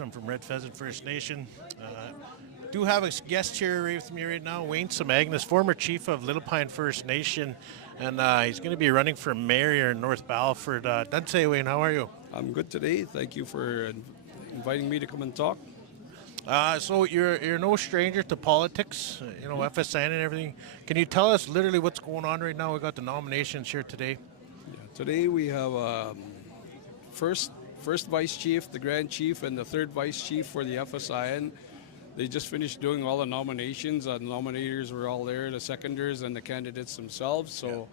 I'm from Red Pheasant First Nation. Do have a guest here with me right now, Wayne Samagnus, former chief of Little Pine First Nation, and he's going to be running for mayor here in North Battleford. Dante, Wayne, how are you? I'm good today. Thank you for inviting me to come and talk. So you're no stranger to politics, FSN and everything. Can you tell us literally what's going on right now? We got the nominations here today. Today we have first first vice chief, the grand chief, and the third vice chief for the Fsin. They just finished doing all the nominations. The nominators were all there, the seconders and the candidates themselves. So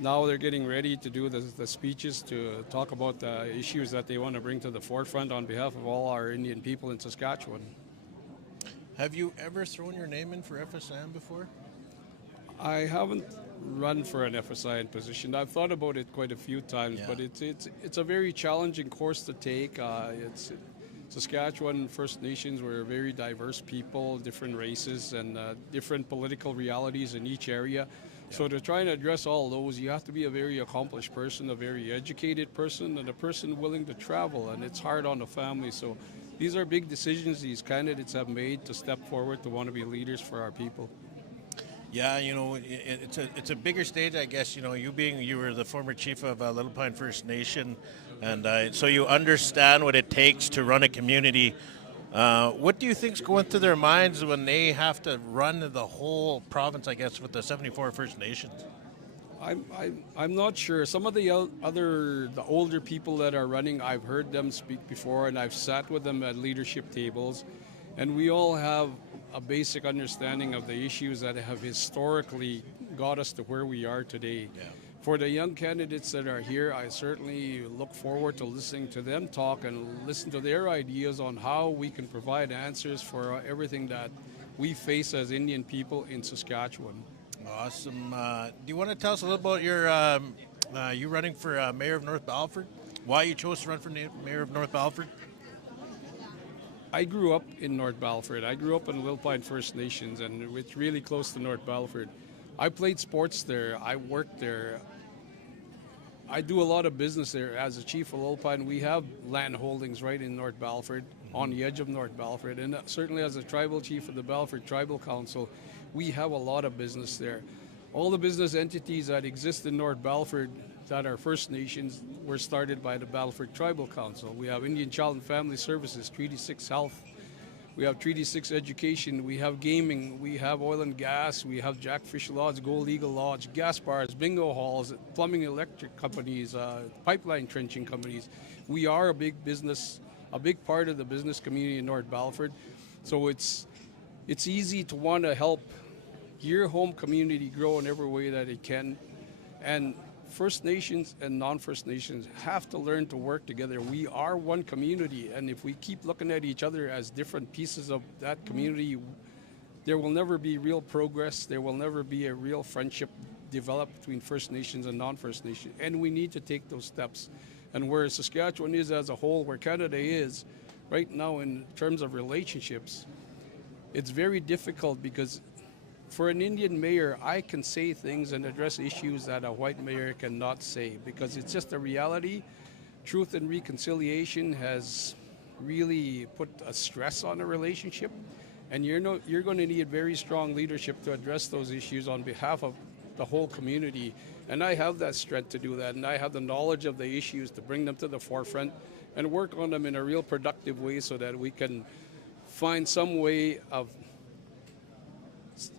now they're getting ready to do the speeches to talk about the issues that they want to bring to the forefront on behalf of all our Indian people in Saskatchewan. Have you ever thrown your name in for FSN before? I haven't run for an FSIN position. I've thought about it quite a few times, but it's a very challenging course to take. It's Saskatchewan First Nations, we're a very diverse people, different races and different political realities in each area. So to try and address all those, you have to be a very accomplished person, a very educated person, and a person willing to travel, and it's hard on the family. So these are big decisions these candidates have made to step forward to want to be leaders for our people. Yeah, it's a bigger stage, I guess. You were the former chief of Little Pine First Nation, and so you understand what it takes to run a community. What do you think's going through their minds when they have to run the whole province, I guess, with the 74 First Nations? I'm not sure. Some of the older people that are running, I've heard them speak before, and I've sat with them at leadership tables, and we all have a basic understanding of the issues that have historically got us to where we are today. Yeah. For the young candidates that are here, I certainly look forward to listening to them talk and listen to their ideas on how we can provide answers for everything that we face as Indian people in Saskatchewan. Awesome. Do you want to tell us a little about you running for mayor of North Battleford? Why you chose to run for mayor of North Battleford? I grew up in North Battleford. I grew up in Little Pine First Nations, and it's really close to North Battleford. I played sports there. I worked there. I do a lot of business there. As a chief of Little Pine, we have land holdings right in North Battleford, on the edge of North Battleford. And certainly as a tribal chief of the Battleford Tribal Council, we have a lot of business there. All the business entities that exist in North Battleford that are First Nations were started by the Battleford Tribal Council. We have Indian Child and Family Services, Treaty 6 Health, we have Treaty 6 Education, we have gaming, we have oil and gas, we have Jackfish Lodge, Gold Eagle Lodge, gas bars, bingo halls, plumbing electric companies, pipeline trenching companies. We are a big business, a big part of the business community in North Battleford. So it's easy to want to help your home community grow in every way that it can. And First Nations and non-First Nations have to learn to work together. We are one community, and if we keep looking at each other as different pieces of that community, there will never be real progress. There will never be a real friendship developed between First Nations and non-First Nations, and we need to take those steps. And where Saskatchewan is as a whole, where Canada is right now in terms of relationships, it's very difficult because for an Indian mayor, I can say things and address issues that a white mayor cannot say because it's just a reality. Truth and reconciliation has really put a stress on a relationship, and you're going to need very strong leadership to address those issues on behalf of the whole community. And I have that strength to do that, and I have the knowledge of the issues to bring them to the forefront and work on them in a real productive way so that we can find some way of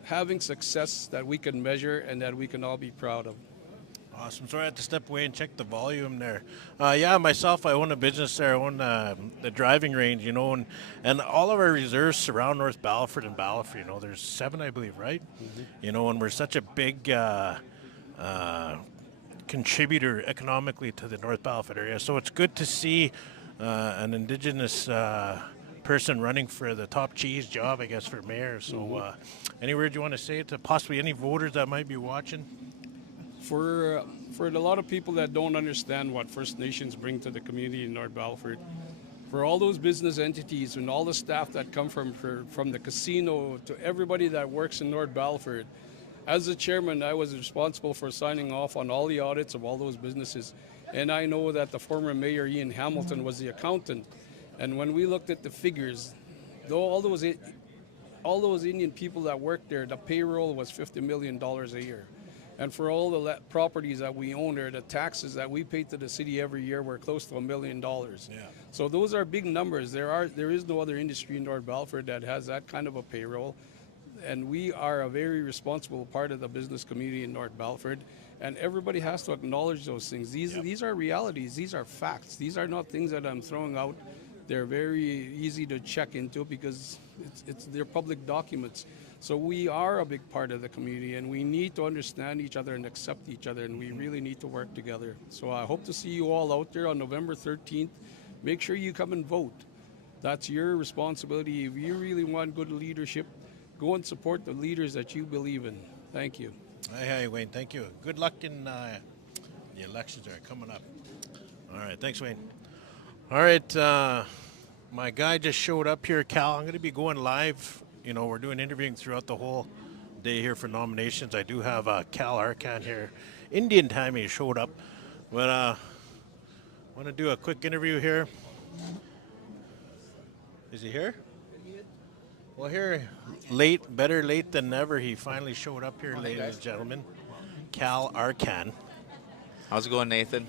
having success that we can measure and that we can all be proud of. Awesome. So I had to step away and check the volume there. Myself, I own a business there. I own the driving range, and all of our reserves surround North Battleford and Battleford. There's 7, I believe, right? Mm-hmm. And we're such a big contributor economically to the North Battleford area. So it's good to see an Indigenous person running for the top cheese job, I guess, for mayor. So any word you want to say to possibly any voters that might be watching? For a lot of people that don't understand what First Nations bring to the community in North Battleford, for all those business entities and all the staff that come from the casino to everybody that works in North Battleford, as the chairman, I was responsible for signing off on all the audits of all those businesses. And I know that the former mayor, Ian Hamilton, was the accountant. And when we looked at the figures, though all those Indian people that worked there, the payroll was $50 million a year. And for all the properties that we own there, the taxes that we pay to the city every year were close to $1 million. Yeah. So those are big numbers. There is no other industry in North Battleford that has that kind of a payroll. And we are a very responsible part of the business community in North Battleford. And everybody has to acknowledge those things. These are realities. These are facts. These are not things that I'm throwing out. They're very easy to check into because they're public documents. So we are a big part of the community, and we need to understand each other and accept each other, and we really need to work together. So I hope to see you all out there on November 13th. Make sure you come and vote. That's your responsibility. If you really want good leadership, go and support the leaders that you believe in. Thank you. Hey, Wayne, thank you. Good luck in the elections are coming up. All right, thanks, Wayne. All right, my guy just showed up here, Cal. I'm going to be going live. You know, we're doing interviewing throughout the whole day here for nominations. I do have Cal Arkan here. Indian time he showed up. But I want to do a quick interview here. Is he here? Well, here, better late than never. He finally showed up here, ladies and gentlemen. Cal Arkan. How's it going, Nathan?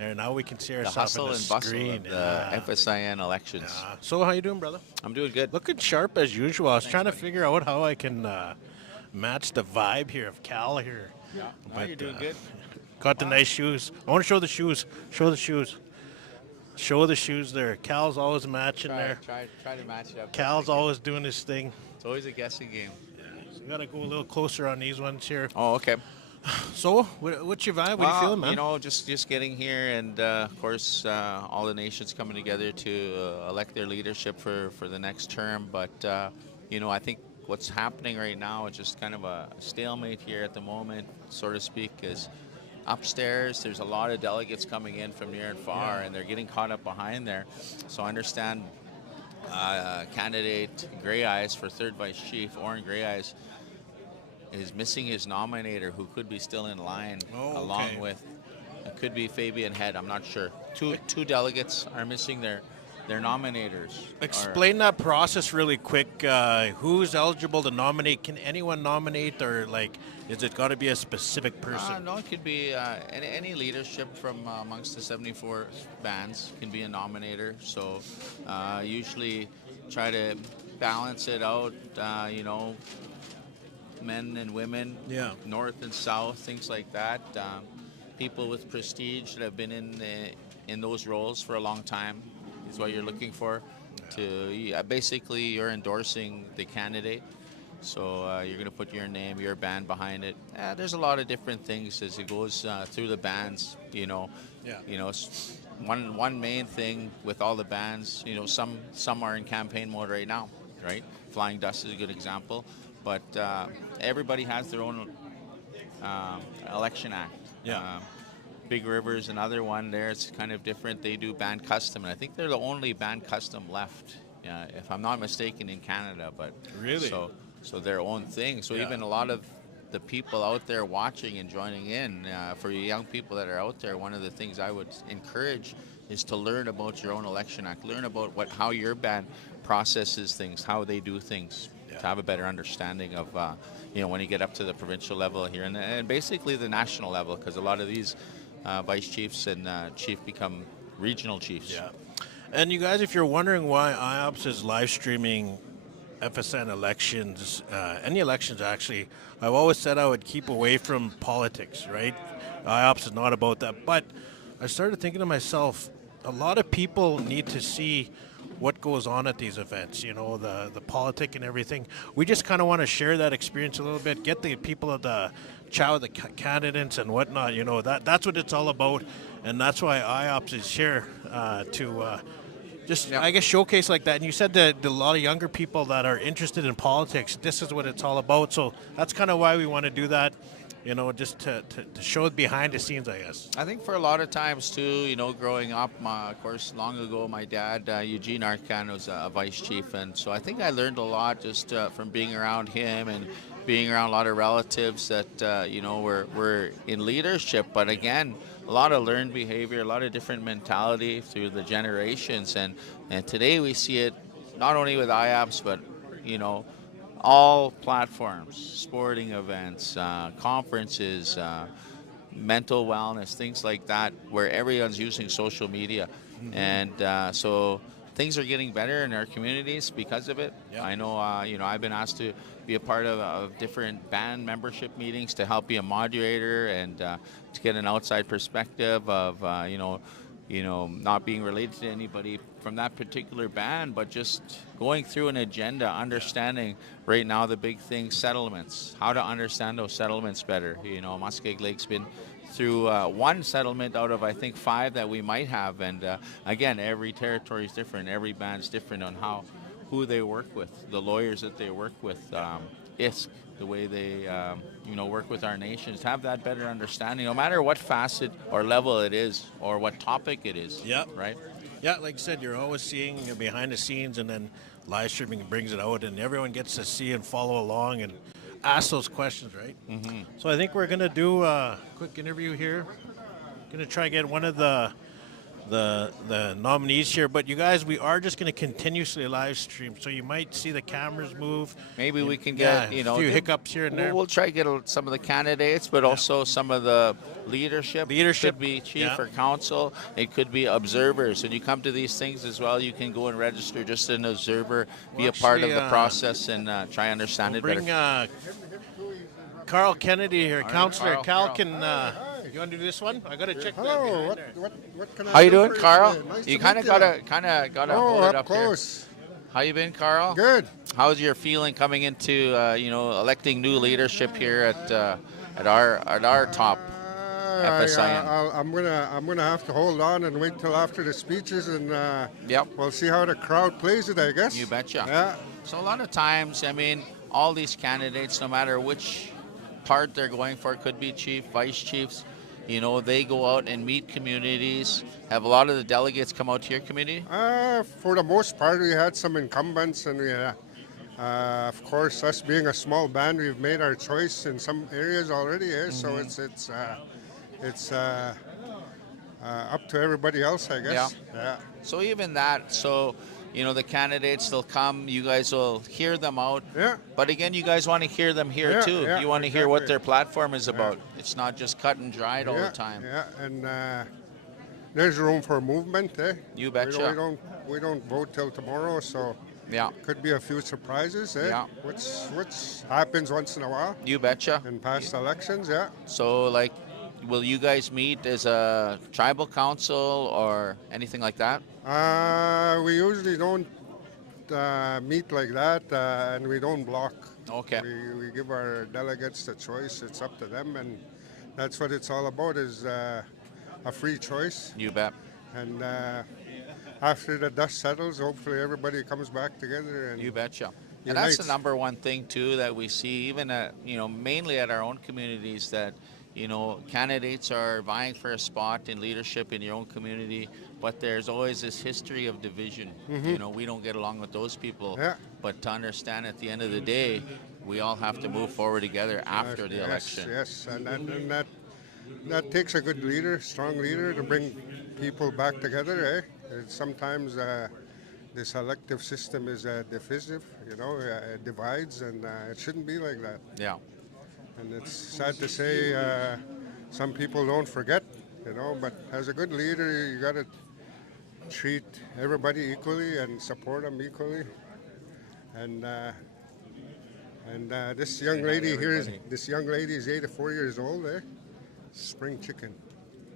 And now we can see The ourselves on hustle the and bustle screen. of the Fsin elections. So how you doing, brother? I'm doing good. Looking sharp as usual. I was trying to figure out how I can match the vibe here of Cal here. Yeah, But, you're doing good. Got the nice shoes. I want to show the shoes. Show the shoes. Show the shoes there. Cal's always matching there. Try to match it up. Cal's always doing his thing. It's always a guessing game. So we got to go a little closer on these ones here. Oh, okay. So, what's your vibe? What are you feeling, man? You know, just getting here, and of course, all the nations coming together to elect their leadership for the next term. But you know, I think what's happening right now is just kind of a stalemate here at the moment, so to speak. Is upstairs, there's a lot of delegates coming in from near and far, and they're getting caught up behind there. So I understand candidate Grey Eyes for third vice chief, Oren Grey Eyes, is missing his nominator, who could be still in line, along with, it could be Fabian Head, I'm not sure. Two delegates are missing their nominators. Explain that process really quick. Who's eligible to nominate? Can anyone nominate, or like, is it got to be a specific person? No, it could be any leadership from amongst the 74 bands can be a nominator. So usually try to balance it out, you know, men and women, north and south, things like that. People with prestige that have been in those roles for a long time is what you're looking for. Basically, you're endorsing the candidate, so you're going to put your name, your band behind it. There's a lot of different things as it goes through the bands. You know, one main thing with all the bands. You know, some are in campaign mode right now, right? Flying Dust is a good example. But everybody has their own election act. Big River is another one there. It's kind of different. They do band custom, and I think they're the only band custom left, if I'm not mistaken, in Canada. But really, so their own thing. So even a lot of the people out there watching and joining in, for you young people that are out there, one of the things I would encourage is to learn about your own election act. Learn about how your band processes things, how they do things. To have a better understanding of, you know, when you get up to the provincial level here and basically the national level, because a lot of these vice chiefs and chief become regional chiefs. Yeah. And you guys, if you're wondering why IOPS is live streaming FSN elections, any elections actually, I've always said I would keep away from politics, right? IOPS is not about that. But I started thinking to myself, a lot of people need to see what goes on at these events, you know, the politic and everything. We just kind of want to share that experience a little bit, get the people of the chat with the candidates and whatnot, you know, that's what it's all about. And that's why IOPS is here to I guess, showcase like that. And you said that a lot of younger people that are interested in politics, this is what it's all about. So that's kind of why we want to do that. You know, just to show behind the scenes, I guess. I think for a lot of times, too, you know, growing up, of course, long ago, my dad, Eugene Arkan, was a vice chief. And so I think I learned a lot just from being around him and being around a lot of relatives that, you know, were in leadership. But again, a lot of learned behavior, a lot of different mentality through the generations, and today we see it not only with IAPS, but you know, all platforms, sporting events, conferences, mental wellness, things like that, where everyone's using social media, and so things are getting better in our communities because of it. Yeah. I know, you know, I've been asked to be a part of different band membership meetings to help be a moderator and to get an outside perspective of, you know, not being related to anybody from that particular band, but just going through an agenda, understanding right now the big thing, settlements, how to understand those settlements better. You know, Muskeg Lake's been through one settlement out of I think 5 that we might have, and again, every territory is different, every band's different on who they work with, the lawyers that they work with, ISK, the way they you know, work with our nations, have that better understanding, no matter what facet or level it is or what topic it is. Yeah. Right. Yeah, like I said, you're always seeing behind the scenes, and then live streaming brings it out, and everyone gets to see and follow along and ask those questions, right? Mm-hmm. So I think we're going to do a quick interview here. Going to try to get one of the nominees here, but you guys, we are just going to continuously live stream, so you might see the cameras move. Maybe we can get, you know, a few hiccups here and there. We'll try to get some of the candidates, but also some of the leadership. Could be chief or council. It could be observers. When you come to these things as well, you can go and register just an observer, be a part of the process, and try to understand it better. Bring Carl Kennedy here, Councillor. Carl. Cal can. You want to do this one? I got to check. Hello, what can I How you do doing, for Carl? Nice You to kind meet of gotta hold it up up here. close. How you been, Carl? Good. How's your feeling coming into you know, electing new leadership here at our top Fsin? I'm gonna have to hold on and wait till after the speeches, and Yep. we'll see how the crowd plays it, I guess. You betcha. Yeah. So a lot of times, I mean, all these candidates, no matter which part they're going for, could be chief, vice chiefs, you know, they go out and meet communities. Have a lot of the delegates come out to your community? For the most part, we had some incumbents, and we, of course, us being a small band, we've made our choice in some areas already. So it's up to everybody else, I guess. Yeah. So even that, so, you know, the candidates, they'll come, you guys will hear them out. Yeah. But again, you guys want to hear them here too. Yeah, You want to hear what exactly. their platform is about. It's not just cut and dried all the time. Yeah, and there's room for movement. You betcha. We don't vote till tomorrow, so Yeah. could be a few surprises. Yeah. Which happens once in a while You betcha. in past elections. Yeah. So, like, will you guys meet as a tribal council or anything like that? We usually don't meet like that, and we don't block. Okay. We give our delegates the choice. It's up to them, and that's what it's all about, is a free choice. You bet. And after the dust settles, hopefully everybody comes back together. And You betcha. And that's the unites. number one thing too that we see, even at, you know, mainly at our own communities, that, you know, candidates are vying for a spot in leadership in your own community, but there's always this history of division. You know, we don't get along with those people. Yeah. But to understand at the end of the day, we all have to move forward together after the election. Yes, and that takes a good leader, strong leader, to bring people back together. And sometimes this elective system is divisive, you know, it divides, and it shouldn't be like that. Yeah. And it's sad to say some people don't forget, you know, but as a good leader, you got to treat everybody equally and support them equally. And this young lady here is 84 years old. Spring chicken.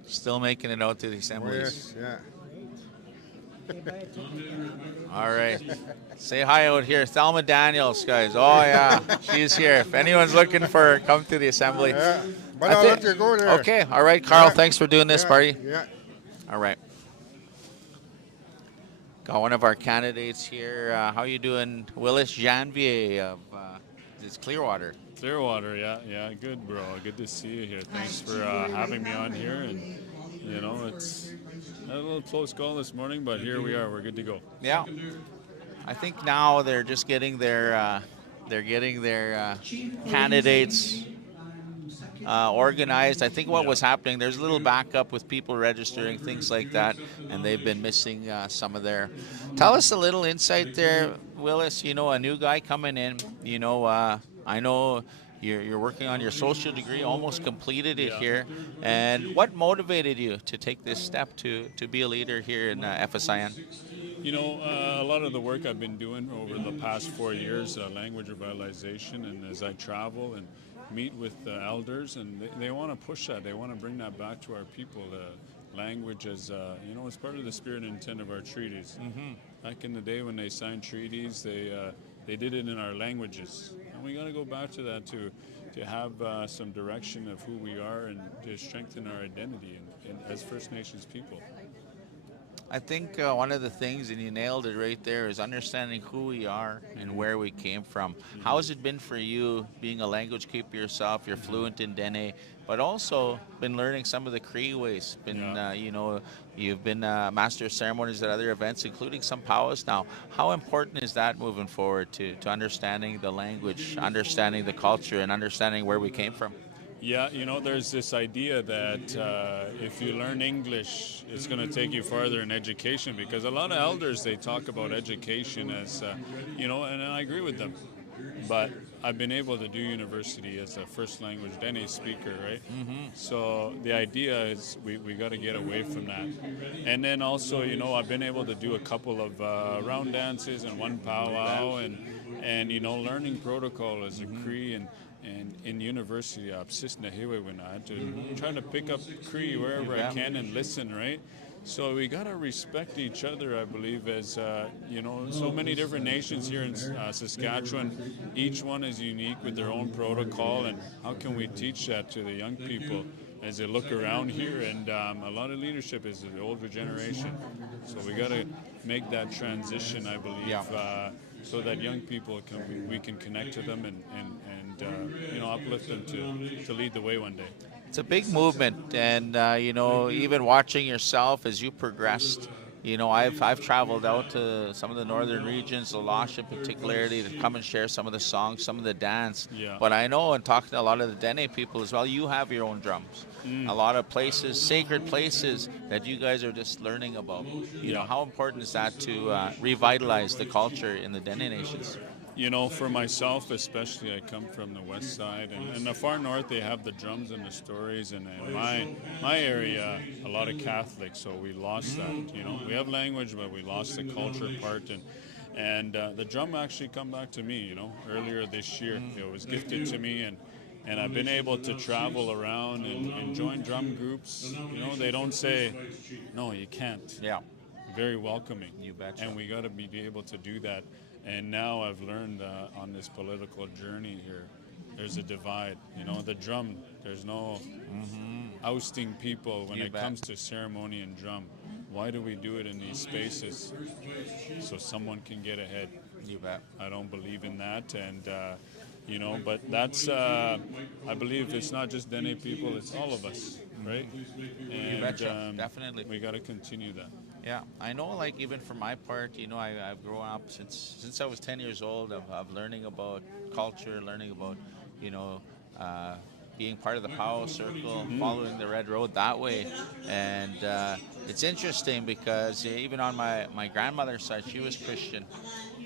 Still making it out to the Oh, assemblies. yes, yeah. All right. Say hi out here. Thelma Daniels, guys. Oh, yeah. She's here. If anyone's looking for her, come to the assembly. Yeah. But I I'll thi- let you go there. Okay. All right, Carl. Yeah. Thanks for doing this, buddy. Yeah. All right. Got one of our candidates here. How you doing? Willis Janvier of it's Clearwater. Clearwater, yeah, good, bro. Good to see you here. Thanks for having me on here. And you know, it's a little close call this morning, but here we are. We're good to go. Yeah. I think now they're just getting their candidates organized. I think what was happening, there's a little backup with people registering, things like that, and they've been missing some of their. Tell us a little insight there, Willis. You know, a new guy coming in. You know, I know you're working on your social degree, almost completed it here. And what motivated you to take this step to be a leader here in Fsin? You know, a lot of the work I've been doing over the past 4 years, language revitalization, and as I travel and meet with elders, and they want to push that. They want to bring that back to our people. Language as, you know, it's part of the spirit and intent of our treaties. Back in the day when they signed treaties, they did it in our languages. And we got to go back to that to have some direction of who we are and to strengthen our identity as First Nations people. I think one of the things, and you nailed it right there, is understanding who we are and where we came from. How has it been for you being a language keeper yourself? You're fluent in Dene, but also been learning some of the Cree ways. You know, you've been master of ceremonies at other events, including some powwows now. How important is that moving forward to understanding the language, understanding the culture, and understanding where we came from? Yeah, you know, there's this idea that if you learn English, it's going to take you farther in education, because a lot of elders, they talk about education as, you know, and I agree with them. But I've been able to do university as a first language Dene speaker, right? So the idea is we got to get away from that. And then also, you know, I've been able to do a couple of round dances and one powwow and you know, learning protocol as a Cree and in university, I had to try to pick up Cree wherever I can and listen, right? So we got to respect each other, I believe, as, you know, so many different nations here in Saskatchewan. Each one is unique with their own protocol, and how can we teach that to the young people as they look around here? And a lot of leadership is the older generation. So we got to make that transition, I believe, so that young people we can connect to them and you know, uplift them to lead the way one day. It's a big movement, and you know, even watching yourself as you progressed. You know, I've traveled out to some of the northern regions, La Loche in particularly, to come and share some of the songs, some of the dance. But I know, and talking to a lot of the Dene people as well, you have your own drums. A lot of places, sacred places that you guys are just learning about. You know, how important is that to revitalize the culture in the Dene nations? You know, for myself especially, I come from the west side, and in the far north they have the drums and the stories, and in my area, a lot of Catholics, so we lost that. You know, we have language, but we lost the culture part, and the drum actually come back to me, you know, earlier this year. It was gifted to me, and I've been able to travel around and join drum groups. You know, they don't say, no, you can't. Yeah. Very welcoming. You betcha. And we got to be able to do that. And now I've learned on this political journey here, there's a divide. You know, the drum, there's no ousting people when it comes to ceremony and drum. Why do we do it in these spaces? So someone can get ahead. You bet. I don't believe in that. And, you know, but that's, I believe it's not just Dene people, it's all of us, right? And, you betcha. Definitely. We got to continue that. Yeah, I know, like, even for my part, you know, I've grown up since I was 10 years old of learning about culture, learning about, you know, being part of the powwow circle, following the Red Road that way. And it's interesting because even on my grandmother's side, she was Christian.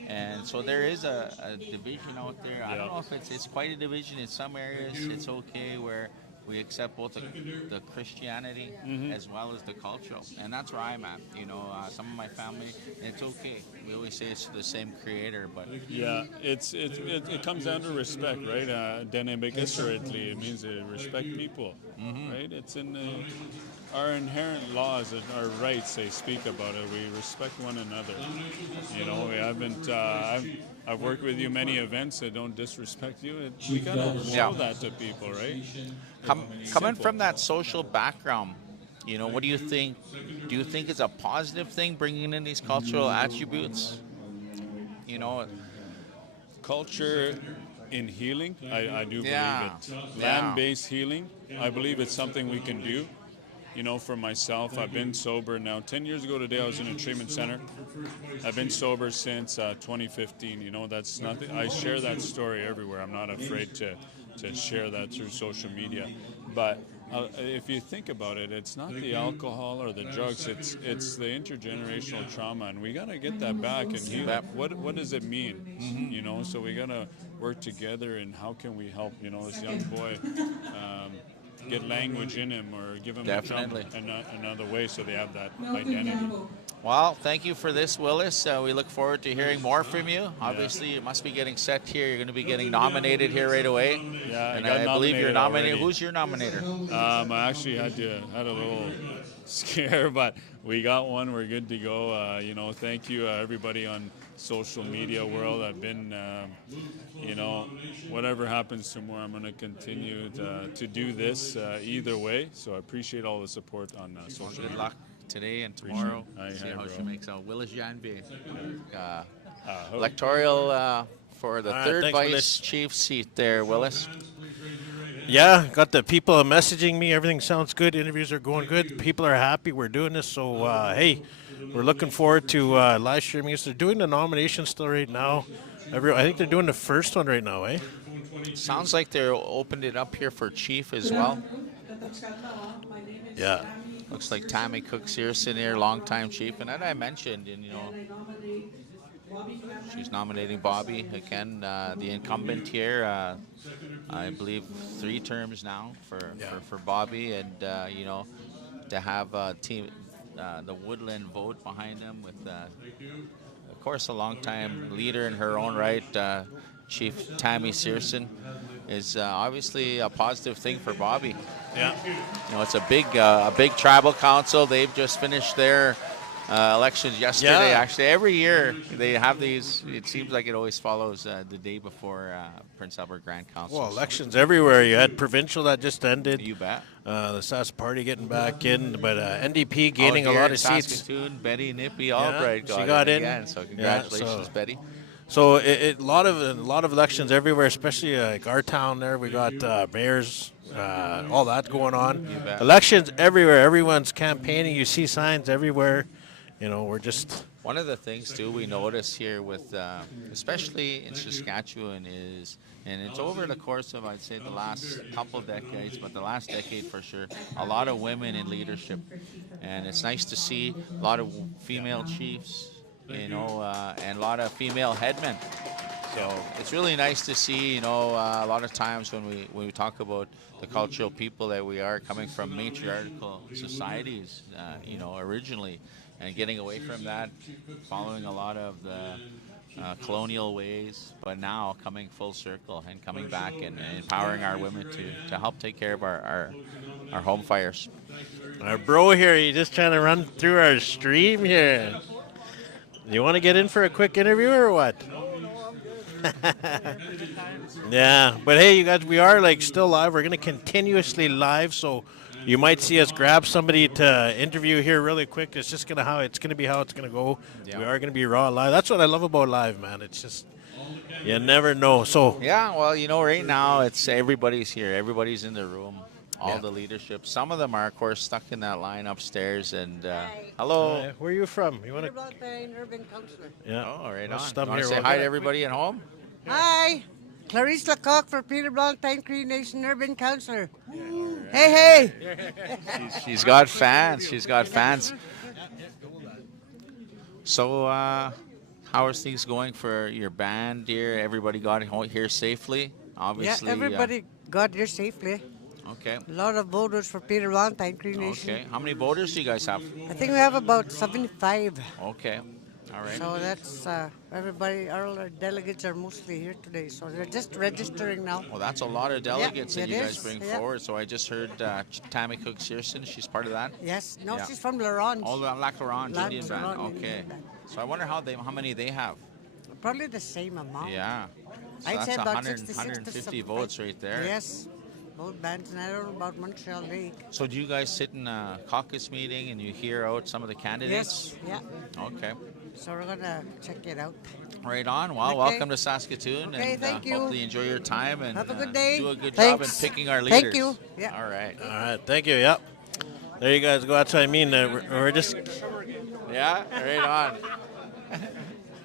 And so there is a division out there. I don't know if it's quite a division. In some areas, it's okay where we accept both the Christianity as well as the cultural, and that's where I'm at. You know, some of my family, it's okay. We always say it's the same creator, but yeah, it comes down to respect, right? Dene Begesseretli, it means to respect people, right? It's in our inherent laws and our rights. They speak about it. We respect one another. You know, we haven't. I've worked with you many events that don't disrespect you. We gotta show that to people, right? Coming from that social background, you know, what do you think? Do you think it's a positive thing bringing in these cultural attributes? You know, culture in healing, I do believe it. Land-based healing, I believe it's something we can do. You know, for myself, I've been sober now. 10 years ago today, I was in a treatment center. I've been sober since 2015. You know, that's nothing. I share that story everywhere. I'm not afraid to to share that through social media. But if you think about it, it's not the alcohol or the drugs; it's the intergenerational trauma, and we gotta get that back and heal it. What does it mean? You know, so we gotta work together. And how can we help? You know, this young boy. Get language in him or give him Definitely. another way so they have that identity. Well, thank you for this, Willis. We look forward to hearing more from you. Obviously, you must be getting set here. You're going to be getting nominated here right away. Yeah, and I believe you're nominated. already. Who's your nominator? I actually had a little scare, but we got one. We're good to go. You know, thank you everybody on social media world. I've been, you know, whatever happens tomorrow, I'm going to continue to do this either way. So I appreciate all the support on social media. Good luck today and tomorrow. See how bro. she makes out. Willis Janvier, electoral for the third thanks, vice Willis. chief seat there, Willis. Yeah, got the people messaging me. Everything sounds good. Interviews are going good. People are happy. We're doing this. So, hey, we're looking forward to live streaming. They're doing the nomination still right now. I think they're doing the first one right now, eh? Sounds like they opened it up here for chief as well. Yeah. Looks like Tammy Cook's here, sitting here, longtime chief. And then I mentioned, and you know, she's nominating Bobby again, the incumbent here. I believe 3 terms now for Bobby, and you know, to have team the Woodland vote behind them with, of course, a longtime leader in her own right, Chief Tammy Searson, is obviously a positive thing for Bobby. Yeah. You know, it's a big tribal council. They've just finished their elections yesterday. Yeah. Actually, every year they have these. It seems like it always follows the day before Prince Albert Grand Council. Well, elections everywhere. You had provincial that just ended. You bet. The SAS Party getting back in, but NDP gaining Out a here lot in of seats. Saskatoon, Betty Nippy Albright she got, got in in. again. So congratulations, so- Betty. So a lot of elections everywhere, especially like our town there. We got mayors, all that going on. You bet. Elections everywhere. Everyone's campaigning. You see signs everywhere. You know, we're just One of the things too we notice here with, especially in Saskatchewan, is, and it's over the course of, I'd say, the last couple decades, but the last decade for sure, a lot of women in leadership, and it's nice to see a lot of female chiefs, you know, and a lot of female headmen. So it's really nice to see, you know, a lot of times when we talk about the cultural people that we are, coming from matriarchal societies, you know, originally, and getting away from that, following a lot of the colonial ways, but now coming full circle and coming back and empowering our women to help take care of our home fires. our bro here. He's just trying to run through our stream here. You want to get in for a quick interview or what? Yeah, but hey, you guys, we are like still live. We're going to continuously live, so you might see us grab somebody to interview here really quick. It's just how it's going to go. Yeah. We are going to be raw live. That's what I love about live, man. It's just you never know. So Yeah, well, you know, right now it's everybody's here. Everybody's in the room. All the leadership. Some of them are, of course, stuck in that line upstairs. And hello. where are you from? You want to? Blancpain Urban Councillor. Yeah. Oh, right Well, on. stop You want here. to say We'll hi get to it. everybody at home? Hi, Clarice Lecoq for Peter Blancpain Cree Nation Urban Councillor. Hey, hey. She's got fans. She's got fans. So, how are things going for your band here? Everybody got here safely? Yeah, Obviously. everybody got here safely. Okay. A lot of voters for Peter Blancpain Cree Nation. Okay. How many voters do you guys have? I think we have about 75. Okay. All right. So that's everybody, all our delegates are mostly here today. So they're just registering now. Well, that's a lot of delegates that it you guys is, bring yeah. forward. So I just heard Tammy Cook Searson. She's part of that. Yes, no, Yeah. she's from Laurent. Oh, Lac Orange Lac Indian band. Orange Okay. Indian band. So I wonder how many they have. Probably the same amount. Yeah. So I'd that's say about 100, 66 to 150 75. votes right there. Yes, both bands, and I don't know about Montreal Lake. So do you guys sit in a caucus meeting and you hear out some of the candidates? Yes, yeah. Okay. So we're gonna check it out. Right on. Well, Okay. welcome to Saskatoon. Okay, and thank you. hopefully enjoy your time and Have a good day. do a good job in Thanks. picking our leaders. Thank you. Yeah. All right. All right. Thank you. Yep. There you guys go. That's what I mean. We're just. Yeah, right on.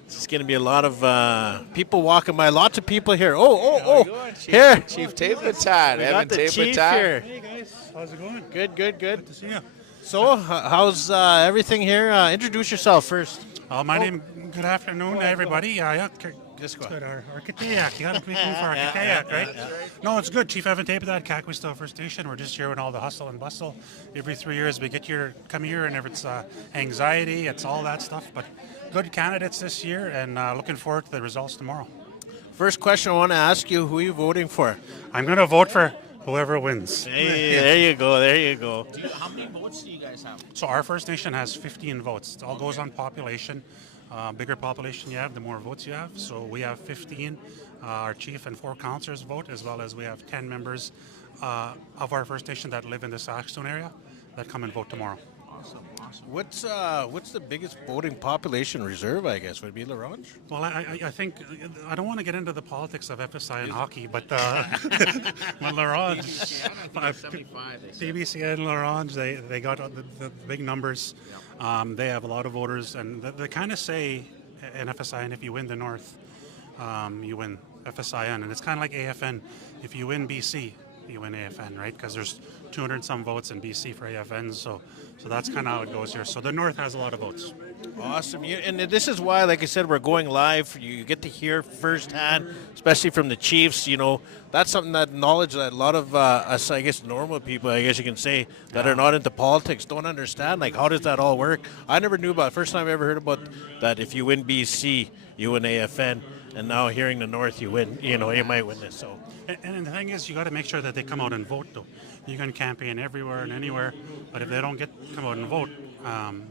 It's going to be a lot of people walking by. Lots of people here. Chief, Here. Chief Tape-a-Tad, We Evan got the chief Tape-a-Tad. here. Hey guys, how's it going? Good, good, good. Good to see you. So, how's everything here? Introduce yourself first. My name. Good afternoon, everybody. Just go. It's good. Our Kitayak. You got to be for our Kitayak, right? No, it's good. Chief Evan Tape-a-Tad, Kakwistow First Station. We're just here with all the hustle and bustle. Every 3 years we get here, come here, and if it's anxiety, it's all that stuff. But good candidates this year, and looking forward to the results tomorrow. First question I want to ask you: who are you voting for? I'm going to vote for whoever wins. Hey, there you go. There you go. How many votes do you guys have? So our First Nation has 15 votes. It all goes on population. Bigger population you have, the more votes you have. So we have 15. Our chief and 4 councillors vote, as well as we have 10 members of our First Nation that live in the Saskatoon area that come and vote tomorrow. Awesome. What's the biggest voting population reserve? I guess would it be La Ronge. Well, I think I don't want to get into the politics of FSI and hockey, but La Ronge, TBC and La Ronge, they got the big numbers. They have a lot of voters, and they kind of say in FSIN, if you win the North, you win FSIN, and it's kind of like AFN. If you win BC, you win AFN, right? Because there's 200 and some votes in BC for AFN, so that's kind of how it goes here. So the North has a lot of votes. Awesome. And this is why, like I said, we're going live. You get to hear firsthand, especially from the Chiefs. You know, that's something, that knowledge that a lot of us, I guess, normal people, I guess you can say, that are not into politics don't understand. Like, how does that all work? I never knew about it. First time I ever heard about that, if you win BC, you win AFN. And now hearing the North, you win. You know, you might win this. So. And the thing is, you got to make sure that they come out and vote, though. You can campaign everywhere and anywhere, but if they don't come out and vote,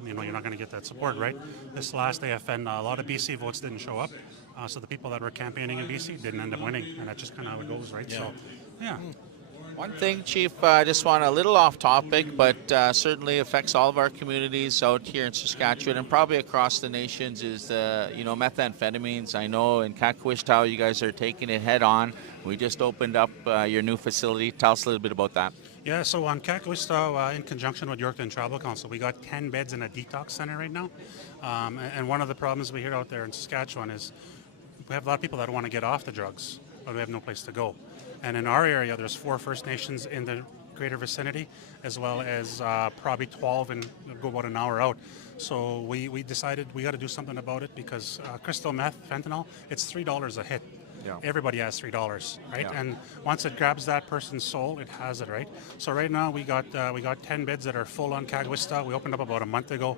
you're not going to get that support, right? This last AFN, a lot of BC votes didn't show up, so the people that were campaigning in BC didn't end up winning, and that's just kind of how it goes, right? Yeah. So, yeah. One thing, Chief, I just want a little off topic, but certainly affects all of our communities out here in Saskatchewan and probably across the nations is, methamphetamines. I know in Kakwistow you guys are taking it head on. We just opened up your new facility. Tell us a little bit about that. Yeah, so on Kakwistow, in conjunction with Yorkton Tribal Council, we got 10 beds in a detox center right now. And one of the problems we hear out there in Saskatchewan is we have a lot of people that want to get off the drugs, but we have no place to go. And in our area, there's 4 First Nations in the greater vicinity, as well as probably 12 and go about an hour out. So we decided we got to do something about it because crystal meth, fentanyl, it's $3 a hit. Yeah. Everybody has $3, right? Yeah. And once it grabs that person's soul, it has it, right? So right now we got 10 beds that are full on Kakwistow. We opened up about a month ago,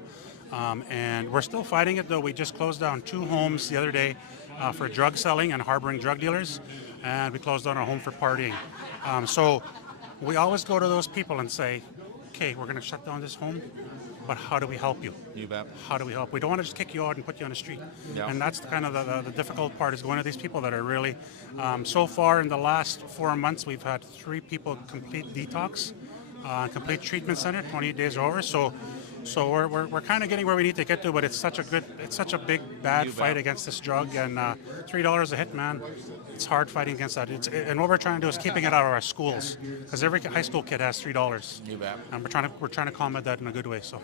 and we're still fighting it though. We just closed down 2 homes the other day for drug selling and harboring drug dealers, and we closed down our home for partying. So we always go to those people and say, okay, we're going to shut down this home, but how do we help you? You bet. How do we help? We don't want to just kick you out and put you on the street. Yeah. And that's kind of the difficult part, is going to these people that are really, so far in the last 4 months, we've had 3 people complete detox, complete treatment center, 28 days or over. So we're kind of getting where we need to get to, but it's such a big bad fight against this drug, and $3 a hit, man. It's hard fighting against that. And what we're trying to do is keeping it out of our schools, because every high school kid has $3. You bet. And we're trying to combat that in a good way. So.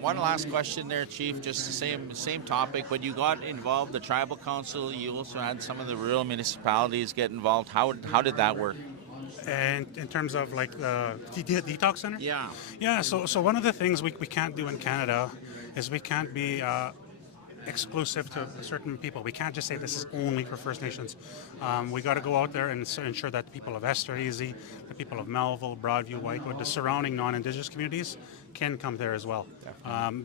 One last question there, Chief. Just the same topic, but you got involved, the tribal council. You also had some of the rural municipalities get involved. How did that work? And in terms of like the detox center? Yeah. Yeah, so one of the things we can't do in Canada is we can't be exclusive to certain people. We can't just say this is only for First Nations. We got to go out there and ensure that the people of Esterhazy, the people of Melville, Broadview, Whitewood, the surrounding non-Indigenous communities can come there as well.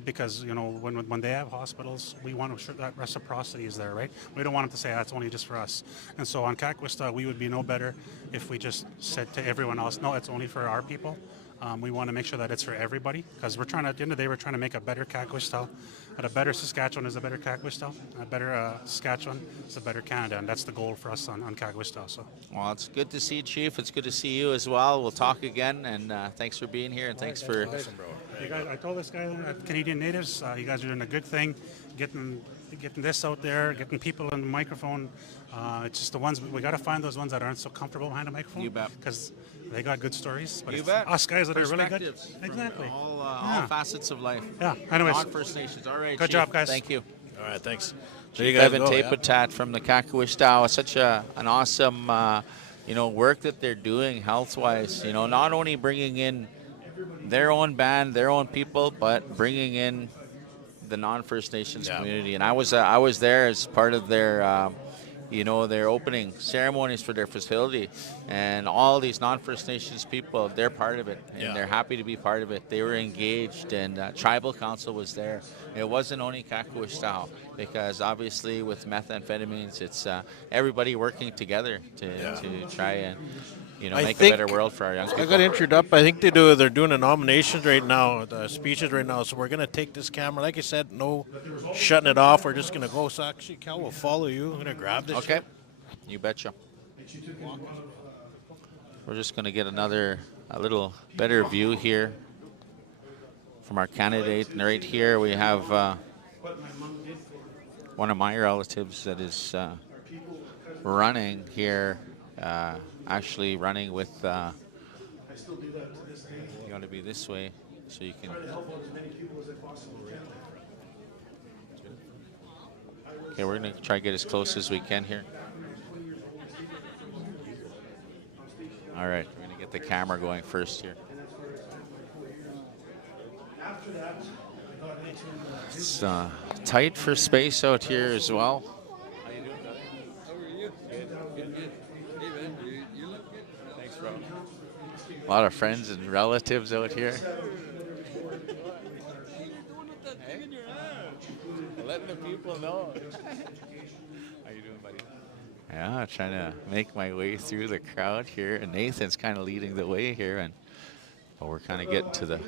Because, when they have hospitals, we want to ensure that reciprocity is there, right? We don't want them to say, that's only just for us. And so on Kakwistow, we would be no better if we just said to everyone else, no, it's only for our people. We want to make sure that it's for everybody, because at the end of the day, we're trying to make a better Kakwistow. And a better Saskatchewan is a better Kakwistow. A better Saskatchewan is a better Canada, and that's the goal for us on Kakwistow. So. Well, it's good to see you, Chief. It's good to see you as well. We'll talk again, and thanks for being here, and thanks for... Awesome, bro. You guys, I told this guy at Canadian Natives, you guys are doing a good thing, getting this out there, getting people on the microphone. It's just the ones, we got to find those ones that aren't so comfortable behind a microphone. You bet. Because they got good stories. But you bet. Us guys that are really good. Exactly. Exactly. All facets of life. Yeah. Anyways. Non-First Nations. All right, Good Chief. job, guys. Thank you. All right, thanks. There Chief you guys Evan go. Yeah. Tapetat from the Kakawishta. Such an awesome, work that they're doing health-wise. Not only bringing in their own band, their own people, but bringing in the non-First Nations Yeah. community. And I was there as part of their opening ceremonies for their facility, and all these non-First Nations people, they're part of it, and Yeah. they're happy to be part of it. They were engaged, and Tribal Council was there. It wasn't only Kakawishta, because obviously with methamphetamines, it's everybody working together to try and make a better world for our young people. I got injured up. I think they're doing the nominations right now, the speeches right now. So we're gonna take this camera. Like I said, no shutting it off. We're just gonna go. So actually, Cal will follow you. I'm gonna grab this. Okay, you betcha. We're just going to get a little better view here from our candidate. And right here we have one of my relatives that is running here, actually running with, you got to be this way so you can. Okay, we're going to try to get as close as we can here. All right, we're going to get the camera going first here. It's tight for space out here as well. How you doing, brother? How are you? Good. Hey, man, you look good. Thanks, bro. A lot of friends and relatives out here. Hey? Letting the people know. How you doing, buddy? Yeah, trying to make my way through the crowd here, and Nathan's kind of leading the way here, but we're kind of getting to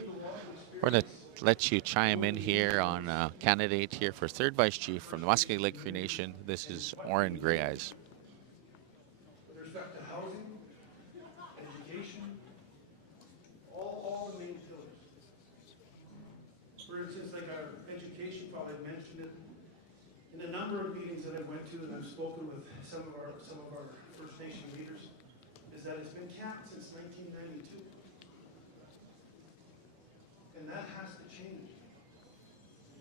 we're going to let you chime in here on candidate here for 3rd Vice Chief from the Muskeg Lake Cree Nation. This is Oren Grey Eyes. With respect to housing, education, all the main pillars. For instance, like our education, probably mentioned it in a number of meetings that I went to, and I've spoken with some of our First Nation leaders, is that it's been capped since 1992. And that has to change.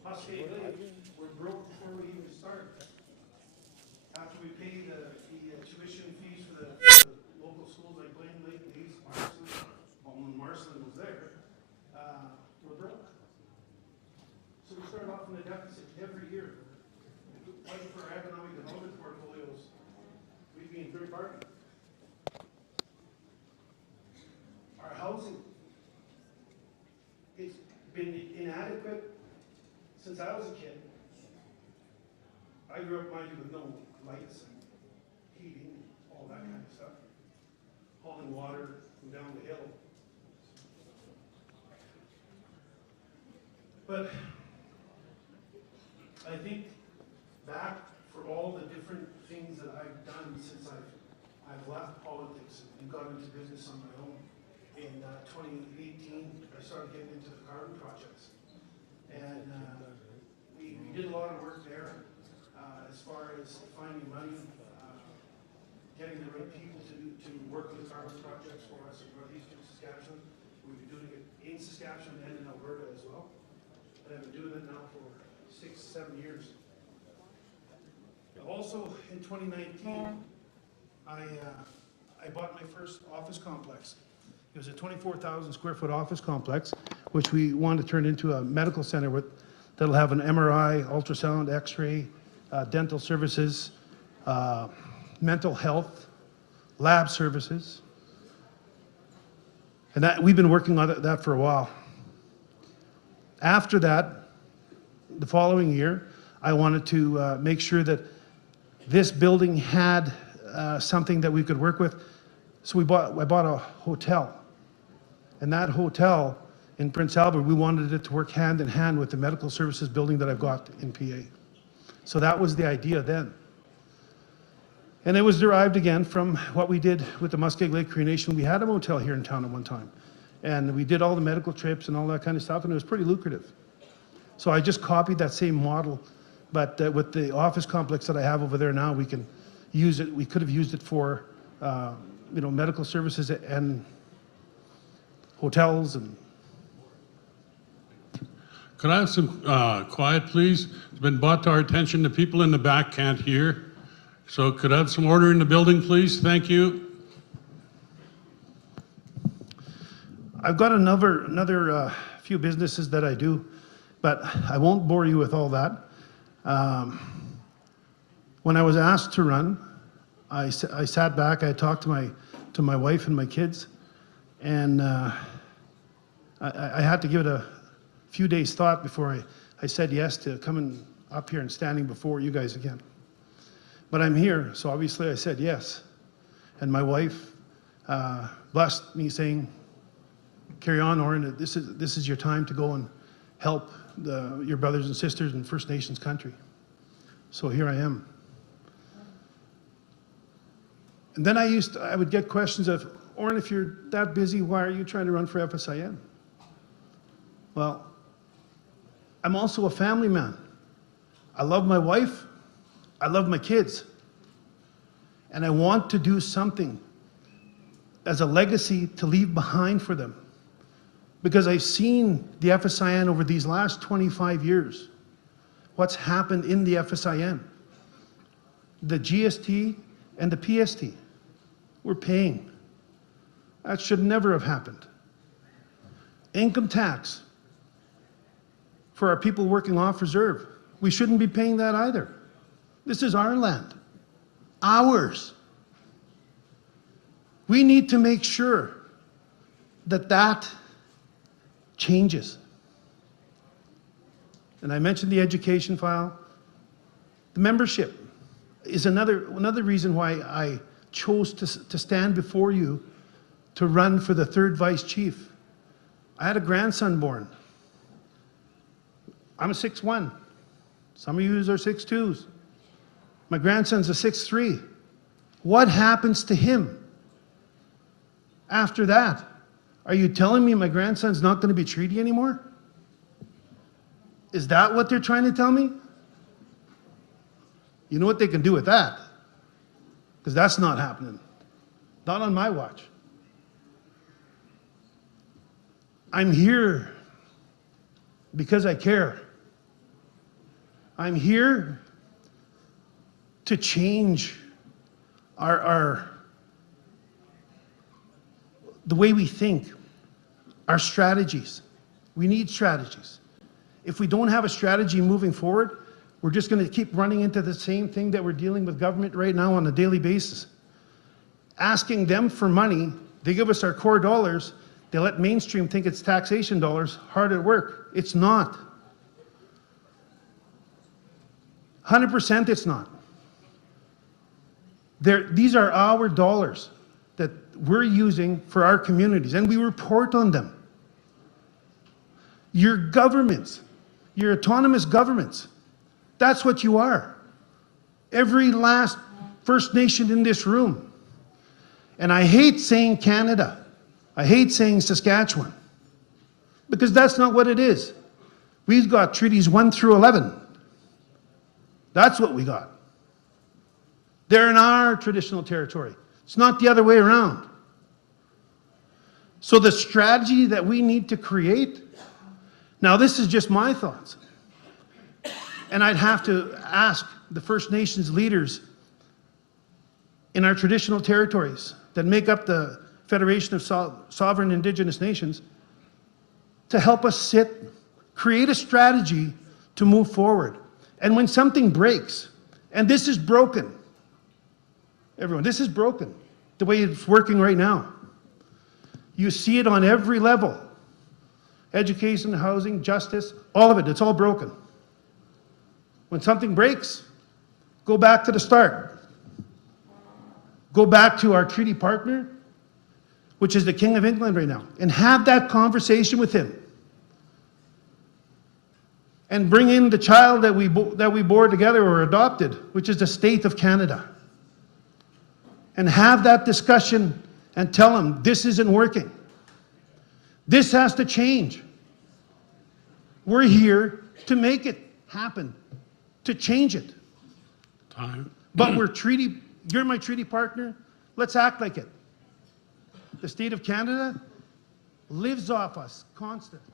Muskeg Lake, we're broke before we even start. After we pay the tuition fees for the local schools like Blaine Lake, East Marsden, when Marsden was there, we're broke. So we start off in a deficit every year. Like for our economic development portfolios, we'd be in third party. Our housing, it's been inadequate since I was a kid. I grew up, mind you, with no lights and heating, all that kind of stuff. Hauling water from down the hill. But I think back for all the different things that I've done since I've left politics and got into business on my own. In 2018, I started getting into the carbon projects. And we did a lot of work there as far as finding money, getting the right people to work on the carbon projects for us in northeastern Saskatchewan. We've been doing it in Saskatchewan and in Alberta as well. And I've been doing it now for 6-7 years. Also, in 2019, I bought my first office complex. It was a 24,000 square foot office complex, which we wanted to turn into a medical center that'll have an MRI, ultrasound, X-ray, dental services, mental health, lab services. And we've been working on that for a while. After that, the following year, I wanted to make sure that this building had something that we could work with. So I bought a hotel. And that hotel in Prince Albert, we wanted it to work hand in hand with the medical services building that I've got in PA. So that was the idea then. And it was derived again from what we did with the Muskeg Lake Cree Nation. We had a motel here in town at one time. And we did all the medical trips and all that kind of stuff, and it was pretty lucrative. So I just copied that same model, but with the office complex that I have over there now, we can use it. We could have used it for, medical services and hotels and. Could I have some quiet, please? It's been brought to our attention the people in the back can't hear. So could I have some order in the building, please? Thank you. I've got another few businesses that I do, but I won't bore you with all that. When I was asked to run, I sat back, I talked to my wife and my kids, and I had to give it a few days thought before I said yes to coming up here and standing before you guys again. But I'm here, so obviously I said yes. And my wife blessed me saying, carry on, Oren, this is your time to go and help your brothers and sisters in First Nations country. So here I am. And then I would get questions of, Oren, if you're that busy, why are you trying to run for FSIN? Well, I'm also a family man. I love my wife. I love my kids. And I want to do something as a legacy to leave behind for them. Because I've seen the FSIN over these last 25 years, what's happened in the FSIN. The GST and the PST, we're paying. That should never have happened. Income tax for our people working off reserve, we shouldn't be paying that either. This is our land, ours. We need to make sure that that changes. And I mentioned the education file. The membership is another reason why I chose to stand before you to run for the 3rd vice chief. I had a grandson born. I'm a 6'1". Some of you are 6'2". My grandson's a 6'3". What happens to him after that? Are you telling me my grandson's not going to be treaty anymore? Is that what they're trying to tell me? You know what they can do with that? Because that's not happening. Not on my watch. I'm here because I care. I'm here to change the way we think, our strategies. We need strategies. If we don't have a strategy moving forward, we're just going to keep running into the same thing that we're dealing with government right now on a daily basis. Asking them for money, they give us our core dollars, they let mainstream think it's taxation dollars, hard at work. It's not. 100% it's not. These are our dollars that we're using for our communities, and we report on them. Your governments, your autonomous governments, that's what you are. Every last First Nation in this room. And I hate saying Canada. I hate saying Saskatchewan. Because that's not what it is. We've got treaties 1 through 11. That's what we got. They're in our traditional territory. It's not the other way around. So the strategy that we need to create, now this is just my thoughts. And I'd have to ask the First Nations leaders in our traditional territories that make up the Federation of Sovereign Indigenous Nations to help us create a strategy to move forward. And when something breaks, and this is broken, everyone, this is broken, the way it's working right now. You see it on every level. Education, housing, justice, all of it, it's all broken. When something breaks, go back to the start. Go back to our treaty partner, which is the King of England right now, and have that conversation with him. And bring in the child that we bore together or adopted, which is the state of Canada. And have that discussion and tell him this isn't working. This has to change. We're here to make it happen, to change it. Time. But you're my treaty partner, let's act like it. The state of Canada lives off us constantly.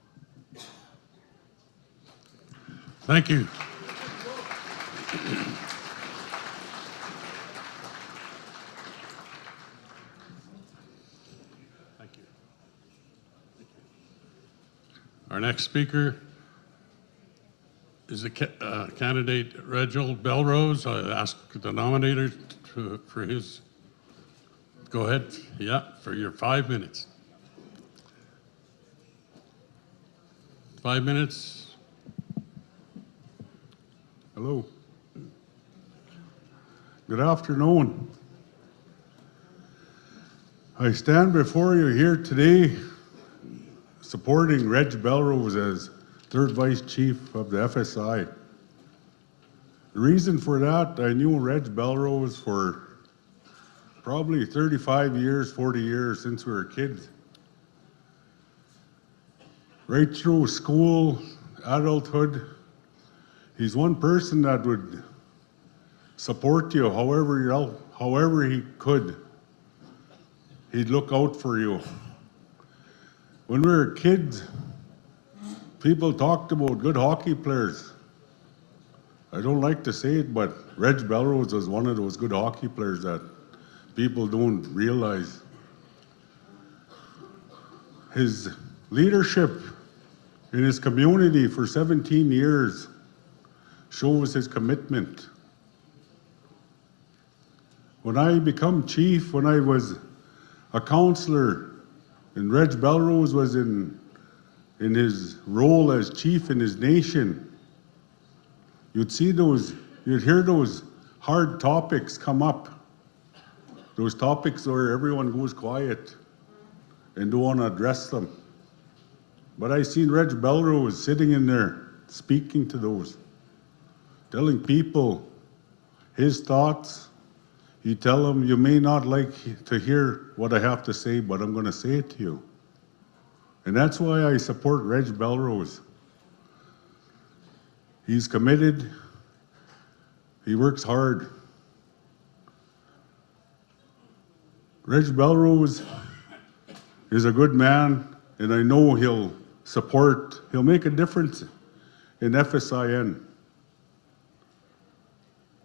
Thank you. Thank you. Our next speaker is the candidate Reginald Belrose. I ask the nominator for his. Go ahead. Yeah, for your 5 minutes. 5 minutes. Hello. Good afternoon. I stand before you here today supporting Reg Belrose as third vice chief of the FSI. The reason for that, I knew Reg Belrose for probably 35 years, 40 years since we were kids. Right through school, adulthood, he's one person that would support you however he could. He'd look out for you. When we were kids, people talked about good hockey players. I don't like to say it, but Reg Belrose was one of those good hockey players that people don't realize. His leadership in his community for 17 years shows his commitment. When I become chief, when I was a councillor, and Reg Belrose was in his role as chief in his nation, you'd hear those hard topics come up. Those topics where everyone goes quiet and don't want to address them. But I seen Reg Belrose sitting in there speaking to those, telling people his thoughts. He'd tell them, you may not like to hear what I have to say, but I'm going to say it to you. And that's why I support Reg Belrose. He's committed. He works hard. Reg Belrose is a good man, and I know he'll make a difference in FSIN.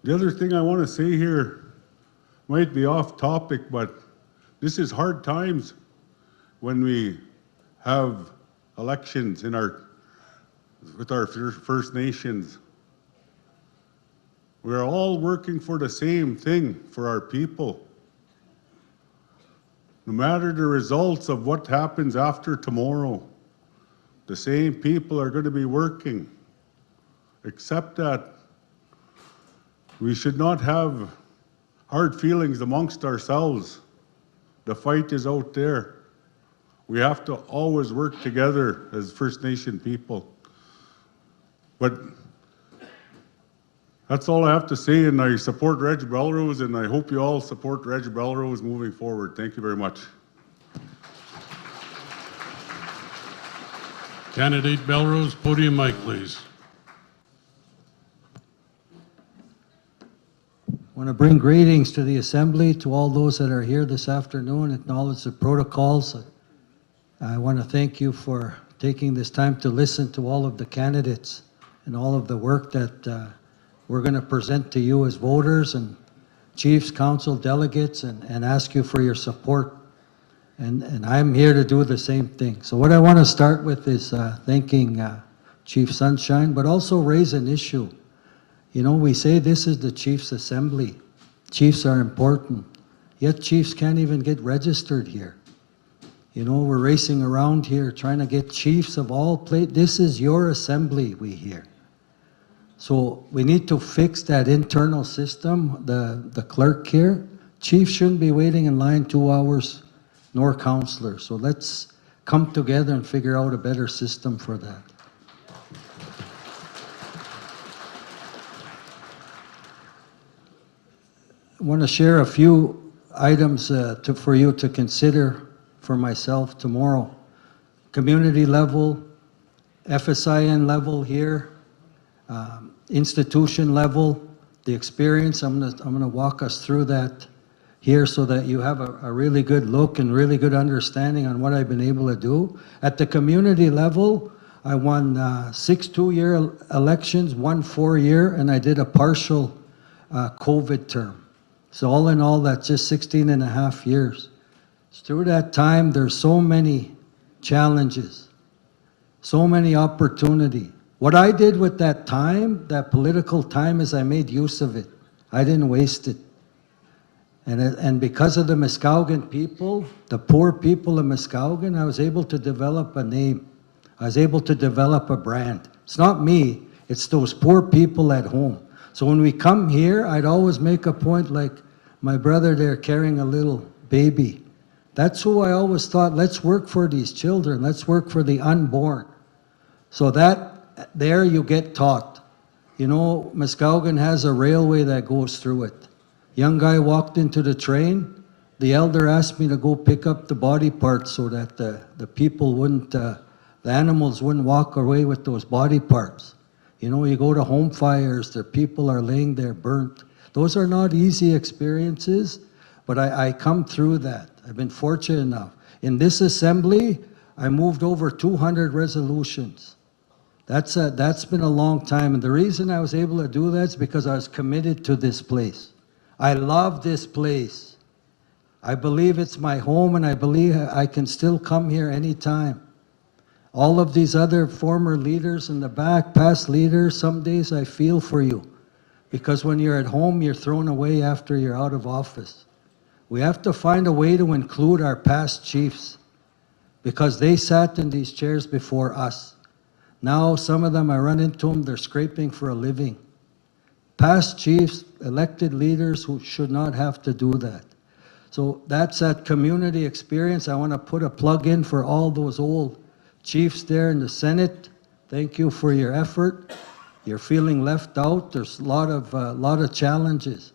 The other thing I want to say here might be off topic, but this is hard times when we have elections with our First Nations. We're all working for the same thing for our people. No matter the results of what happens after tomorrow, the same people are going to be working, except that we should not have hard feelings amongst ourselves. The fight is out there. We have to always work together as First Nation people. But that's all I have to say, and I support Reg Belrose, and I hope you all support Reg Belrose moving forward. Thank you very much. Candidate Belrose, podium mic, please. I want to bring greetings to the Assembly, to all those that are here this afternoon, acknowledge the protocols. I want to thank you for taking this time to listen to all of the candidates and all of the work that we're going to present to you as voters and chiefs, council, delegates, and ask you for your support. And I'm here to do the same thing. So what I want to start with is thanking Chief Sunshine, but also raise an issue. You know, we say this is the Chiefs' Assembly. Chiefs are important, yet chiefs can't even get registered here. You know, we're racing around here trying to get chiefs of all places. This is your assembly, we hear. So we need to fix that internal system, the clerk here. Chiefs shouldn't be waiting in line 2 hours, nor counselors. So let's come together and figure out a better system for that. I want to share a few items for you to consider for myself tomorrow. Community level, FSIN level here, institution level, the experience. I'm gonna walk us through that here so that you have a really good look and really good understanding on what I've been able to do. At the community level, I won 6 two-year elections, 1 4-year, and I did a partial COVID term. So all in all, that's just 16 and a half years. Through that time, there's so many challenges, so many opportunity. What I did with that time, that political time, is I made use of it. I didn't waste it. And because of the Muskowgan people, the poor people of Muskowgan, I was able to develop a name. I was able to develop a brand. It's not me, it's those poor people at home. So when we come here, I'd always make a point, like my brother there carrying a little baby. That's who I always thought, let's work for these children, let's work for the unborn. So that, there you get taught. You know, Muskowgan has a railway that goes through it. Young guy walked into the train. The elder asked me to go pick up the body parts so that the people wouldn't, the animals wouldn't walk away with those body parts. You know, you go to home fires, the people are laying there burnt. Those are not easy experiences, but I come through that. I've been fortunate enough. In this assembly, I moved over 200 resolutions. That's been a long time, and the reason I was able to do that is because I was committed to this place. I love this place. I believe it's my home, and I believe I can still come here anytime. All of these other former leaders in the back, past leaders, some days I feel for you. Because when you're at home, you're thrown away after you're out of office. We have to find a way to include our past chiefs, because they sat in these chairs before us. Now, some of them, I run into them, they're scraping for a living. Past chiefs, elected leaders who should not have to do that. So that's that community experience. I want to put a plug in for all those old chiefs there in the Senate. Thank you for your effort. You're feeling left out. There's a lot of challenges.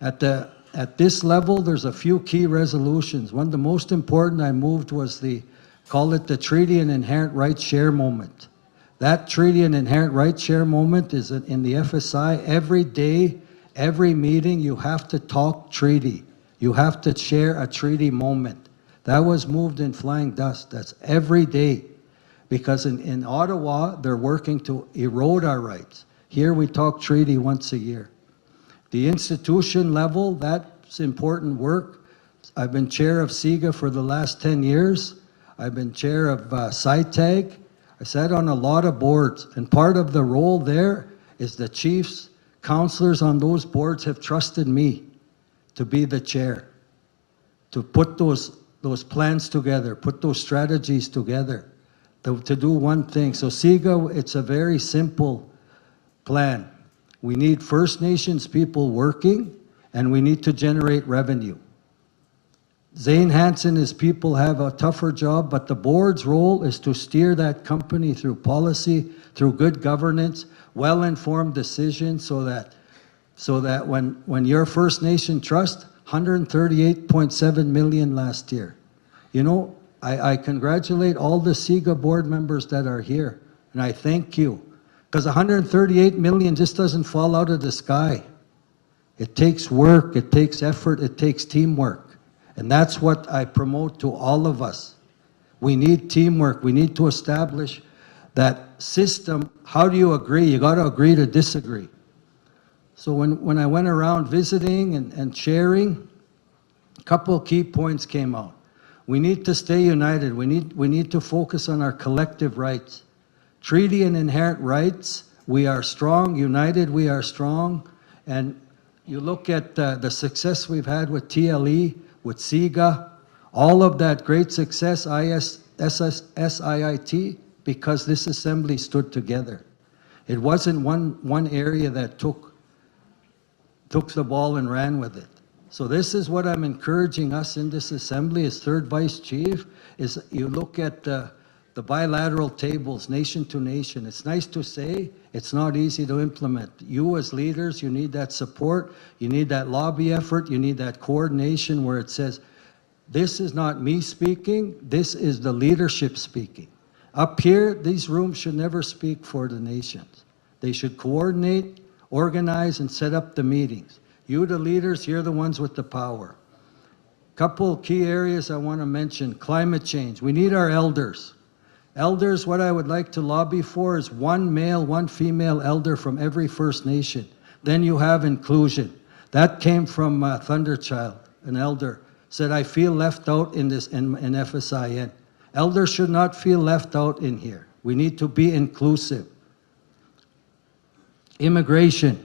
At this level, there's a few key resolutions. One of the most important I moved was call it the Treaty and Inherent Rights Share Moment. That Treaty and Inherent Rights Share Moment is in the FSI. Every day, every meeting, you have to talk treaty. You have to share a treaty moment. That was moved in flying dust. That's every day. Because in Ottawa, they're working to erode our rights. Here we talk treaty once a year. The institution level, that's important work. I've been chair of SIGA for the last 10 years. I've been chair of SciTag. I sat on a lot of boards, and part of the role there is the chiefs, councillors on those boards have trusted me to be the chair, to put those plans together, put those strategies together, to do one thing. So SIGA, it's a very simple plan. We need First Nations people working, and we need to generate revenue. Zane Hansen and his people have a tougher job, but the board's role is to steer that company through policy, through good governance, well-informed decisions, so that when your First Nation trust, 138.7 million last year. You know, I congratulate all the SIGA board members that are here, and I thank you, because 138 million just doesn't fall out of the sky. It takes work, it takes effort, it takes teamwork. And that's what I promote to all of us. We need teamwork. We need to establish that system. How do you agree? You got to agree to disagree. So when I went around visiting and sharing, a couple of key points came out. We need to stay united. We need to focus on our collective rights. Treaty and inherent rights, we are strong. United, we are strong. And you look at the success we've had with TLE, with SIGA, all of that great success, SIIT, because this assembly stood together. It wasn't one area that took the ball and ran with it. So this is what I'm encouraging us in this assembly as third vice chief, is you look at the bilateral tables, nation to nation. It's nice to say, it's not easy to implement. You as leaders, you need that support, you need that lobby effort, you need that coordination where it says, this is not me speaking, this is the leadership speaking. Up here, these rooms should never speak for the nations. They should coordinate, organize, and set up the meetings. You, the leaders, you're the ones with the power. Couple key areas I want to mention. Climate change. We need our elders. Elders, what I would like to lobby for is one male, one female elder from every First Nation. Then you have inclusion. That came from Thunderchild, an elder, said, I feel left out in this in FSIN. Elders should not feel left out in here. We need to be inclusive. Immigration.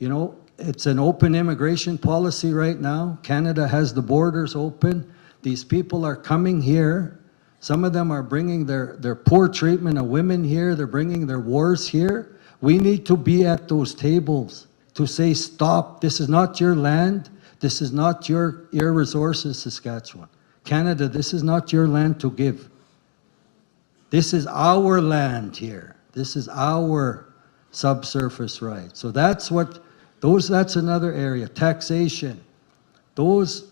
You know, it's an open immigration policy right now. Canada has the borders open. These people are coming here. Some of them are bringing their poor treatment of women here. They're bringing their wars here. We need to be at those tables to say, stop, this is not your land. This is not your resources, Saskatchewan. Canada, this is not your land to give. This is our land here. This is our subsurface right. So that's that's another area. Taxation. Those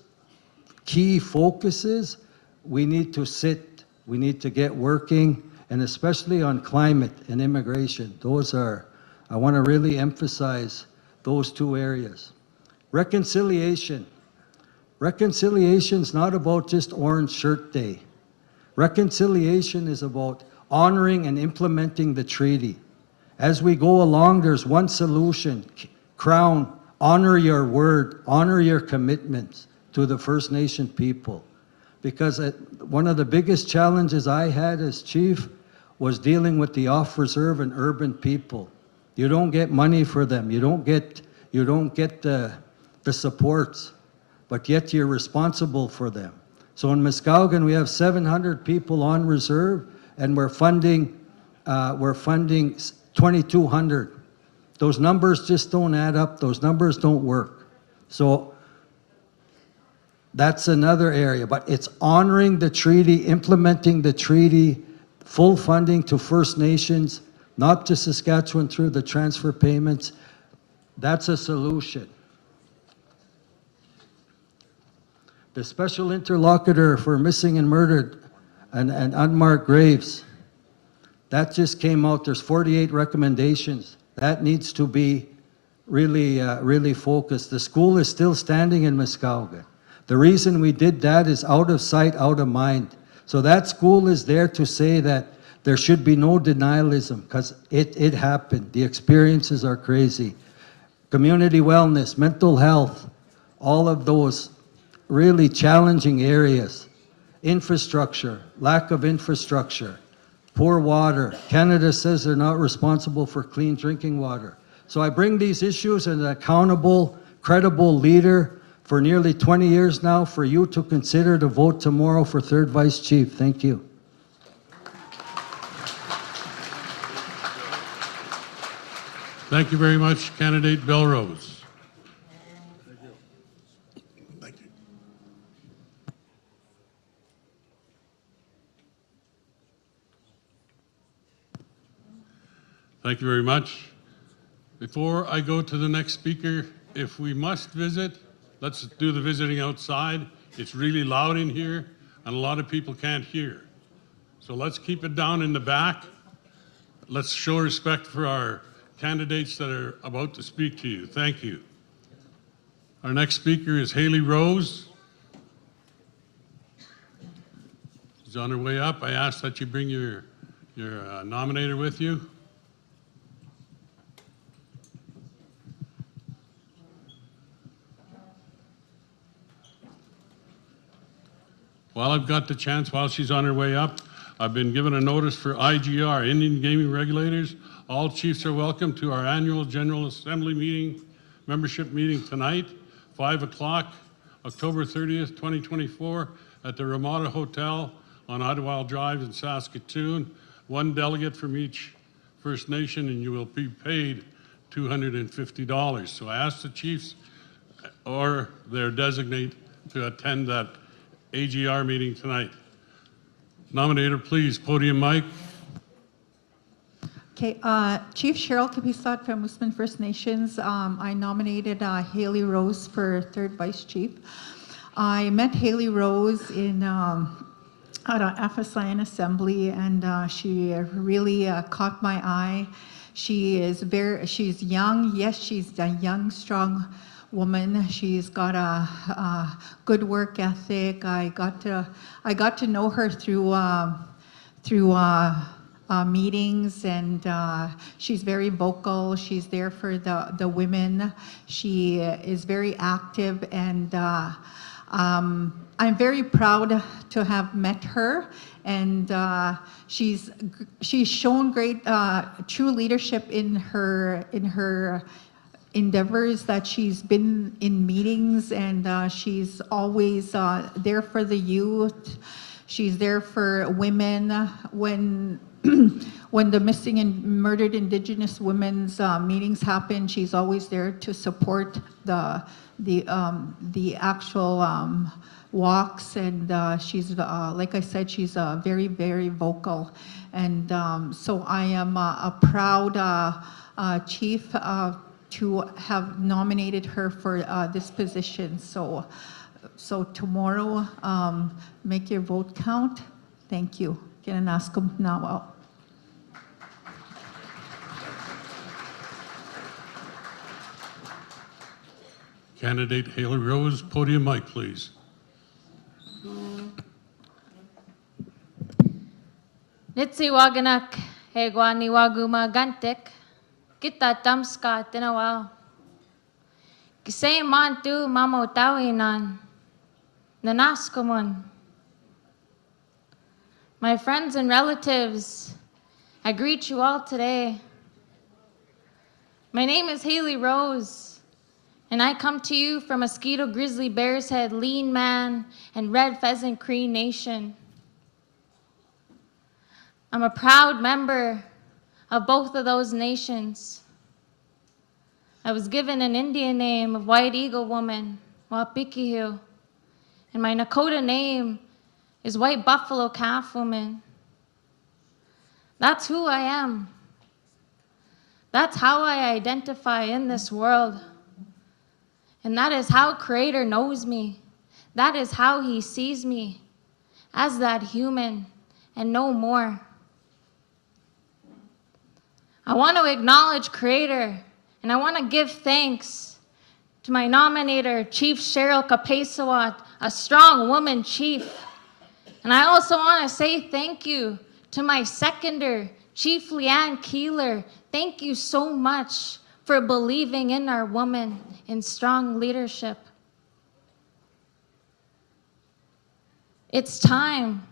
key focuses, we need to sit, we need to get working, and especially on climate and immigration. I want to really emphasize those two areas. Reconciliation. Reconciliation is not about just Orange Shirt Day. Reconciliation is about honoring and implementing the treaty. As we go along, there's one solution. Crown, honor your word, honor your commitments to the First Nation people. Because one of the biggest challenges I had as chief was dealing with the off-reserve and urban people. You don't get money for them. You don't get the supports, but yet you're responsible for them. So in Muskowgon, we have 700 people on reserve, and we're funding 2,200. Those numbers just don't add up. Those numbers don't work. So that's another area, but it's honoring the treaty, implementing the treaty, full funding to First Nations, not to Saskatchewan through the transfer payments. That's a solution. The special interlocutor for missing and murdered and unmarked graves, that just came out. There's 48 recommendations. That needs to be really focused. The school is still standing in Muskowgon. The reason we did that is out of sight, out of mind. So that school is there to say that there should be no denialism, because it happened. The experiences are crazy. Community wellness, mental health, all of those really challenging areas. Infrastructure, lack of infrastructure, poor water. Canada says they're not responsible for clean drinking water. So I bring these issues as an accountable, credible leader for nearly 20 years now for you to consider to vote tomorrow for third vice chief. Thank you. Thank you very much, candidate Belrose. Thank you. Thank you very much. Before I go to the next speaker, if we must visit, let's do the visiting outside. It's really loud in here, and a lot of people can't hear. So let's keep it down in the back. Let's show respect for our candidates that are about to speak to you. Thank you. Our next speaker is Haley Rose. She's on her way up. I ask that you bring your nominator with you. While I've got the chance, while she's on her way up, I've been given a notice for IGR, Indian Gaming Regulators. All chiefs are welcome to our annual General Assembly meeting, membership meeting tonight, 5 o'clock, October 30th, 2024, at the Ramada Hotel on Ottawa Drive in Saskatoon. One delegate from each First Nation, and you will be paid $250. So I ask the chiefs or their designate to attend that AGR meeting tonight. Nominator, please, podium mic. Okay, Chief Cheryl Kapisat from Usman First Nations. I nominated Haley Rose for third vice chief. I met Haley Rose in at an Fsin assembly, and she really caught my eye. She's young. Yes, she's a young, strong woman. She's got a good work ethic. I got to know her through meetings, and she's very vocal. She's there for the women. She is very active, and I'm very proud to have met her, and she's shown great true leadership in her endeavors that she's been in meetings, and she's always there for the youth. She's there for women when when the missing and murdered Indigenous women's meetings happen. She's always there to support the actual walks, and she's like I said, she's very, very vocal, and so I am a proud chief to have nominated her for this position. So tomorrow, make your vote count. Thank you. Kinanaskum Nawao. Candidate Haley Rose, podium mic, please. Nitsi waganak hegwani waguma gantik kita tamska tinawao. Kisay mantu mamotawinan nanaskumon. My friends and relatives, I greet you all today. My name is Haley Rose, and I come to you from Mosquito Grizzly Bear's Head, Lean Man, and Red Pheasant Cree Nation. I'm a proud member of both of those nations. I was given an Indian name of White Eagle Woman, Wapikihu, and my Nakota name is White Buffalo Calf Woman. That's who I am. That's how I identify in this world. And that is how Creator knows me. That is how He sees me, as that human and no more. I want to acknowledge Creator, and I want to give thanks to my nominator, Chief Cheryl Kapesawat, a strong woman chief. And I also want to say thank you to my seconder, Chief Leanne Keeler. Thank you so much for believing in our woman in strong leadership. It's time.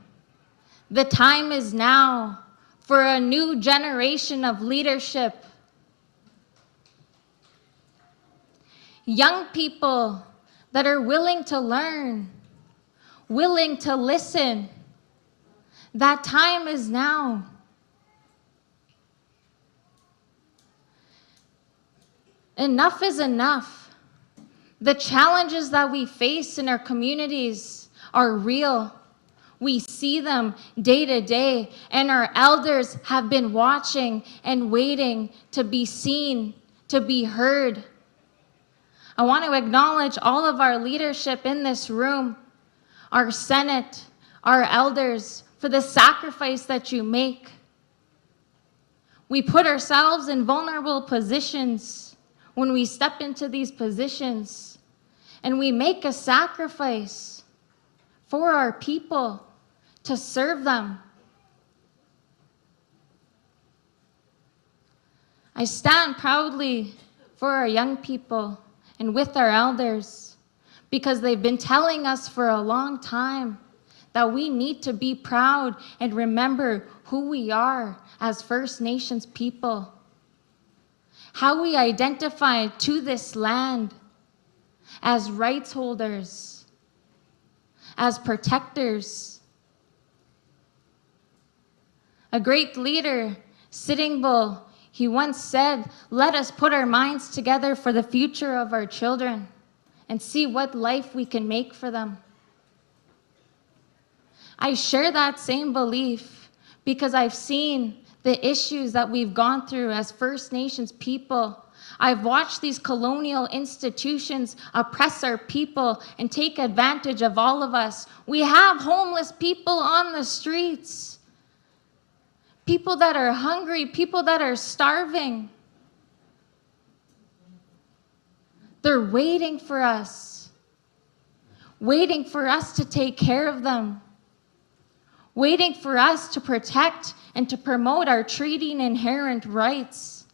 The time is now for a new generation of leadership. Young people that are willing to learn, willing to listen. That time is now. Enough is enough. The challenges that we face in our communities are real. We see them day to day, and our elders have been watching and waiting to be seen, to be heard. I want to acknowledge all of our leadership in this room, our Senate, our elders, for the sacrifice that you make. We put ourselves in vulnerable positions when we step into these positions, and we make a sacrifice for our people to serve them. I stand proudly for our young people and with our elders, because they've been telling us for a long time that we need to be proud and remember who we are as First Nations people, how we identify to this land as rights holders, as protectors. A great leader, Sitting Bull, he once said, "Let us put our minds together for the future of our children and see what life we can make for them." I share that same belief because I've seen the issues that we've gone through as First Nations people. I've watched these colonial institutions oppress our people and take advantage of all of us. We have homeless people on the streets. People that are hungry, people that are starving. They're waiting for us to take care of them, waiting for us to protect and to promote our treaty and inherent rights.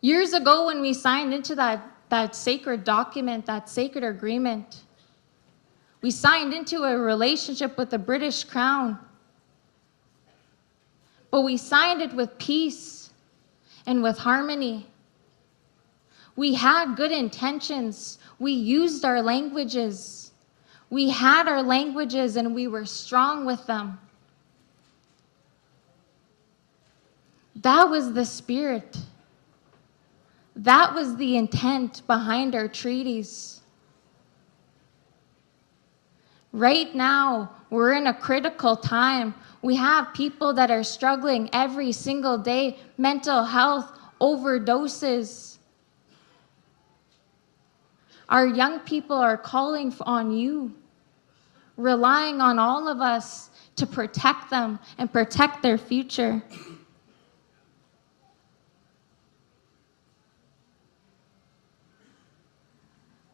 Years ago, when we signed into that sacred document, that sacred agreement, we signed into a relationship with the British Crown. But we signed it with peace and with harmony. We had good intentions. We used our languages. We had our languages and we were strong with them. That was the spirit. That was the intent behind our treaties. Right now, we're in a critical time. We have people that are struggling every single day, mental health, overdoses. Our young people are calling on you, relying on all of us to protect them and protect their future.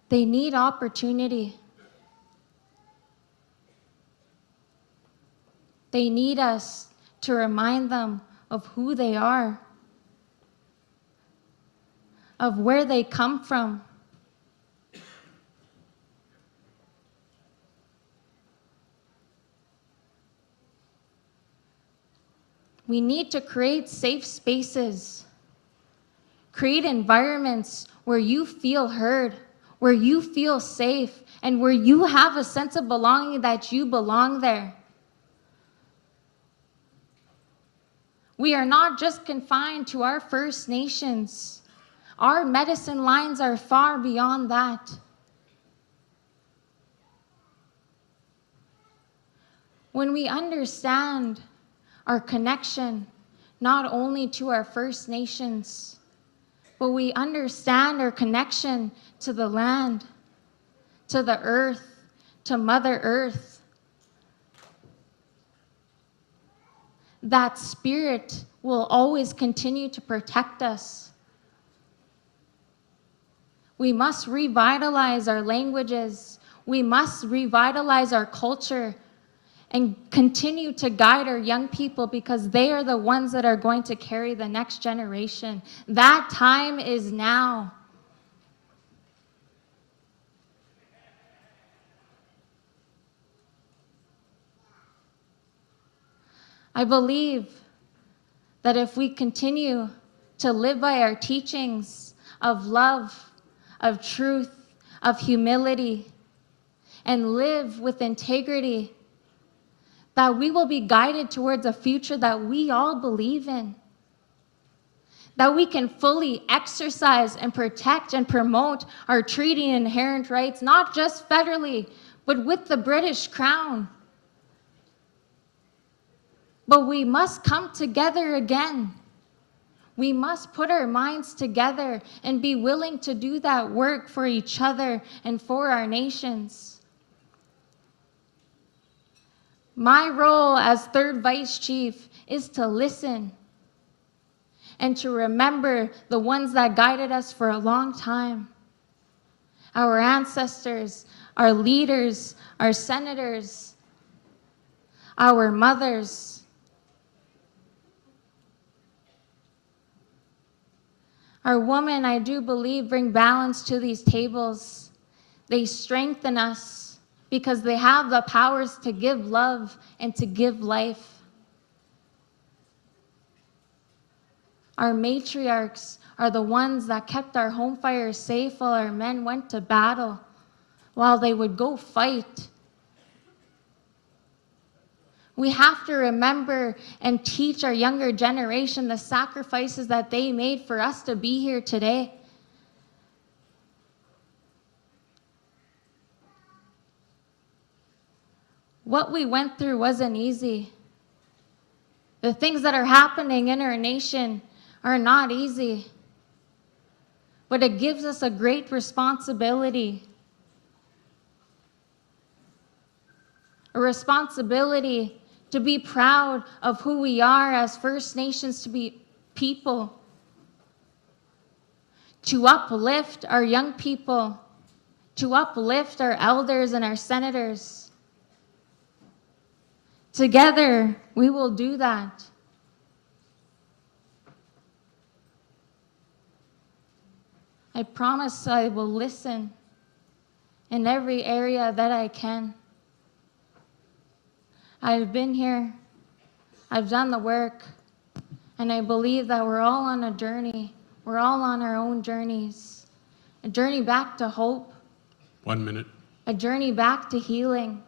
They need opportunity. They need us to remind them of who they are, of where they come from. We need to create safe spaces, create environments where you feel heard, where you feel safe, and where you have a sense of belonging that you belong there. We are not just confined to our First Nations. Our medicine lines are far beyond that. When we understand our connection, not only to our First Nations, but we understand our connection to the land, to the earth, to Mother Earth, that spirit will always continue to protect us. We must revitalize our languages. We must revitalize our culture and continue to guide our young people because they are the ones that are going to carry the next generation. That time is now. I believe that if we continue to live by our teachings of love, of truth, of humility, and live with integrity, that we will be guided towards a future that we all believe in, that we can fully exercise and protect and promote our treaty and inherent rights, not just federally, but with the British Crown. But we must come together again. We must put our minds together and be willing to do that work for each other and for our nations. My role as third vice chief is to listen and to remember the ones that guided us for a long time. Our ancestors, our leaders, our senators, our mothers. Our women, I do believe, bring balance to these tables. They strengthen us because they have the powers to give love and to give life. Our matriarchs are the ones that kept our home fires safe while our men went to battle, while they would go fight. We have to remember and teach our younger generation the sacrifices that they made for us to be here today. What we went through wasn't easy. The things that are happening in our nation are not easy. But it gives us a great responsibility. A responsibility to be proud of who we are as First Nations to be people, to uplift our young people, to uplift our elders and our senators. Together, we will do that. I promise I will listen in every area that I can. I've been here, I've done the work, and I believe that we're all on a journey. We're all on our own journeys. A journey back to hope. 1 minute. A journey back to healing.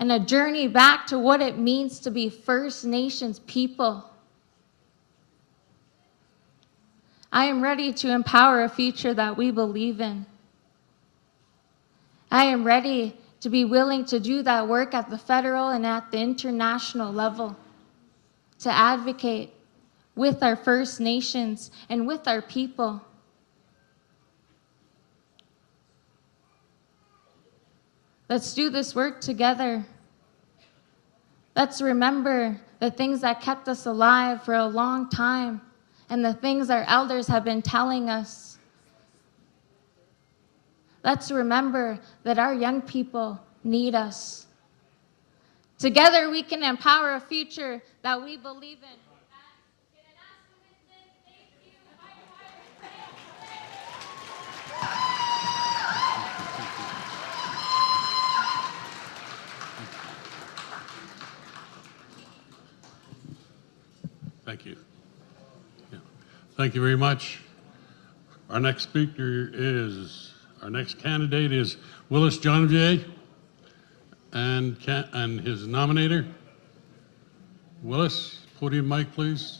And a journey back to what it means to be First Nations people. I am ready to empower a future that we believe in. I am ready to be willing to do that work at the federal and at the international level, to advocate with our First Nations and with our people. Let's do this work together. Let's remember the things that kept us alive for a long time and the things our elders have been telling us. Let's remember that our young people need us. Together we can empower a future that we believe in. Thank you. Yeah. Thank you very much. Our next candidate is Willis Janvier and his nominator. Willis, podium mic, please.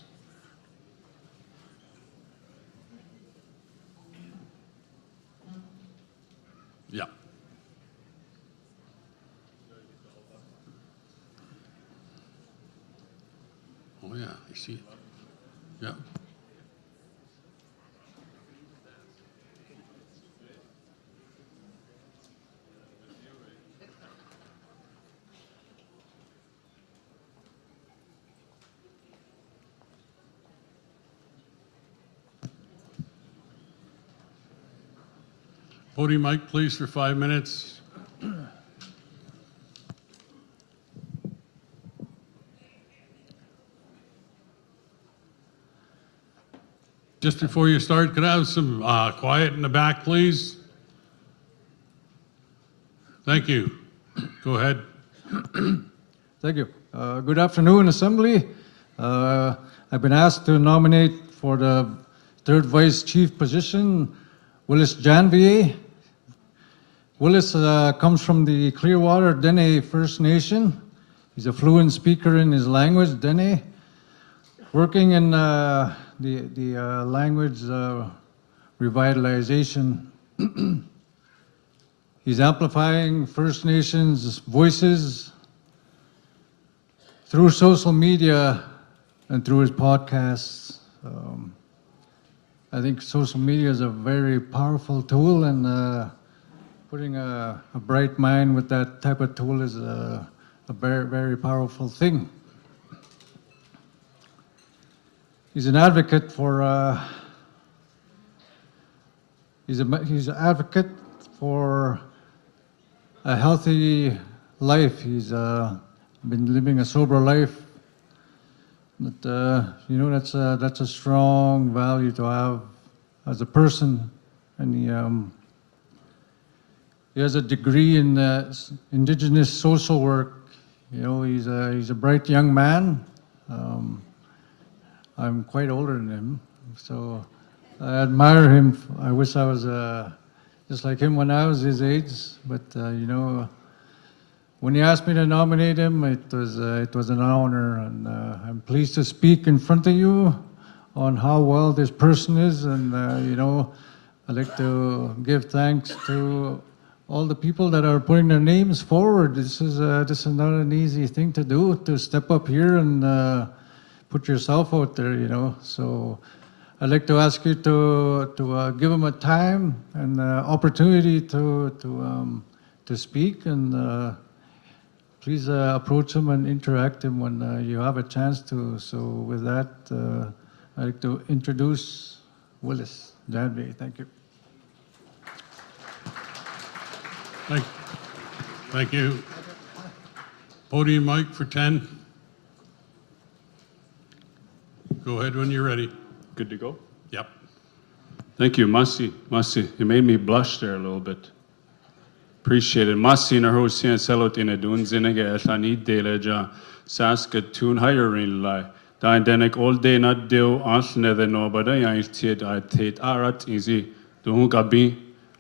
Yeah. Oh yeah, I see it. Yeah. Podium mic, please, for 5 minutes. Just before you start, could I have some quiet in the back, please? Thank you. Go ahead. Thank you. Good afternoon, Assembly. I've been asked to nominate for the third Vice Chief position, Willis Janvier. Willis comes from the Clearwater Dene First Nation. He's a fluent speaker in his language, Dene, working in the language revitalization. He's amplifying First Nations voices through social media and through his podcasts. I think social media is a very powerful tool, and putting a bright mind with that type of tool is a very, very powerful thing. He's an advocate for he's an advocate for a healthy life. He's been living a sober life. But you know, that's a strong value to have as a person. And he has a degree in Indigenous social work. You know, he's a bright young man. I'm quite older than him, so I admire him. I wish I was just like him when I was his age. But you know, when he asked me to nominate him, it was an honor, and I'm pleased to speak in front of you on how well this person is. And you know, I'd like to give thanks to all the people that are putting their names forward. This is not an easy thing to do, to step up here and put yourself out there, you know. So I'd like to ask you to give him a time and opportunity to speak, and please approach him and interact him when you have a chance to. So with that, I'd like to introduce Willis Janvier. Thank you. Thank you. Podium mic for 10. Go ahead when you're ready. Good to go? Yep. Thank you, Masi. Masi, you made me blush there a little bit. Appreciate it. Masi na Hosea Selotina Dunzinega Ethani Deleja Saskatoon hiring lie. Dynamic all day not deal Asne the nobody I tate arat easy. Dungabi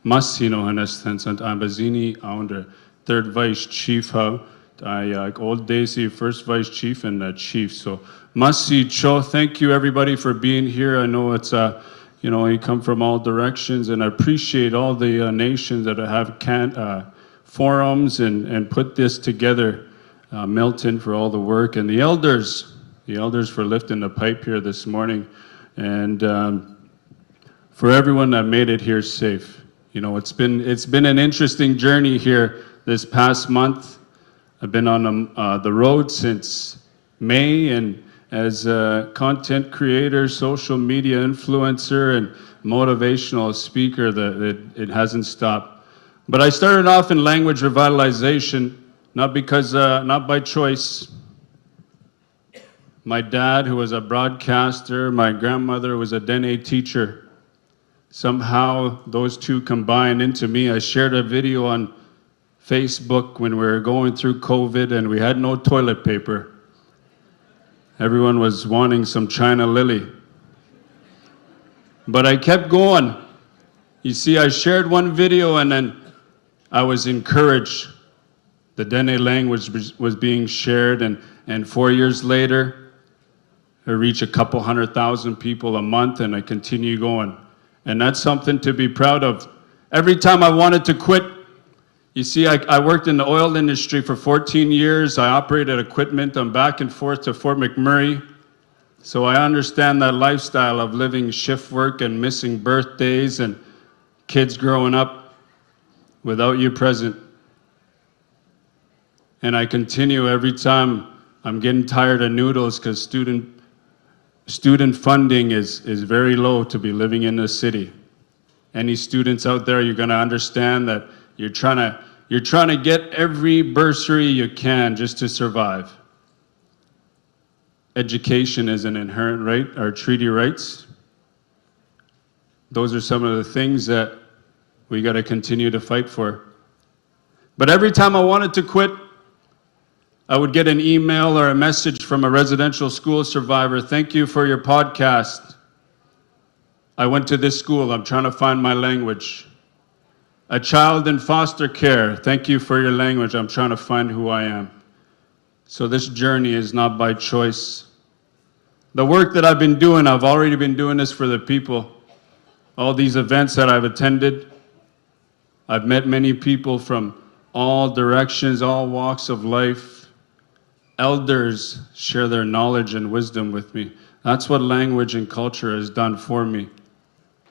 Masino Hanestens and Ambazini under third vice chief how I all day see first vice chief and chief. So Masi Cho, thank you everybody for being here. I know it's you know, you come from all directions, and I appreciate all the nations that have forums and put this together. Milton for all the work, and the elders for lifting the pipe here this morning, and for everyone that made it here safe. You know, it's been an interesting journey here this past month. I've been on the road since May, and as a content creator, social media influencer, and motivational speaker, it hasn't stopped. But I started off in language revitalization, not by choice. My dad, who was a broadcaster, my grandmother was a Dene teacher. Somehow those two combined into me. I shared a video on Facebook when we were going through COVID and we had no toilet paper. Everyone was wanting some China lily. But I kept going. You see, I shared one video and then I was encouraged. The Dene language was being shared, and 4 years later, I reach a couple 100,000 people a month, and I continue going. And that's something to be proud of. Every time I wanted to quit, you see, I worked in the oil industry for 14 years. I operated equipment. I'm back and forth to Fort McMurray. So I understand that lifestyle of living shift work and missing birthdays and kids growing up without you present. And I continue every time I'm getting tired of noodles because student funding is very low to be living in the city. Any students out there, you're going to understand that you're trying to get every bursary you can just to survive. Education is an inherent right, our treaty rights. Those are some of the things that we got to continue to fight for. But every time I wanted to quit, I would get an email or a message from a residential school survivor. Thank you for your podcast. I went to this school. I'm trying to find my language. A child in foster care. Thank you for your language. I'm trying to find who I am. So this journey is not by choice. The work that I've been doing, I've already been doing this for the people. All these events that I've attended, I've met many people from all directions, all walks of life. Elders share their knowledge and wisdom with me. That's what language and culture has done for me.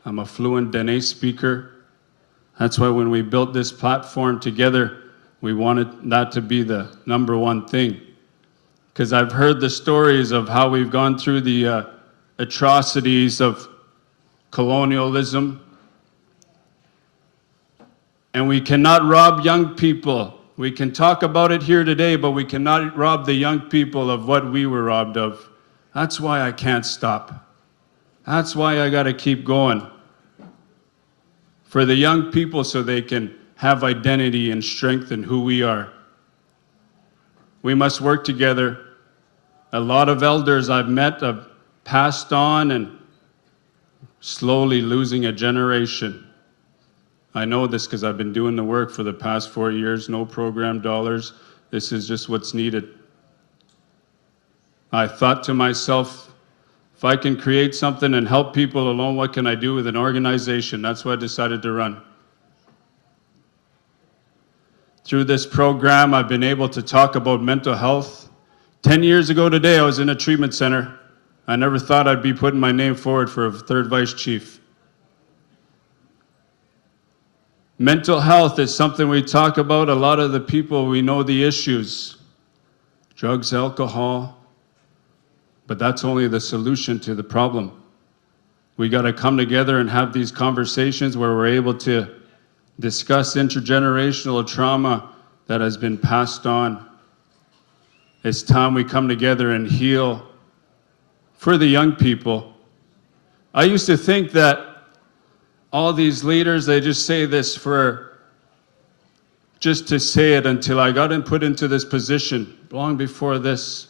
I'm a fluent Dene speaker. That's why when we built this platform together, we wanted that to be the #1 thing. Because I've heard the stories of how we've gone through the atrocities of colonialism. And we cannot rob young people. We can talk about it here today, but we cannot rob the young people of what we were robbed of. That's why I can't stop. That's why I got to keep going. For the young people so they can have identity and strength in who we are. We must work together. A lot of elders I've met have passed on and slowly losing a generation. I know this because I've been doing the work for the past 4 years, no program dollars. This is just what's needed. I thought to myself, if I can create something and help people alone, what can I do with an organization? That's why I decided to run. Through this program, I've been able to talk about mental health. 10 years ago today, I was in a treatment center. I never thought I'd be putting my name forward for a third vice chief. Mental health is something we talk about. A lot of the people, we know the issues. Drugs, alcohol, but that's only the solution to the problem. We got to come together and have these conversations where we're able to discuss intergenerational trauma that has been passed on. It's time we come together and heal for the young people. I used to think that all these leaders, they just say this just to say it, until I got put into this position long before this.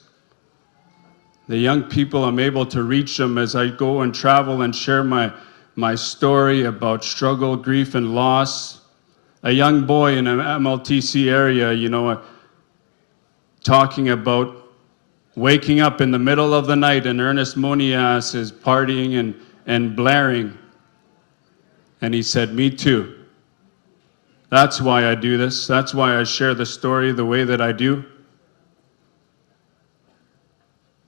The young people, I'm able to reach them as I go and travel and share my story about struggle, grief, and loss. A young boy in an MLTC area, you know, talking about waking up in the middle of the night and Ernest Monias is partying and blaring. And he said, me too. That's why I do this. That's why I share the story the way that I do.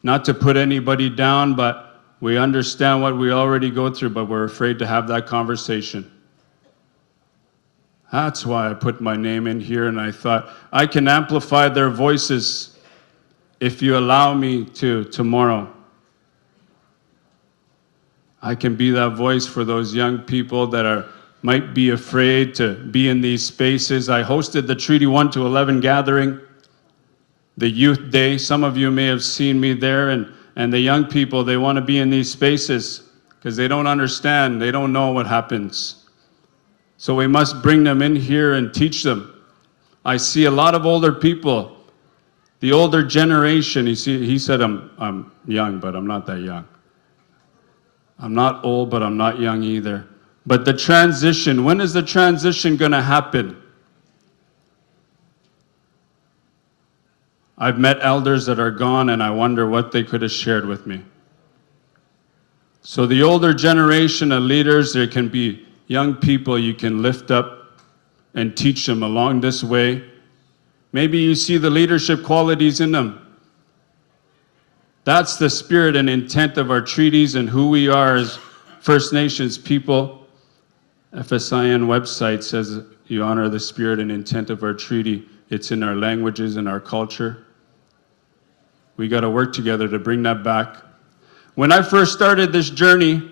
Not to put anybody down, but we understand what we already go through, but we're afraid to have that conversation. That's why I put my name in here, and I thought I can amplify their voices if you allow me to tomorrow. I can be that voice for those young people that might be afraid to be in these spaces. I hosted the Treaty 1 to 11 gathering, the Youth Day. Some of you may have seen me there, and the young people, they want to be in these spaces because they don't understand, they don't know what happens. So we must bring them in here and teach them. I see a lot of older people, the older generation. You see, he said I'm young, but I'm not that young. I'm not old, but I'm not young either. But the transition, when is the transition going to happen? I've met elders that are gone, and I wonder what they could have shared with me. So the older generation of leaders, there can be young people you can lift up and teach them along this way. Maybe you see the leadership qualities in them. That's the spirit and intent of our treaties and who we are as First Nations people. Fsin website says you honor the spirit and intent of our treaty. It's in our languages and our culture. We got to work together to bring that back. When I first started this journey,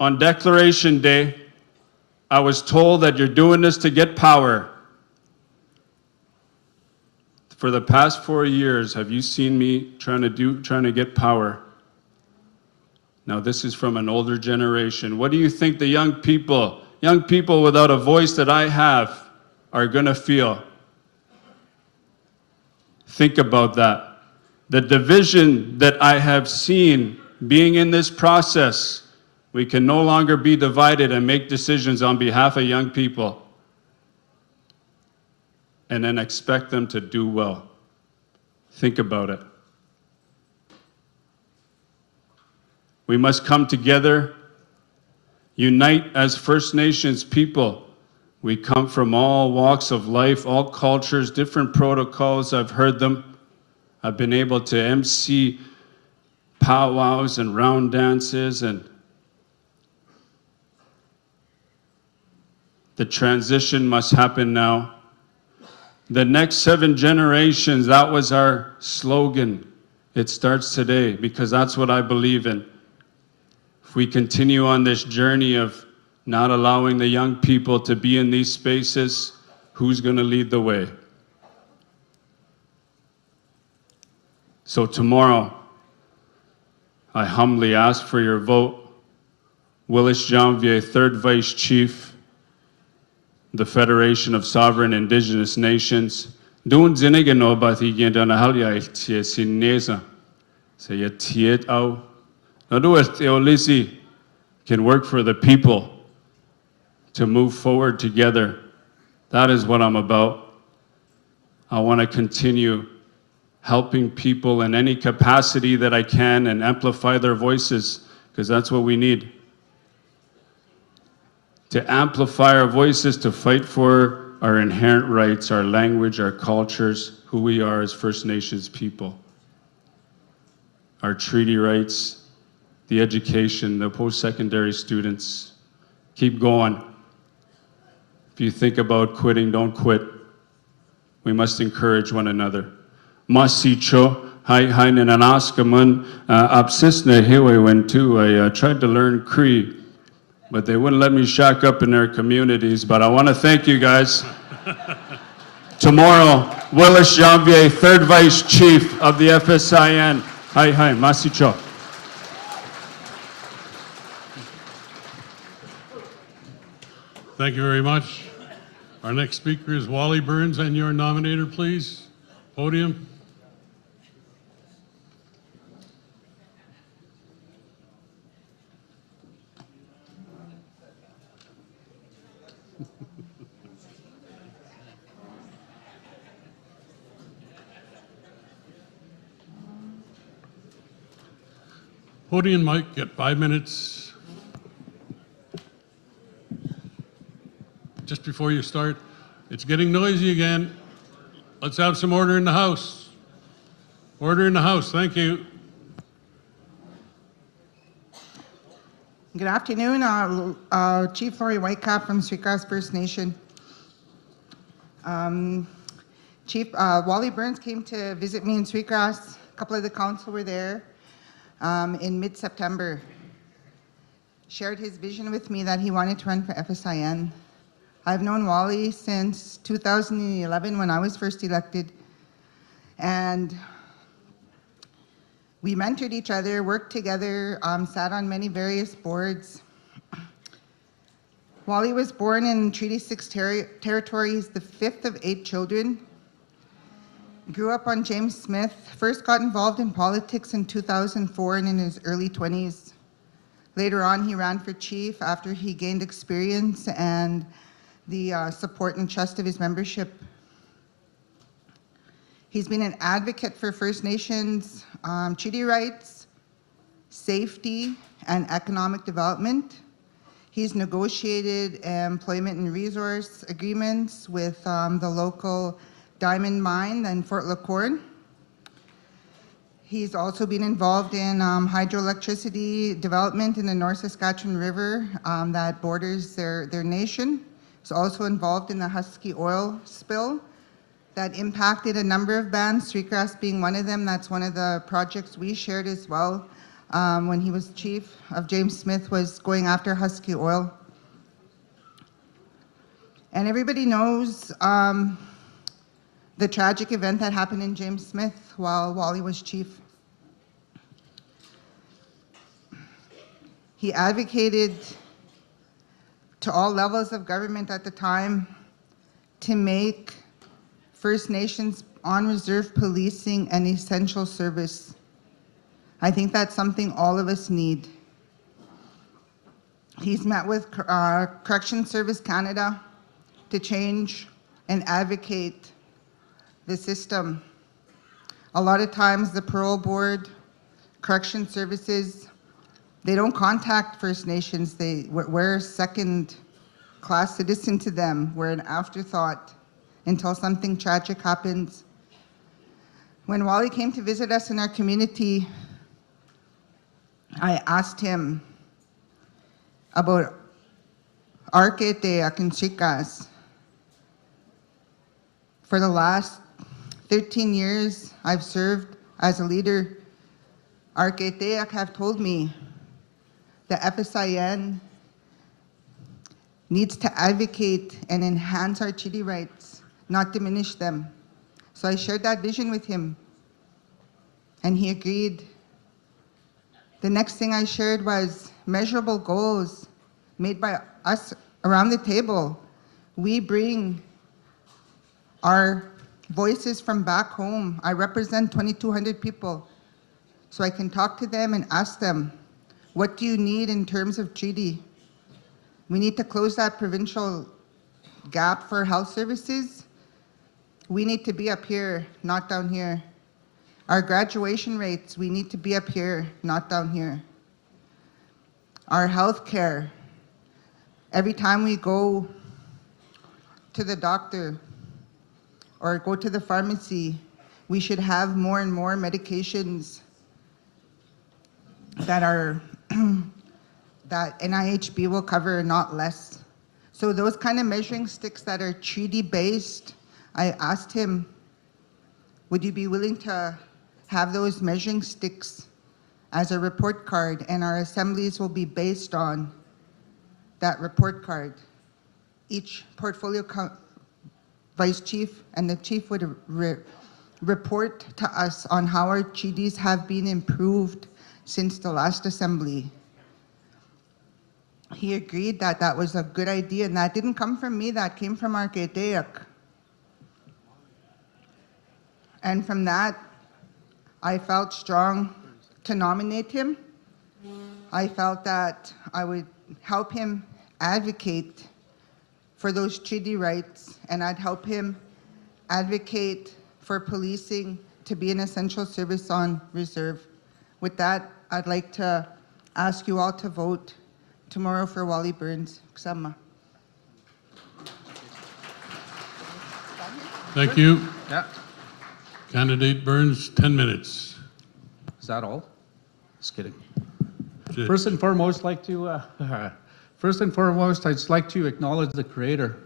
on Declaration Day, I was told that you're doing this to get power. For the past 4 years, have you seen me trying to get power? Now, this is from an older generation. What do you think the young people without a voice that I have, are going to feel? Think about that. The division that I have seen being in this process, we can no longer be divided and make decisions on behalf of young people and then expect them to do well. Think about it. We must come together, unite as First Nations people. We come from all walks of life, all cultures, different protocols. I've heard them. I've been able to MC powwows and round dances, and the transition must happen now. The next 7 generations, that was our slogan. It starts today because that's what I believe in. If we continue on this journey of not allowing the young people to be in these spaces, who's going to lead the way? So tomorrow, I humbly ask for your vote. Willis Janvier, 3rd Vice Chief, the Federation of Sovereign Indigenous Nations. Doen zinnige no bathi gendana halya iltie sineza. Say ya tiet au. Now do it Eolisi can work for the people to move forward together. That is what I'm about. I want to continue helping people in any capacity that I can and amplify their voices, because that's what we need. To amplify our voices, to fight for our inherent rights, our language, our cultures, who we are as First Nations people. Our treaty rights, the education, the post-secondary students. Keep going. If you think about quitting, don't quit. We must encourage one another. Masicho, hi nananaskaman, absisne hewe went too. I tried to learn Cree, but they wouldn't let me shack up in their communities. But I want to thank you guys. Tomorrow, Willis Janvier, 3rd Vice Chief of the FSIN. Hi, Masicho. Thank you very much. Our next speaker is Wally Burns, and your nominator, please. Podium. Podium mic, get 5 minutes. Just before you start, it's getting noisy again. Let's have some order in the House. Order in the House, thank you. Good afternoon, Chief Laurie Whitecap from Sweetgrass First Nation. Chief Wally Burns came to visit me in Sweetgrass. A couple of the council were there in mid-September. Shared his vision with me that he wanted to run for FSIN. I've known Wally since 2011 when I was first elected, and we mentored each other, worked together, sat on many various boards. Wally was born in Treaty 6 territory. He's the 5th of 8 children. Grew up on James Smith. First got involved in politics in 2004 and in his early 20s. Later on, he ran for chief after he gained experience and the support and trust of his membership. He's been an advocate for First Nations treaty rights, safety, and economic development. He's negotiated employment and resource agreements with the local diamond mine in Fort LaCorne. He's also been involved in hydroelectricity development in the North Saskatchewan River that borders their nation. He's also involved in the Husky oil spill that impacted a number of bands, Sweetgrass being one of them. That's one of the projects we shared as well when he was chief of James Smith, was going after Husky oil. And everybody knows the tragic event that happened in James Smith while Wally was chief. He advocated to all levels of government at the time to make First Nations on-reserve policing an essential service. I think that's something all of us need. He's met with Correction Service Canada to change and advocate the system. A lot of times the parole board, correction services, they don't contact First Nations. We're a second-class citizen to them. We're an afterthought until something tragic happens. When Wally came to visit us in our community, I asked him about Arke Te Akinchikas. For the last 13 years I've served as a leader. Arke Te Ak have told me the FSIN needs to advocate and enhance our treaty rights, not diminish them. So I shared that vision with him, and he agreed. The next thing I shared was measurable goals made by us around the table. We bring our voices from back home. I represent 2,200 people, so I can talk to them and ask them, what do you need in terms of treaty? We need to close that provincial gap for health services. We need to be up here, not down here. Our graduation rates, we need to be up here, not down here. Our health care, every time we go to the doctor or go to the pharmacy, we should have more and more medications that are that NIHB will cover, not less. So those kind of measuring sticks that are treaty-based, I asked him, would you be willing to have those measuring sticks as a report card, and our assemblies will be based on that report card. Each portfolio vice chief, and the chief would report to us on how our chidis have been improved since the last assembly. He agreed that that was a good idea, and that didn't come from me, that came from our Architect. And from that, I felt strong to nominate him. I felt that I would help him advocate for those treaty rights, and I'd help him advocate for policing to be an essential service on reserve. With that, I'd like to ask you all to vote tomorrow for Wally Burns. Ksama. Thank you. Yeah. Candidate Burns, 10 minutes. Is that all? Just kidding. First and foremost, I'd just like to acknowledge the Creator.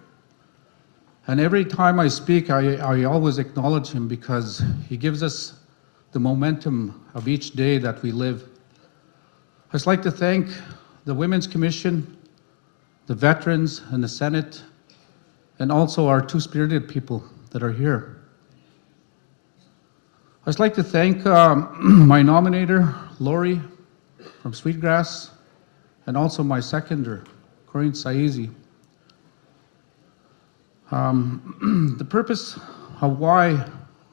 And every time I speak, I always acknowledge Him because He gives us the momentum of each day that we live. I'd just like to thank the Women's Commission, the veterans, and the Senate, and also our two-spirited people that are here. I'd just like to thank my nominator, Lori from Sweetgrass, and also my seconder, Corinne Saizi. The purpose of why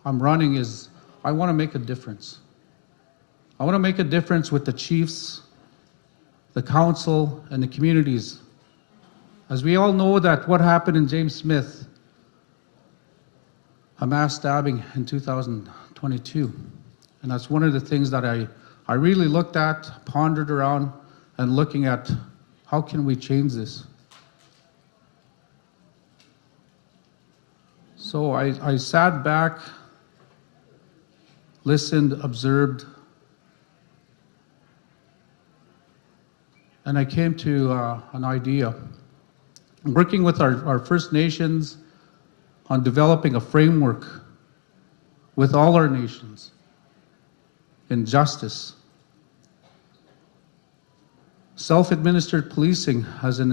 I'm running is I want to make a difference. I want to make a difference with the chiefs, the council, and the communities. As we all know that what happened in James Smith, a mass stabbing in 2022. And that's one of the things that I really looked at, pondered around, and looking at how can we change this. So I sat back, listened, observed, and I came to an idea. Working with our First Nations on developing a framework with all our nations in justice. Self-administered policing as an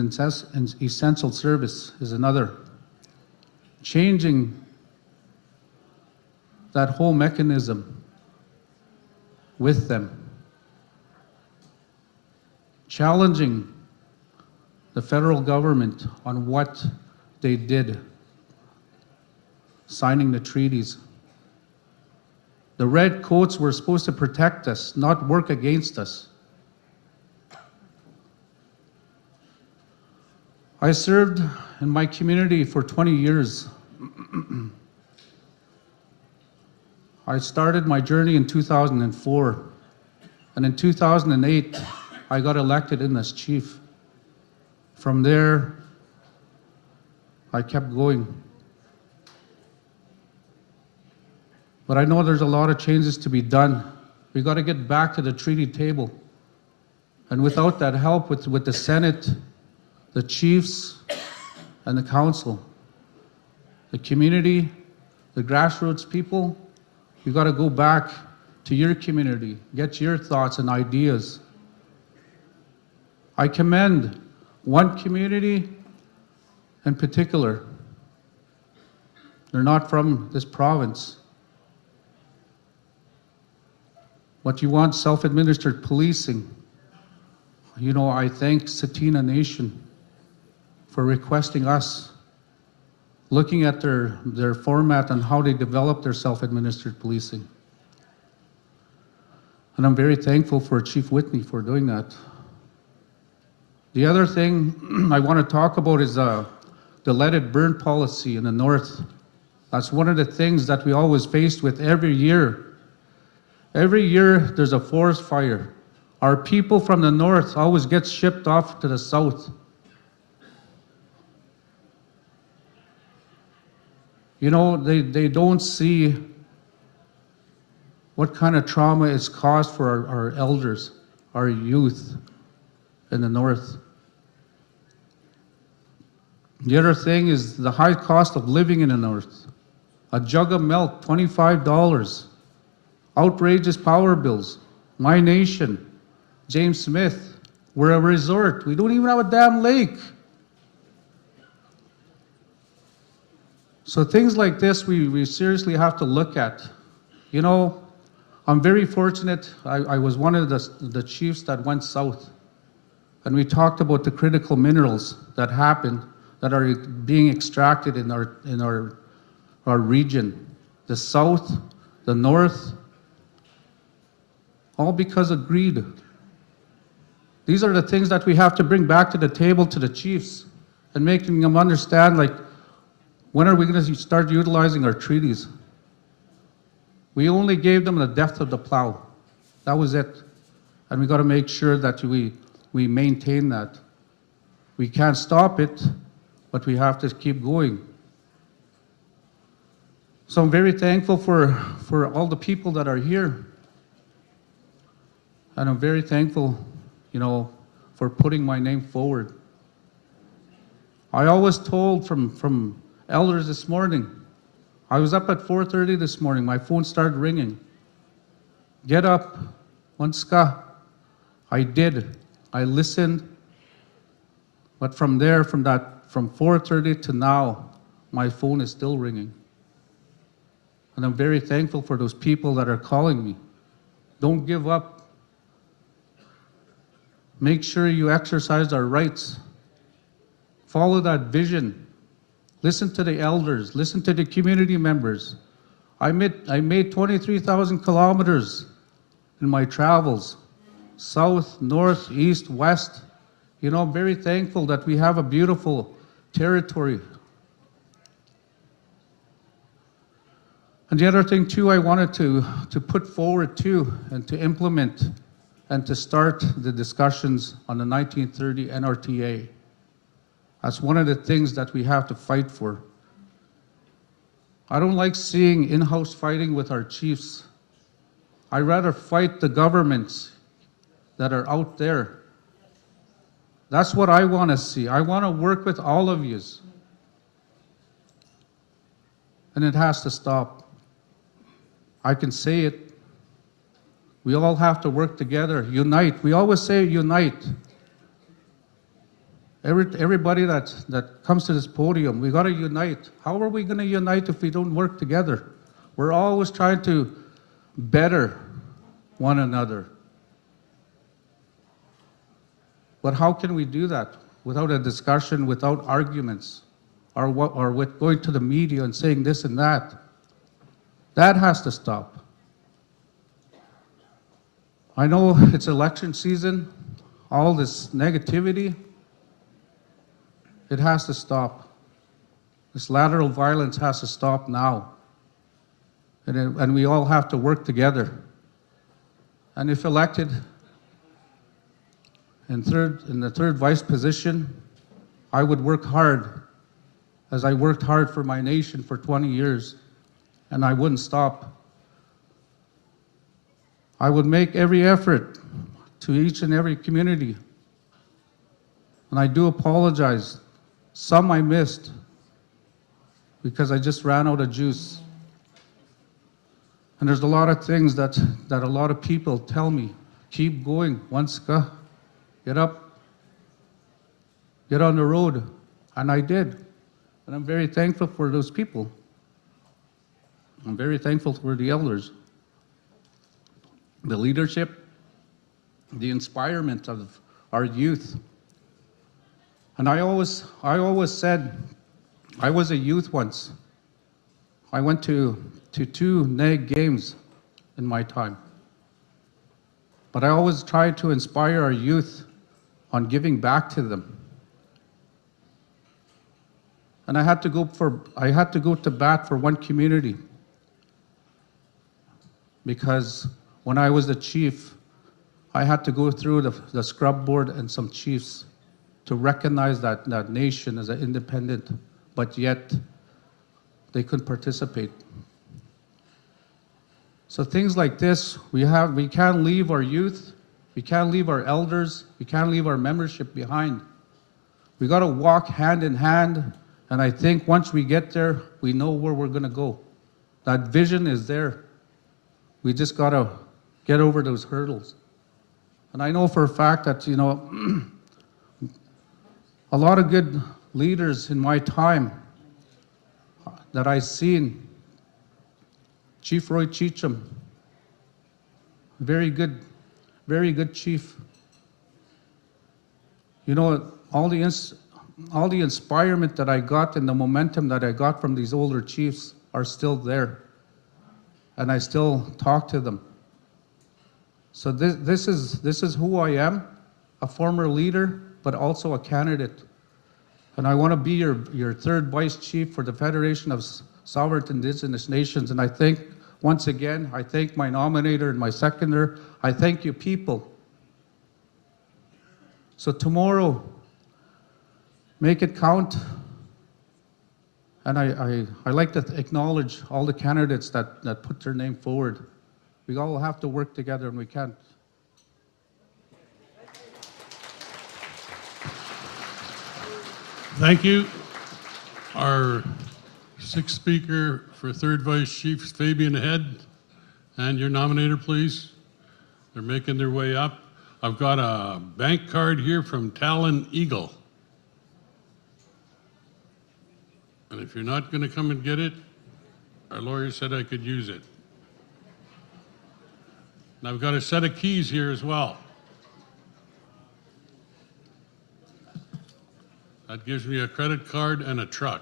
essential service is another. Changing that whole mechanism with them. Challenging the federal government on what they did, signing the treaties. The red coats were supposed to protect us, not work against us. I served in my community for 20 years. I started my journey in 2004, and in 2008, I got elected in as chief. From there, I kept going. But I know there's a lot of changes to be done. We got to get back to the treaty table. And without that help with the Senate, the chiefs, and the council, the community, the grassroots people, you got to go back to your community, get your thoughts and ideas. I commend one community in particular. They're not from this province. What you want, self-administered policing. You know, I thank Tsuut'ina Nation for requesting us, looking at their format and how they develop their self-administered policing. And I'm very thankful for Chief Whitney for doing that. The other thing I want to talk about is the let it burn policy in the north. That's one of the things that we always faced with every year. Every year there's a forest fire. Our people from the north always get shipped off to the south. You know, they don't see what kind of trauma is caused for our elders, our youth in the north. The other thing is the high cost of living in the north. A jug of milk, $25. Outrageous power bills. My nation, James Smith, we're a resort. We don't even have a damn lake. So things like this, we seriously have to look at. You know, I'm very fortunate. I was one of the chiefs that went south. And we talked about the critical minerals that happen, that are being extracted in our region. The south, the north, all because of greed. These are the things that we have to bring back to the table to the chiefs and making them understand, like, when are we going to start utilizing our treaties? We only gave them the depth of the plow. That was it. And we got to make sure that we maintain that. We can't stop it, but we have to keep going. So I'm very thankful for all the people that are here. And I'm very thankful, you know, for putting my name forward. I always told from elders this morning, I was up at 4:30 this morning, my phone started ringing. Get up, Wanska. I did. I listened. But from there, from 4:30 to now, my phone is still ringing. And I'm very thankful for those people that are calling me. Don't give up. Make sure you exercise our rights. Follow that vision. Listen to the elders. Listen to the community members. I made 23,000 kilometers in my travels. South, north, east, west. You know, I'm very thankful that we have a beautiful territory. And the other thing too I wanted to put forward too and to implement and to start the discussions on the 1930 NRTA. That's one of the things that we have to fight for. I don't like seeing in-house fighting with our chiefs. I'd rather fight the governments that are out there. That's what I want to see. I want to work with all of you. And it has to stop. I can say it. We all have to work together, unite. We always say unite. Everybody that comes to this podium, we got to unite. How are we going to unite if we don't work together? We're always trying to better one another. But how can we do that without a discussion, without arguments, or with going to the media and saying this and that? That has to stop. I know it's election season, all this negativity, it has to stop. This lateral violence has to stop now. And we all have to work together. And if elected in the third vice position, I would work hard, as I worked hard for my nation for 20 years, and I wouldn't stop. I would make every effort to each and every community. And I do apologize. Some I missed because I just ran out of juice. And there's a lot of things that a lot of people tell me. Keep going, Wanska. Get up. Get on the road. And I did. And I'm very thankful for those people. I'm very thankful for the elders. The leadership, the inspirement of our youth. And I always said, I was a youth once. I went to 2 NAG games in my time. But I always tried to inspire our youth on giving back to them. And I had to go to bat for one community. Because when I was the chief, I had to go through the scrub board and some chiefs to recognize that nation as an independent, but yet they couldn't participate. So things like this, we can't leave our youth, we can't leave our elders, we can't leave our membership behind. We got to walk hand in hand, and I think once we get there, we know where we're going to go. That vision is there. We just got to get over those hurdles. And I know for a fact that, you know, a lot of good leaders in my time, that I seen, Chief Roy Cheecham, very good chief. You know, all the inspirement that I got and the momentum that I got from these older chiefs are still there. And I still talk to them. So this is who I am, a former leader, but also a candidate. And I want to be your third vice chief for the Federation of Sovereign Indigenous Nations. And I think, once again, I thank my nominator and my seconder. I thank you people. So tomorrow, make it count. And I like to acknowledge all the candidates that put their name forward. We all have to work together, and we can't. Thank you. Our sixth speaker for third vice chief is Fabian Head. And your nominator, please. They're making their way up. I've got a bank card here from Talon Eagle. And if you're not going to come and get it, our lawyer said I could use it. And I've got a set of keys here as well. That gives me a credit card and a truck.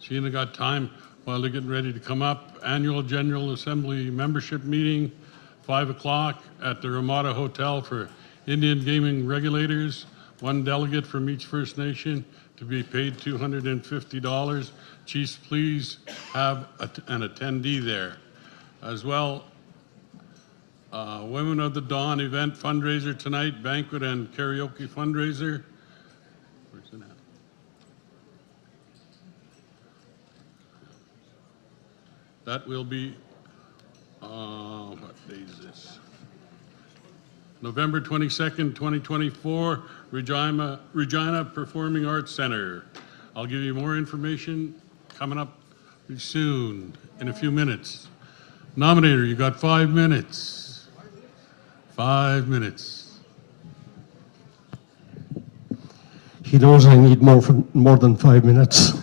Sheena got time while they're getting ready to come up. Annual General Assembly membership meeting, 5 o'clock at the Ramada Hotel for Indian gaming regulators. One delegate from each First Nation to be paid $250. Chiefs, please have an attendee there. As well, Women of the Dawn event fundraiser tonight, banquet and karaoke fundraiser. Where's it at? That will be, what day is this? November 22nd, 2024, Regina Performing Arts Center. I'll give you more information coming up soon, in a few minutes. Nominator, you got 5 minutes. 5 minutes. He knows I need more than 5 minutes.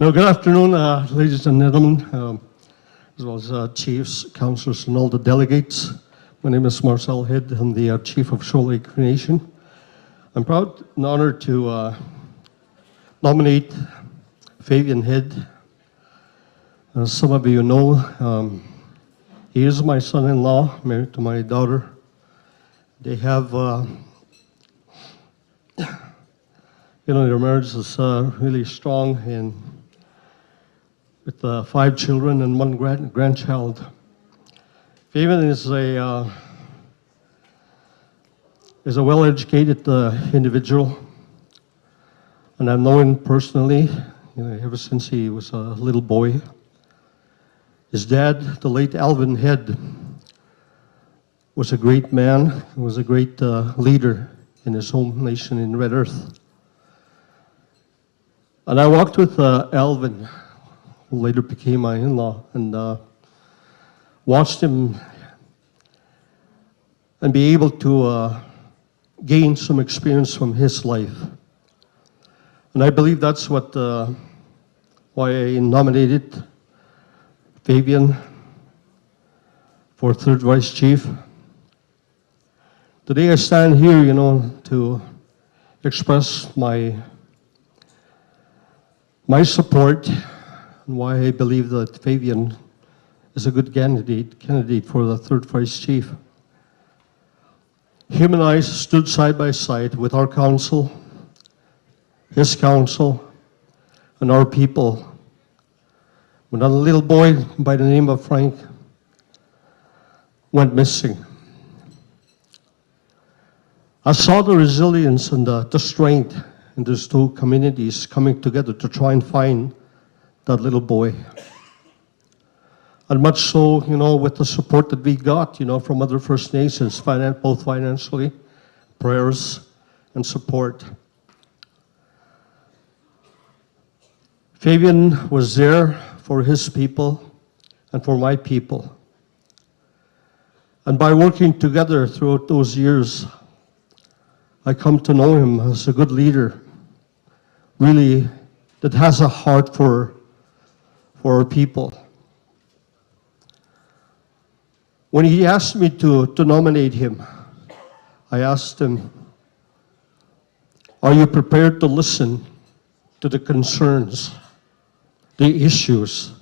No, good afternoon, ladies and gentlemen, as well as chiefs, councillors, and all the delegates. My name is Marcel Head. I'm the chief of Shoal Lake Nation. I'm proud and honored to nominate Fabian Head. As some of you know, he is my son-in-law, married to my daughter. They have, their marriage is really strong, and with 5 children and 1 grandchild. Fabian is a well-educated individual, and I've known him personally, ever since he was a little boy. His dad, the late Alvin Head, was a great man. He was a great leader in his home nation in Red Earth. And I walked with Alvin, who later became my in-law, and watched him and be able to gain some experience from his life. And I believe that's why I nominated Fabian for third vice chief. Today I stand here, to express my support and why I believe that Fabian is a good candidate for the third vice chief. Him and I stood side by side with our council, his council, and our people when a little boy by the name of Frank went missing. I saw the resilience and the strength in these 2 communities coming together to try and find that little boy. And and much so, with the support that we got, from other First Nations, both financially, prayers, and support. Fabian was there for his people and for my people. And by working together throughout those years, I come to know him as a good leader, really, that has a heart for our people. When he asked me to nominate him, I asked him, are you prepared to listen to the concerns, the issues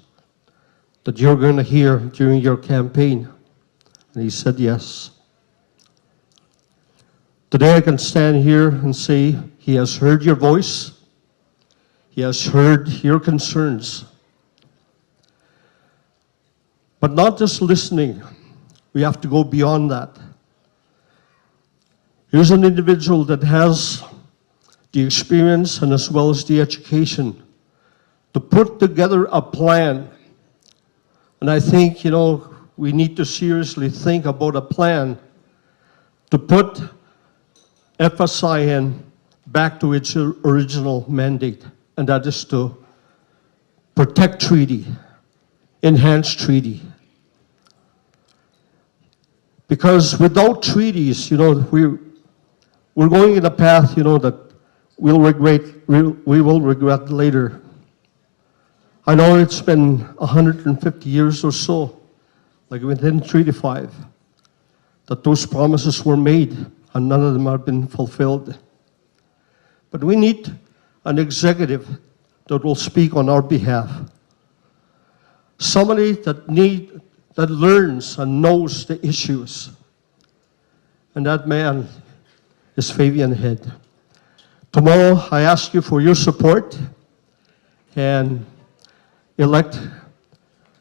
that you're going to hear during your campaign? And he said yes. Today I can stand here and say he has heard your voice. He has heard your concerns. But not just listening, we have to go beyond that. Here's an individual that has the experience and as well as the education to put together a plan. And I think, we need to seriously think about a plan to put FSIN back to its original mandate, and that is to protect treaty, enhance treaty. Because without treaties, we're going in a path, that we will regret later. I know it's been 150 years or so, like within 3 to 5, that those promises were made and none of them have been fulfilled. But we need an executive that will speak on our behalf. Somebody that learns and knows the issues. And that man is Fabian Head. Tomorrow, I ask you for your support and elect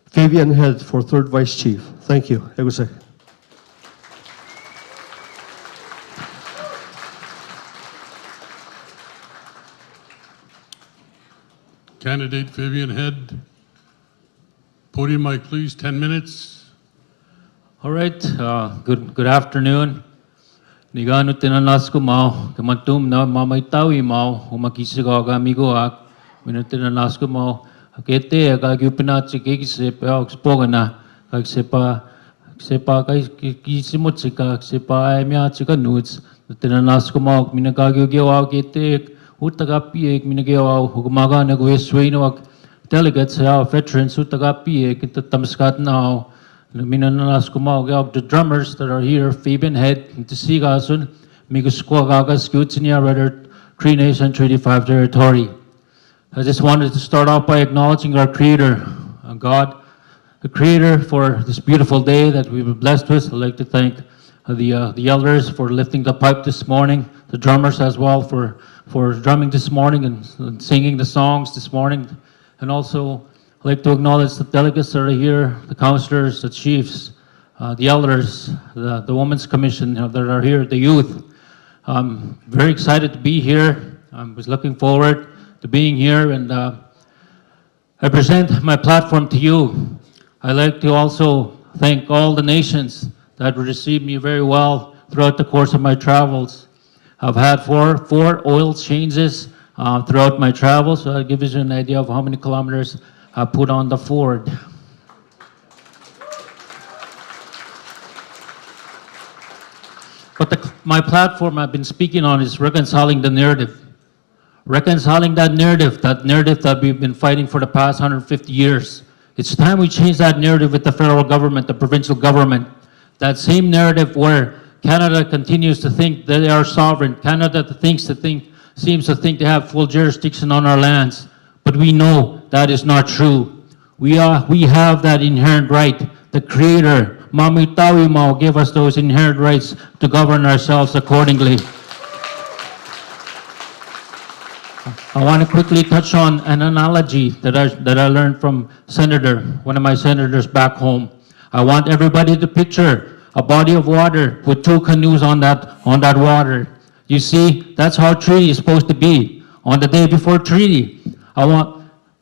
Fabian Head for 3rd Vice Chief. Thank you. Candidate Fabian Head, podium mic please, 10 minutes. All right, good afternoon. Nigano tinanas ko mau, kamatum na mamaitawi mau, umakisi ko agamigo ak, minutinanas ko mau, akete agagupinat si kikisipa okspogana, kagsepa kisimut sika, ksepa ayamya sika nudes, tinanas ko mau, minagagugyaw akete, utagapiek, minagyaw, hugumaga nagwesway wag delegates sa veterans, utagapiek, itatamskat na Minananas ko mau the drummers that are here, Fabian Head, to see gasun, Miguskwagas, Gutinia, rather Cree Nation Treaty 5 territory. I just wanted to start off by acknowledging our Creator, God, the Creator, for this beautiful day that we've been blessed with. I'd like to thank the elders for lifting the pipe this morning, the drummers as well for drumming this morning and singing the songs this morning, and also I'd like to acknowledge the delegates that are here, the councillors, the chiefs, the elders, the Women's Commission that are here, the youth. I'm very excited to be here. I was looking forward to being here, and I present my platform to you. I'd like to also thank all the nations that received me very well throughout the course of my travels. I've had four oil changes throughout my travels, so I'll give you an idea of how many kilometers I put on the Ford. But my platform I've been speaking on is reconciling the narrative. Reconciling that narrative that we've been fighting for the past 150 years. It's time we change that narrative with the federal government, the provincial government. That same narrative where Canada continues to think that they are sovereign. Canada seems to think they have full jurisdiction on our lands. But we know that is not true. We have that inherent right. The Creator, Mamitawi Mau, gave us those inherent rights to govern ourselves accordingly. I want to quickly touch on an analogy that I learned from one of my senators back home. I want everybody to picture a body of water with 2 canoes on that water. You see, that's how treaty is supposed to be. On the day before treaty,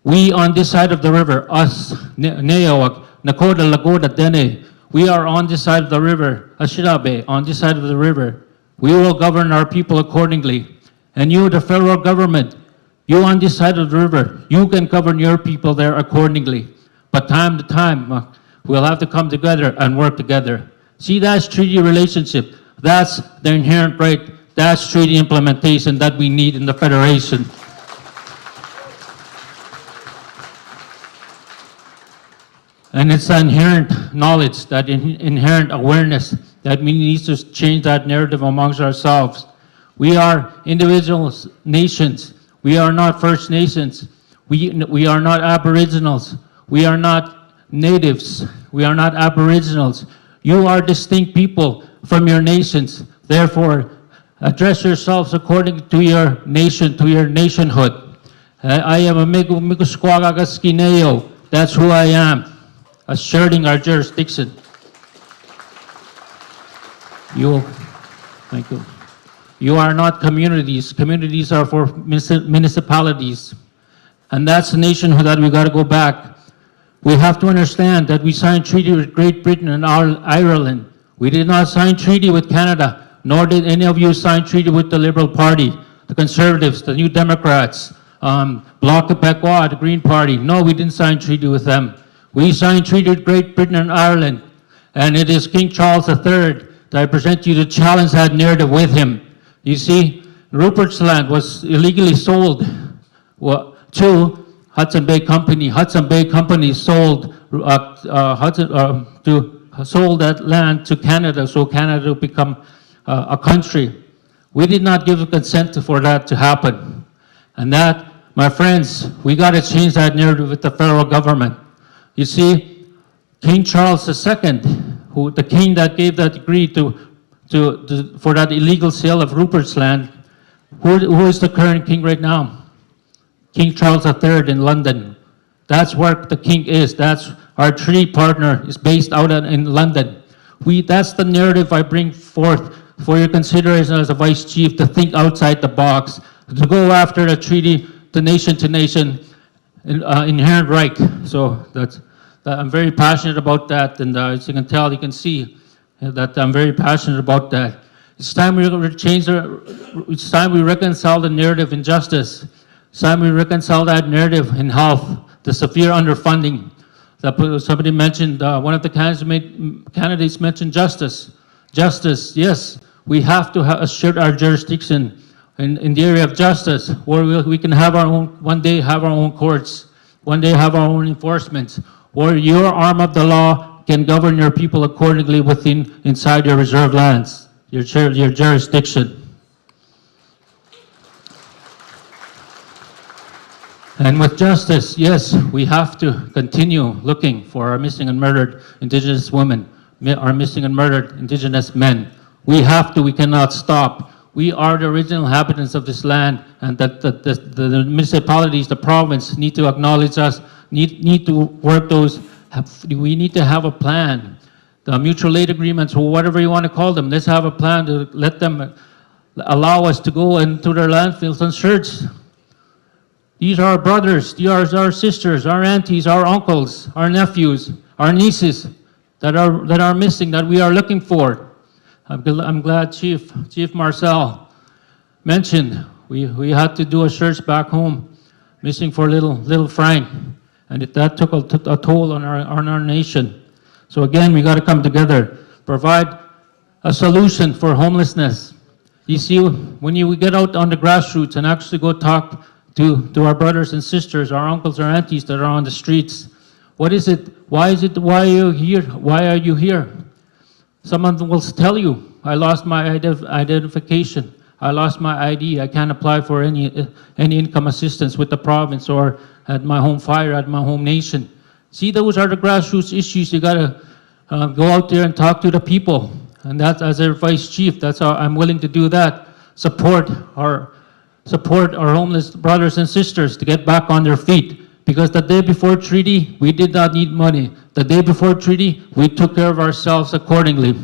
we on this side of the river, us, Neowak, Nakoda Lagoda Dene. We are on this side of the river, Ashirabe, on this side of the river. We will govern our people accordingly. And you, the federal government, you on this side of the river, you can govern your people there accordingly. But time to time, we'll have to come together and work together. See, that's treaty relationship. That's the inherent right. That's treaty implementation that we need in the Federation. And it's the inherent knowledge, that inherent awareness that we need to change that narrative amongst ourselves. We are individual nations. We are not First Nations. We are not Aboriginals. We are not natives. We are not Aboriginals. You are distinct people from your nations. Therefore, address yourselves according to your nation, to your nationhood. I am a Mikusquagagaskineo. That's who I am, asserting our jurisdiction. Thank you. You are not communities. Communities are for municipalities. And that's the nationhood that we got to go back. We have to understand that we signed treaty with Great Britain and Ireland. We did not sign treaty with Canada, nor did any of you sign treaty with the Liberal Party, the Conservatives, the New Democrats, Bloc Québécois, the Green Party. No, we didn't sign treaty with them. We signed treaty with Great Britain and Ireland. And it is King Charles III that I present you to challenge that narrative with him. You see, Rupert's Land was illegally sold to Hudson Bay Company. Hudson Bay Company sold sold that land to Canada, so Canada would become a country. We did not give a consent for that to happen. And that, my friends, we got to change that narrative with the federal government. You see, King Charles II, the king that gave that decree for that illegal sale of Rupert's Land, who is the current king right now? King Charles III in London. That's where the king is. That's our treaty partner is based out in London. That's the narrative I bring forth for your consideration as a vice chief, to think outside the box, to go after the treaty, the nation-to-nation inherent right. So I'm very passionate about that, and as you can tell, you can see that I'm very passionate about that. It's time we it's time we reconcile the narrative in justice. It's time we reconcile that narrative in health, the severe underfunding. Somebody mentioned, one of the candidates mentioned justice. Justice, yes, we have to assert our jurisdiction in the area of justice, where we can have our own, one day have our own courts, one day have our own enforcement, where your arm of the law can govern your people accordingly inside your reserve lands, your jurisdiction. And with justice, yes, we have to continue looking for our missing and murdered Indigenous women, our missing and murdered Indigenous men. We have to, we cannot stop. We are the original inhabitants of this land, and that the municipalities, the province need to acknowledge us, need to work those. We need to have a plan. The mutual aid agreements, or whatever you want to call them, let's have a plan to let them allow us to go into their landfills and search. These are our brothers, these are our sisters, our aunties, our uncles, our nephews, our nieces that are missing, that we are looking for. I'm glad Chief Marcel mentioned we had to do a search back home, missing for little Frank, and that took a toll on our nation. So again, we got to come together, provide a solution for homelessness. You see, when we get out on the grassroots and actually go talk to our brothers and sisters, our uncles, our aunties that are on the streets, what is it? Why are you here? Why are you here? Someone will tell you, I lost my identification. I lost my ID. I can't apply for any income assistance with the province or at my home fire, at my home nation. See, those are the grassroots issues. You gotta go out there and talk to the people. And that's, as a vice chief, that's how I'm willing to do that. Support our homeless brothers and sisters to get back on their feet. Because the day before treaty, we did not need money. The day before treaty, we took care of ourselves accordingly.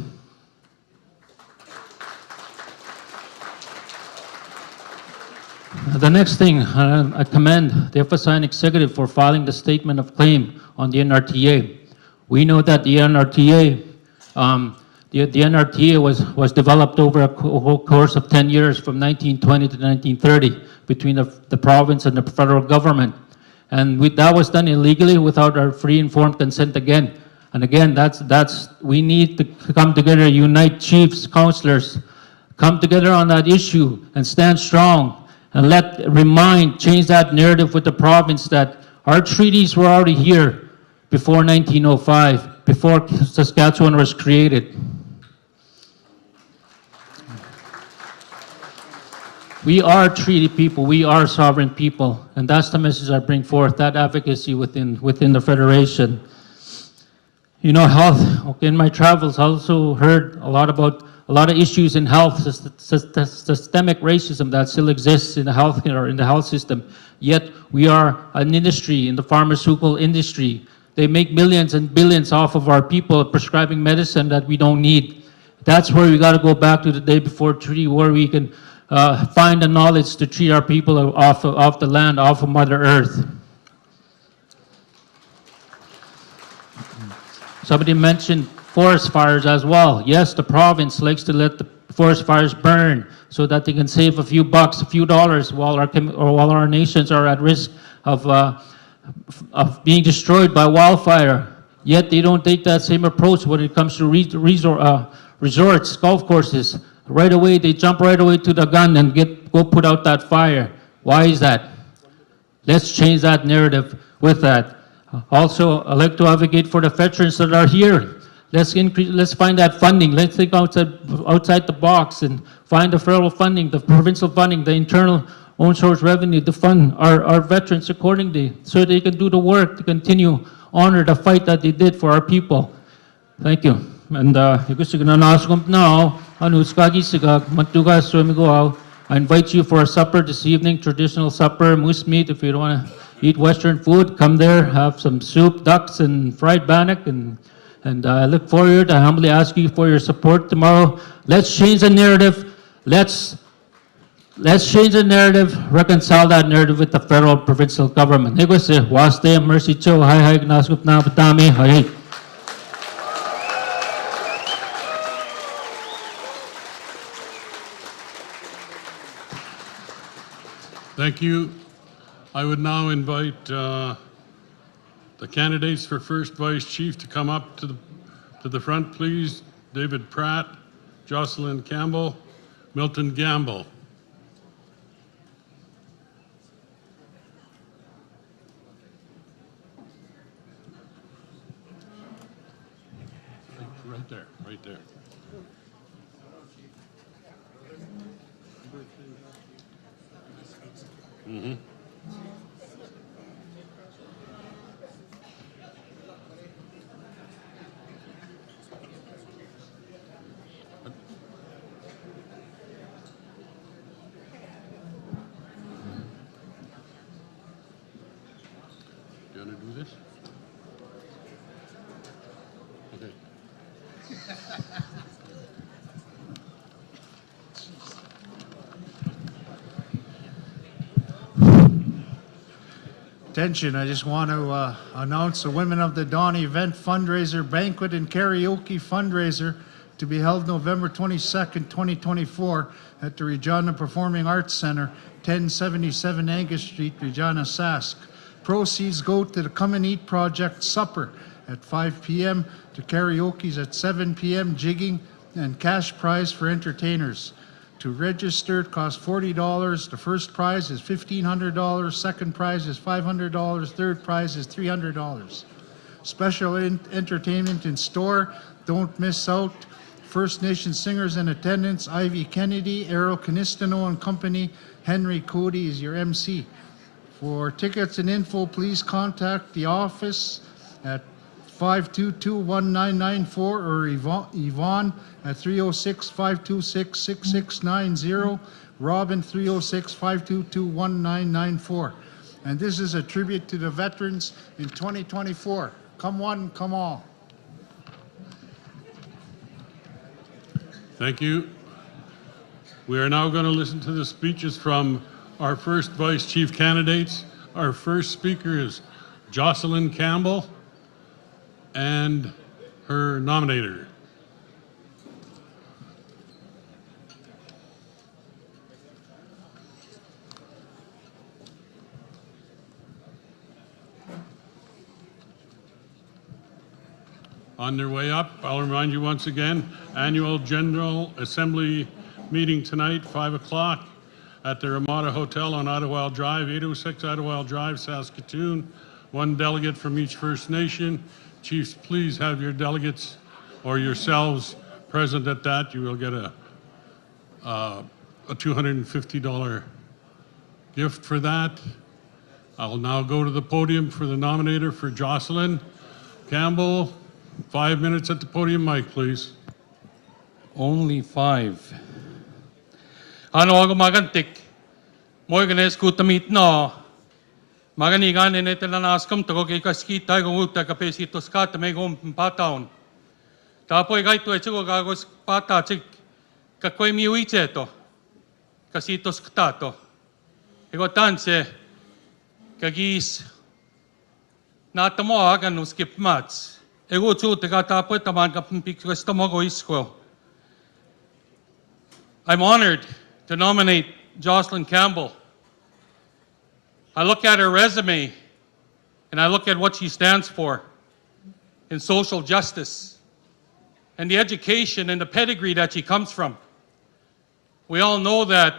The next thing, I commend the Fsin executive for filing the statement of claim on the NRTA. We know that the NRTA, the NRTA was developed over a whole course of 10 years from 1920 to 1930 between the province and the federal government. And that was done illegally without our free informed consent again. And again, we need to come together, unite chiefs, councillors, come together on that issue and stand strong and change that narrative with the province that our treaties were already here before 1905, before Saskatchewan was created. We are treaty people, we are sovereign people, and that's the message I bring forth, that advocacy within the Federation. You know, health, in my travels, I also heard a lot of issues in health, systemic racism that still exists in the healthcare or in the health system. Yet we are an industry, in the pharmaceutical industry. They make millions and billions off of our people prescribing medicine that we don't need. That's where we got to go back to the day before treaty, where we can find the knowledge to treat our people off the land, off of Mother Earth. Somebody mentioned forest fires as well. Yes, the province likes to let the forest fires burn so that they can save a few bucks, a few dollars while our nations are at risk of being destroyed by wildfire. Yet they don't take that same approach when it comes to resorts, golf courses. Right away, they jump right away to the gun and go put out that fire. Why is that? Let's change that narrative with that. Also, I'd like to advocate for the veterans that are here. Let's find that funding. Let's think outside the box and find the federal funding, the provincial funding, the internal own source revenue to fund our veterans accordingly so they can do the work to continue honor the fight that they did for our people. Thank you. And I invite you for a supper this evening, traditional supper, moose meat. If you don't want to eat Western food, come there, have some soup, ducks, and fried bannock. And I look forward. I humbly ask you for your support tomorrow. Let's change the narrative. Let's change the narrative, reconcile that narrative with the federal provincial government. Waste, mercy, cho, hi, naskup na batami, hi. Thank you. I would now invite the candidates for first vice chief to come up to the front, please. David Pratt, Jocelyn Campbell, Milton Gamble. Right there, right there. Mm-hmm. Do you want to do this? Okay. Attention, I just want to announce the Women of the Dawn event fundraiser, banquet and karaoke fundraiser to be held November 22nd, 2024 at the Regina Performing Arts Center, 1077 Angus Street, Regina, Sask. Proceeds go to the Come and Eat Project supper at 5 p.m., to karaoke's at 7 p.m., jigging, and cash prize for entertainers. To register, it costs $40. The first prize is $1,500. Second prize is $500. Third prize is $300. Special entertainment in store. Don't miss out. First Nation singers in attendance: Ivy Kennedy, Errol Canistano and Company. Henry Cody is your MC. For tickets and info, please contact the office at 522-1994 or Yvonne at 306-526-6690, Robin 306-522-1994. And this is a tribute to the veterans in 2024. Come one, come all. Thank you. We are now going to listen to the speeches from our first vice chief candidates. Our first speaker is Jocelyn Campbell. and her nominator. On their way up, I'll remind you once again, annual General Assembly meeting tonight, 5 o'clock at the Ramada Hotel on Ottawa Drive, 806 Ottawa Drive, Saskatoon. One delegate from each First Nation. Chiefs, please have your delegates or yourselves present at that. You will get a $250 gift for that. I'll now go to the podium for the nominator for Jocelyn Campbell. 5 minutes at the podium, Mike, please. Only 5. Ano ako magantik? Moy ganes kutamit no. Maganigan nete na naskam to kay kaskita kung uta kapesitos ka te megom pataon. Tapoy kay to echo gagos pata chik kakoy miuiche to. Kasitos ktato. Ego tanse kagis natamo agan skip mats. Ego chu te katapoy taman kapik kastomago isko. I'm honored to nominate Jocelyn Campbell. I look at her resume and I look at what she stands for in social justice and the education and the pedigree that she comes from. We all know that,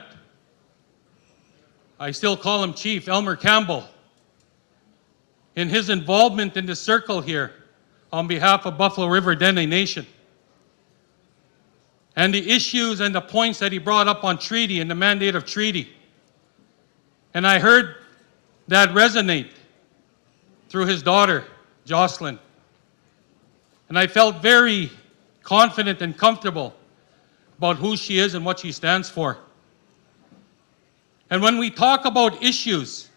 I still call him Chief Elmer Campbell, in his involvement in the circle here on behalf of Buffalo River Dene Nation, and the issues and the points that he brought up on treaty and the mandate of treaty. And I heard that resonate through his daughter, Jocelyn. And I felt very confident and comfortable about who she is and what she stands for. And when we talk about issues,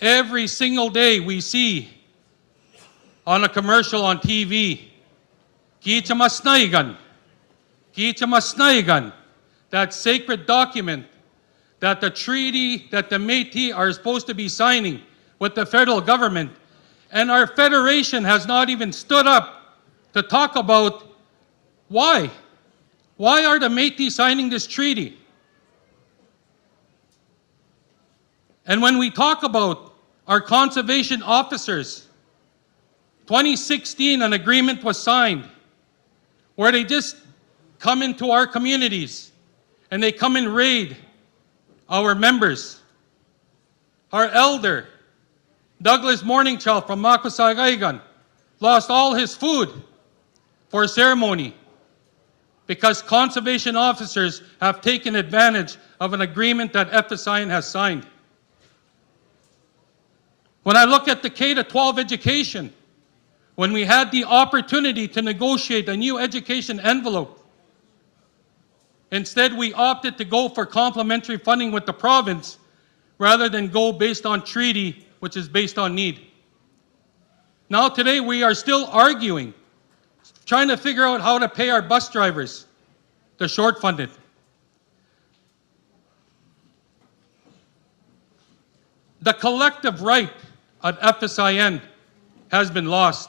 every single day we see on a commercial on TV, Kichamasnaigan, that sacred document that the treaty that the Métis are supposed to be signing with the federal government, and our federation has not even stood up to talk about why. Why are the Métis signing this treaty? And when we talk about our conservation officers, 2016 an agreement was signed where they just come into our communities and they come and raid our members. Our elder, Douglas Morningchild from Makosagaigan, lost all his food for a ceremony because conservation officers have taken advantage of an agreement that Fsin has signed. When I look at the K-12 education, when we had the opportunity to negotiate a new education envelope, instead we opted to go for complementary funding with the province rather than go based on treaty, which is based on need. Now today we are still arguing, trying to figure out how to pay our bus drivers, the short funded. The collective right of Fsin has been lost.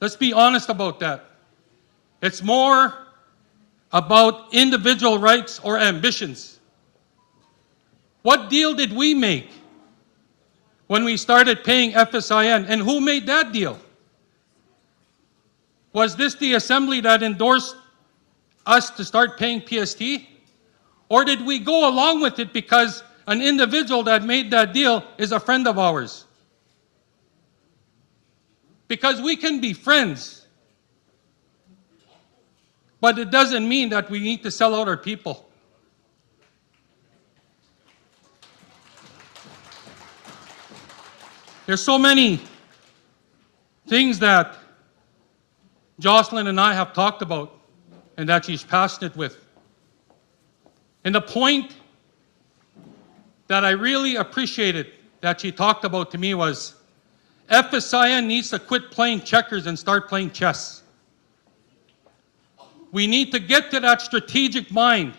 Let's be honest about that. It's more about individual rights or ambitions. What deal did we make when we started paying Fsin, and who made that deal? Was this the assembly that endorsed us to start paying PST? Or did we go along with it because an individual that made that deal is a friend of ours? Because we can be friends, but it doesn't mean that we need to sell out our people. There's so many things that Jocelyn and I have talked about and that she's passionate with. And the point that I really appreciated that she talked about to me was Fsin needs to quit playing checkers and start playing chess. We need to get to that strategic mind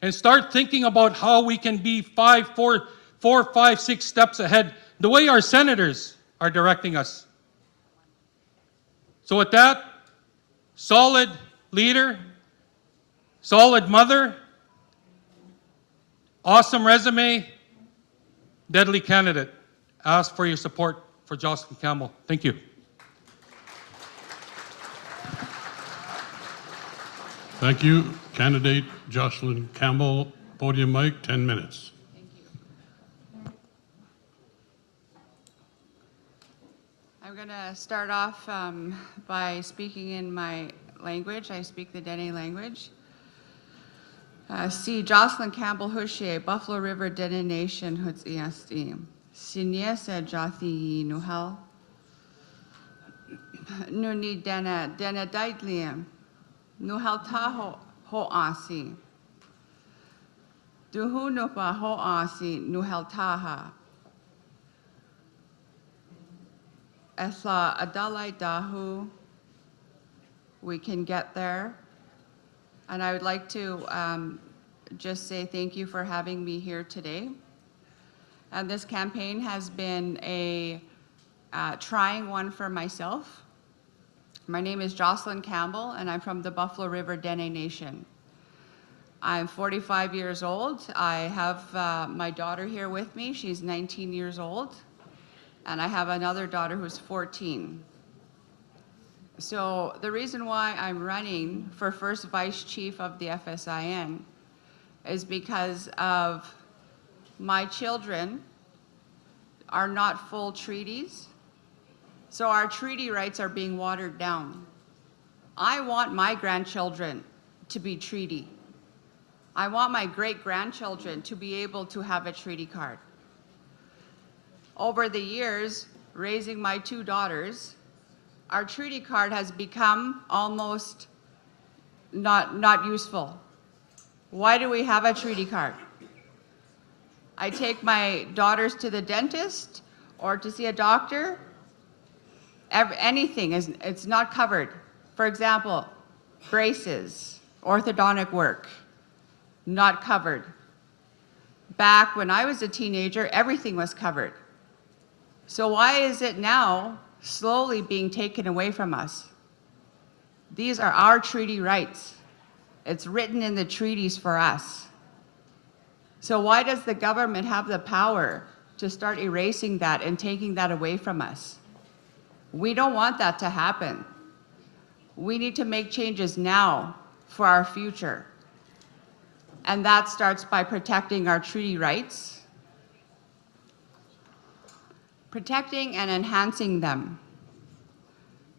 and start thinking about how we can be 4, 5, 6 steps ahead. The way our senators are directing us. So with that, solid leader, solid mother, awesome resume, deadly candidate. Ask for your support for Jocelyn Campbell. Thank you. Thank you. Candidate Jocelyn Campbell, podium mic, 10 minutes. I'm going to start off by speaking in my language. I speak the Dene language. Si Jocelyn Campbell Hushe, Buffalo River Dene Nation Hutziasti. Sinyesa Jothi Nuhal. Nuni Dena Daitliam. Nuhal Taho Ho Asi. Duhu Nupa Ho Asi Nuhal Taha. Esla Adalai Dahu. We can get there. And I would like to just say thank you for having me here today. And this campaign has been a trying one for myself. My name is Jocelyn Campbell, and I'm from the Buffalo River Dene Nation. I'm 45 years old. I have my daughter here with me. She's 19 years old. And I have another daughter who's 14. So the reason why I'm running for first vice chief of the FSIN is because of my children are not full treaties. So our treaty rights are being watered down. I want my grandchildren to be treaty. I want my great-grandchildren to be able to have a treaty card. Over the years, raising my two daughters, our treaty card has become almost not useful. Why do we have a treaty card? I take my daughters to the dentist or to see a doctor. Anything it's not covered. For example, braces, orthodontic work, not covered. Back when I was a teenager, everything was covered. So why is it now slowly being taken away from us? These are our treaty rights. It's written in the treaties for us. So why does the government have the power to start erasing that and taking that away from us? We don't want that to happen. We need to make changes now for our future. And that starts by protecting our treaty rights, protecting and enhancing them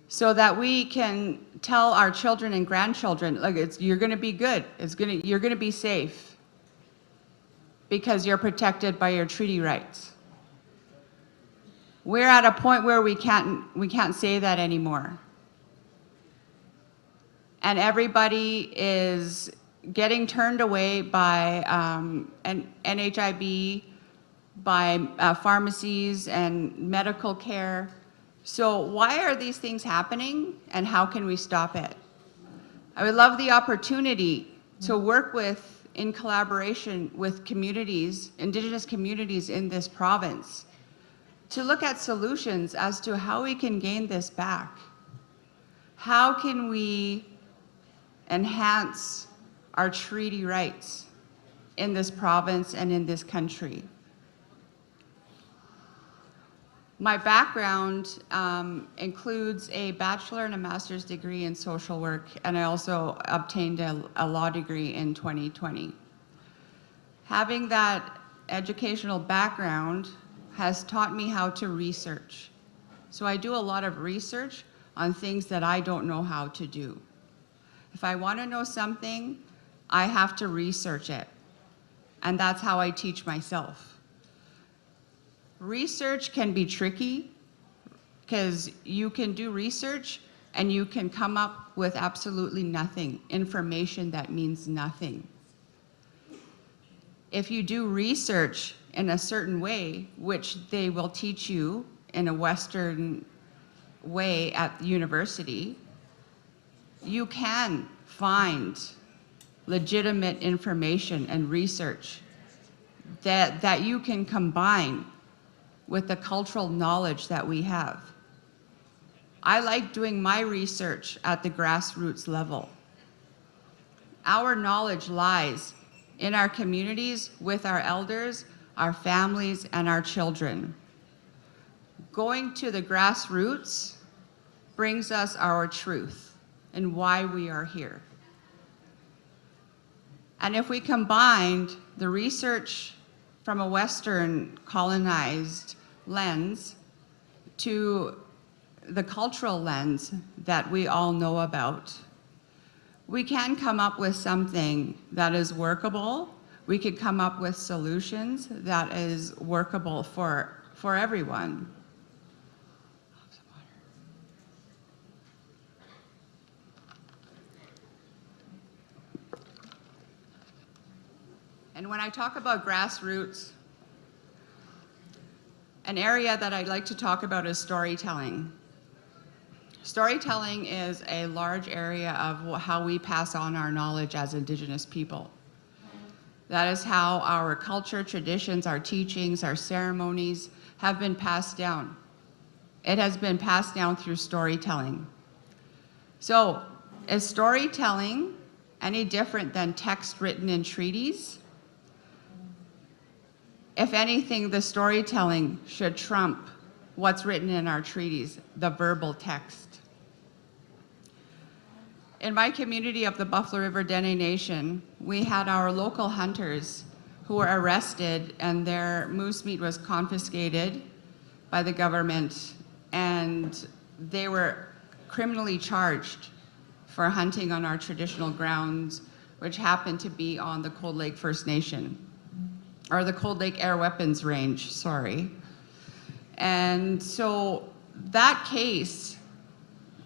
so that we can tell our children and grandchildren, look, you're going to be good. You're going to be safe because you're protected by your treaty rights. We're at a point where we can't say that anymore. And everybody is getting turned away by NHIB, by pharmacies and medical care. So why are these things happening and how can we stop it? I would love the opportunity to work in collaboration with communities, Indigenous communities in this province, to look at solutions as to how we can gain this back. How can we enhance our treaty rights in this province and in this country? My background includes a bachelor and a master's degree in social work, and I also obtained a law degree in 2020. Having that educational background has taught me how to research. So I do a lot of research on things that I don't know how to do. If I want to know something, I have to research it. And that's how I teach myself. Research can be tricky because you can do research and you can come up with absolutely nothing, information that means nothing. If you do research in a certain way, which they will teach you in a Western way at the university, you can find legitimate information and research that you can combine with the cultural knowledge that we have. I like doing my research at the grassroots level. Our knowledge lies in our communities with our elders, our families, and our children. Going to the grassroots brings us our truth and why we are here. And if we combined the research from a Western colonized lens to the cultural lens that we all know about, we can come up with something that is workable. We could come up with solutions that is workable for everyone. And when I talk about grassroots, an area that I'd like to talk about is storytelling. Storytelling is a large area of how we pass on our knowledge as Indigenous people. That is how our culture, traditions, our teachings, our ceremonies have been passed down. It has been passed down through storytelling. So, is storytelling any different than text written in treaties? If anything, the storytelling should trump what's written in our treaties, the verbal text. In my community of the Buffalo River Dene Nation, we had our local hunters who were arrested and their moose meat was confiscated by the government, and they were criminally charged for hunting on our traditional grounds, which happened to be on the Cold Lake First Nation, or the Cold Lake Air Weapons Range, sorry. And so that case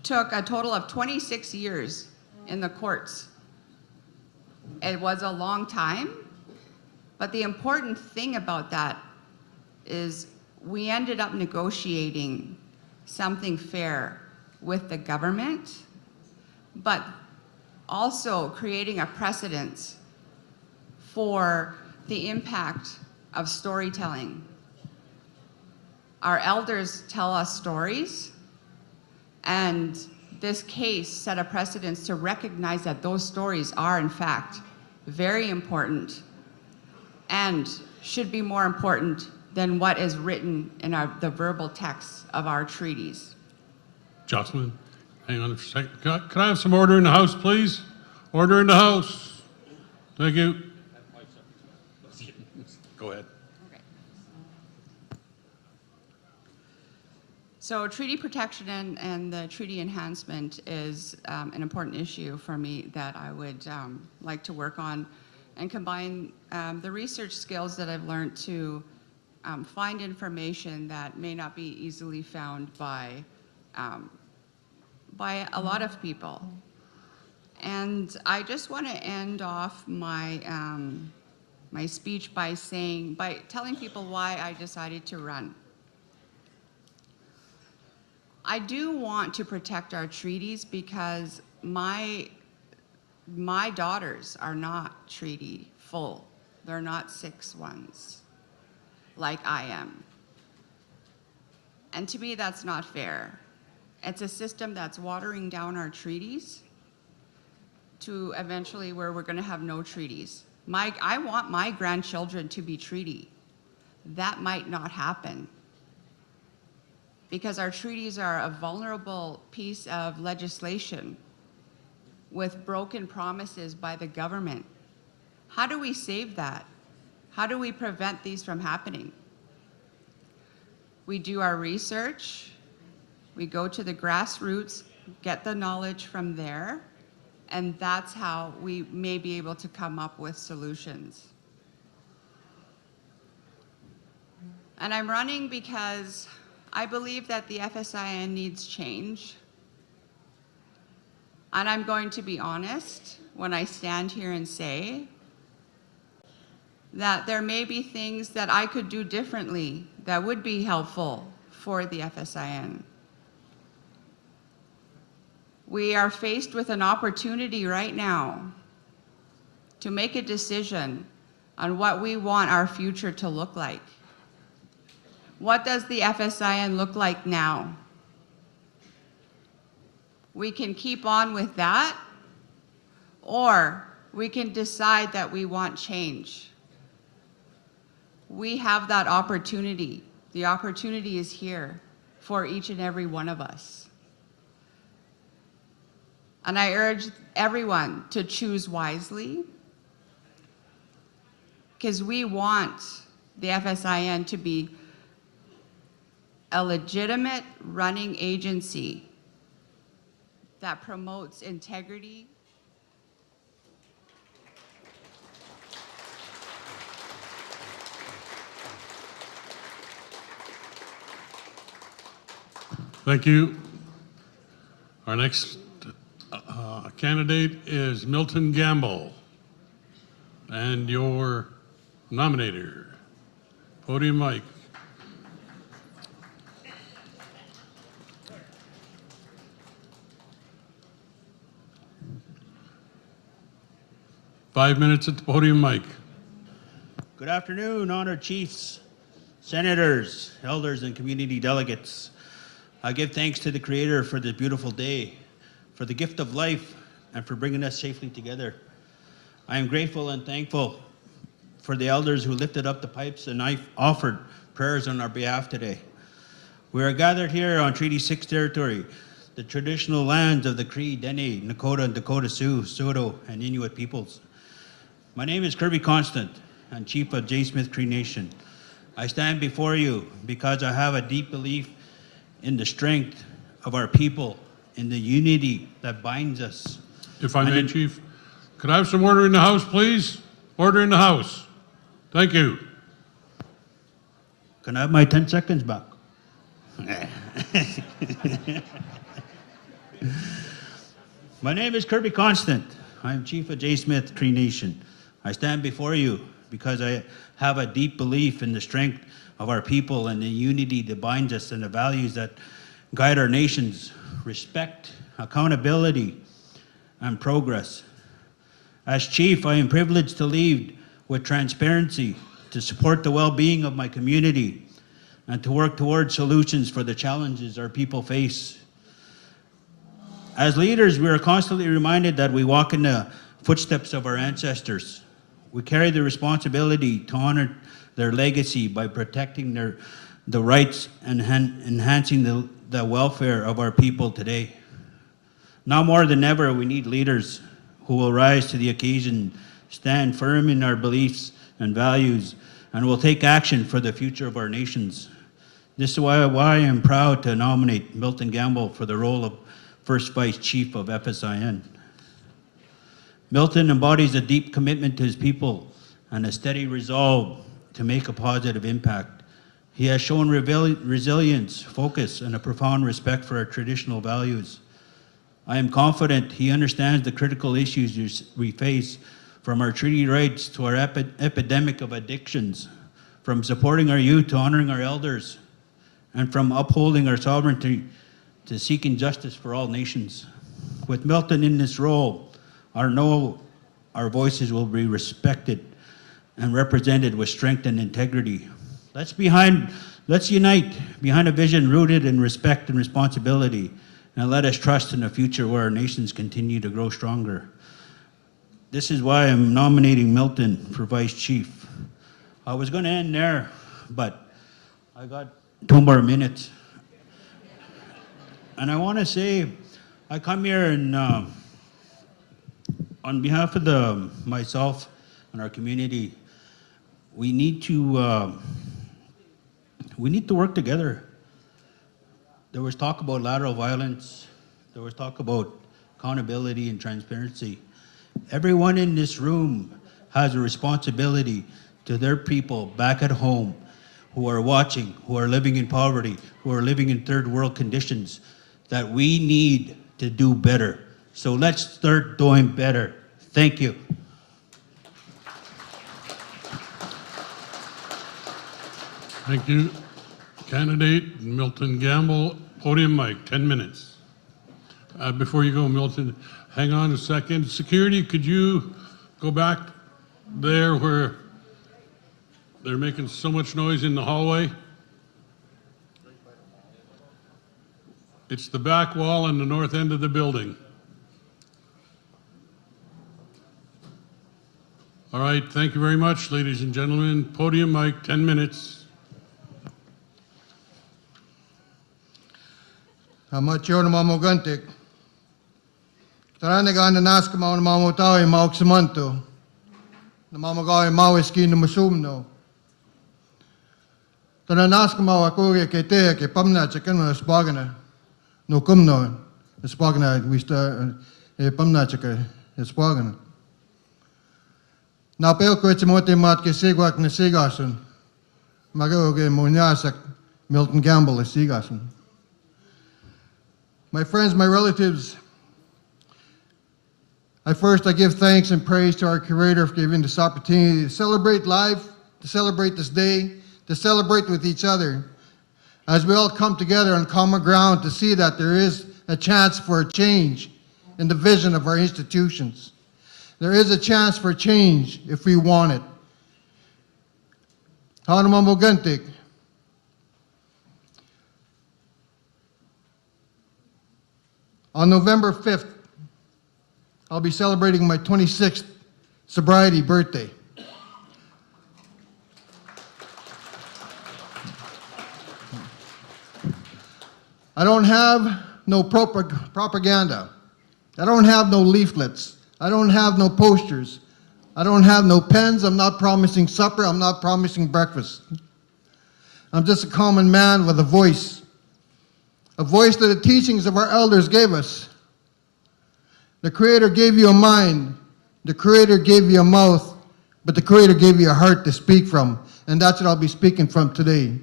took a total of 26 years in the courts. It was a long time, but the important thing about that is we ended up negotiating something fair with the government, but also creating a precedent for the impact of storytelling. Our elders tell us stories, and this case set a precedent to recognize that those stories are, in fact, very important and should be more important than what is written in the verbal text of our treaties. Jocelyn, hang on a second. Can I have some order in the House, please? Order in the House. Thank you. Go ahead. So treaty protection and the treaty enhancement is an important issue for me that I would like to work on and combine the research skills that I've learned to find information that may not be easily found by a lot of people. And I just want to end off my my speech by telling people why I decided to run. I do want to protect our treaties because my daughters are not treaty full. They're not 6 ones like I am. And to me, that's not fair. It's a system that's watering down our treaties to eventually where we're going to have no treaties. I want my grandchildren to be treaty. That might not happen because our treaties are a vulnerable piece of legislation with broken promises by the government. How do we save that? How do we prevent these from happening? We do our research, we go to the grassroots, get the knowledge from there, and that's how we may be able to come up with solutions. And I'm running because I believe that the FSIN needs change. And I'm going to be honest when I stand here and say that there may be things that I could do differently that would be helpful for the FSIN. We are faced with an opportunity right now to make a decision on what we want our future to look like. What does the FSIN look like now? We can keep on with that, or we can decide that we want change. We have that opportunity. The opportunity is here for each and every one of us. And I urge everyone to choose wisely, because we want the FSIN to be a legitimate running agency that promotes integrity. Thank you. Our next candidate is Milton Gamble, and your nominator. Podium mic. Five minutes at the podium mic. Good afternoon, honored chiefs, senators, elders, and community delegates. I give thanks to the Creator for this beautiful day, for the gift of life, and for bringing us safely together. I am grateful and thankful for the elders who lifted up the pipes and I offered prayers on our behalf today. We are gathered here on Treaty 6 territory, the traditional lands of the Cree, Dene, Nakota, and Dakota Sioux, Saulteaux, and Inuit peoples. My name is Kirby Constant. I'm Chief of J. Smith Cree Nation. I stand before you because I have a deep belief in the strength of our people, in the unity that binds us. If I may, Chief, could I have some order in the House, please? Order in the House. Thank you. Can I have my 10 seconds back? My name is Kirby Constant. I am Chief of J. Smith Cree Nation. I stand before you because I have a deep belief in the strength of our people and the unity that binds us and the values that guide our nations: respect, accountability, and progress. As Chief, I am privileged to lead with transparency, to support the well-being of my community, and to work towards solutions for the challenges our people face. As leaders, we are constantly reminded that we walk in the footsteps of our ancestors. We carry the responsibility to honor their legacy by protecting the rights and enhancing the welfare of our people today. Now more than ever, we need leaders who will rise to the occasion, stand firm in our beliefs and values, and will take action for the future of our nations. This is why I am proud to nominate Milton Gamble for the role of First Vice Chief of FSIN. Milton embodies a deep commitment to his people and a steady resolve to make a positive impact. He has shown resilience, focus, and a profound respect for our traditional values. I am confident he understands the critical issues we face, from our treaty rights to our epidemic of addictions, from supporting our youth to honoring our elders, and from upholding our sovereignty to seeking justice for all nations. With Milton in this role, our voices will be respected and represented with strength and integrity. Let's unite behind a vision rooted in respect and responsibility, and let us trust in a future where our nations continue to grow stronger. This is why I'm nominating Milton for Vice Chief. I was going to end there, but I got 2 more minutes. And I want to say, I come here and on behalf of myself and our community, we need to work together. There was talk about lateral violence. There was talk about accountability and transparency. Everyone in this room has a responsibility to their people back at home who are watching, who are living in poverty, who are living in third world conditions, that we need to do better. So let's start doing better. Thank you. Thank you. Candidate Milton Gamble, podium mic, 10 minutes. Before you go, Milton, hang on a second. Security, could you go back there where they're making so much noise in the hallway? It's the back wall on the north end of the building. All right, thank you very much, ladies and gentlemen. Podium mic, 10 minutes. Amateur mamugantik. Taranagan na naska mau na mamutawi mauksamanto. Na mamagawi mawiski na masumno. Taranaska mau akuri ke te ke pamna chicken na spagana. No kumno. Spagana wista pamna chicken spagana. Na peo ko chimote mat ke sigwak na sigasun. Magaoge munyasak Milton Gamble is sigasun. My friends, my relatives, I give thanks and praise to our Creator for giving this opportunity to celebrate life, to celebrate this day, to celebrate with each other, as we all come together on common ground to see that there is a chance for a change in the vision of our institutions. There is a chance for change if we want it. Hanamamogantik. On November 5th, I'll be celebrating my 26th sobriety birthday. I don't have no propaganda. I don't have no leaflets. I don't have no posters. I don't have no pens. I'm not promising supper. I'm not promising breakfast. I'm just a common man with a voice that the teachings of our elders gave us. The Creator gave you a mind. The Creator gave you a mouth. But the Creator gave you a heart to speak from. And that's what I'll be speaking from today.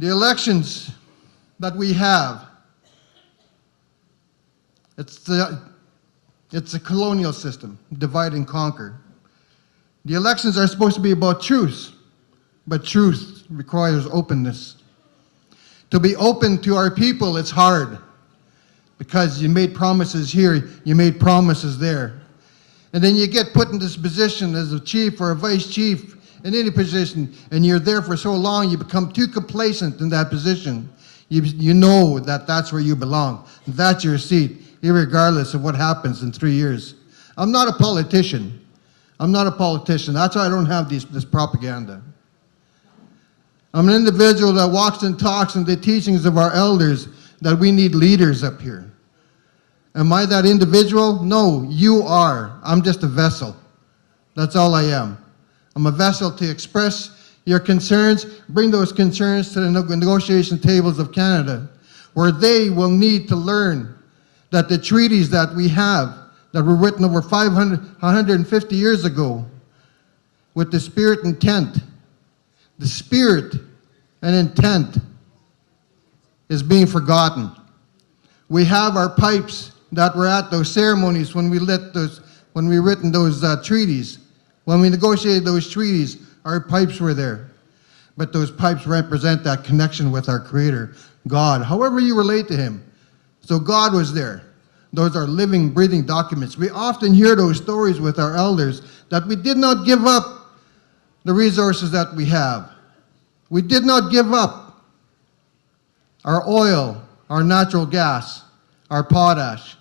The elections that we have, it's a colonial system, divide and conquer. The elections are supposed to be about truth, but truth requires openness. To be open to our people, it's hard because you made promises here, you made promises there. And then you get put in this position as a chief or a vice chief in any position, and you're there for so long, you become too complacent in that position. You know that that's where you belong. That's your seat, irregardless of what happens in 3 years. I'm not a politician. I'm not a politician. That's why I don't have this propaganda. I'm an individual that walks and talks in the teachings of our elders that we need leaders up here. Am I that individual? No, you are. I'm just a vessel. That's all I am. I'm a vessel to express your concerns, bring those concerns to the negotiation tables of Canada, where they will need to learn that the treaties that we have, that were written over 150 years ago, with the spirit and intent, the spirit and intent is being forgotten. We have our pipes that were at those ceremonies when we written those treaties. When we negotiated those treaties, our pipes were there. But those pipes represent that connection with our Creator, God, however you relate to Him. So God was there. Those are living, breathing documents. We often hear those stories with our elders that we did not give up the resources that we have. We did not give up our oil, our natural gas, our potash.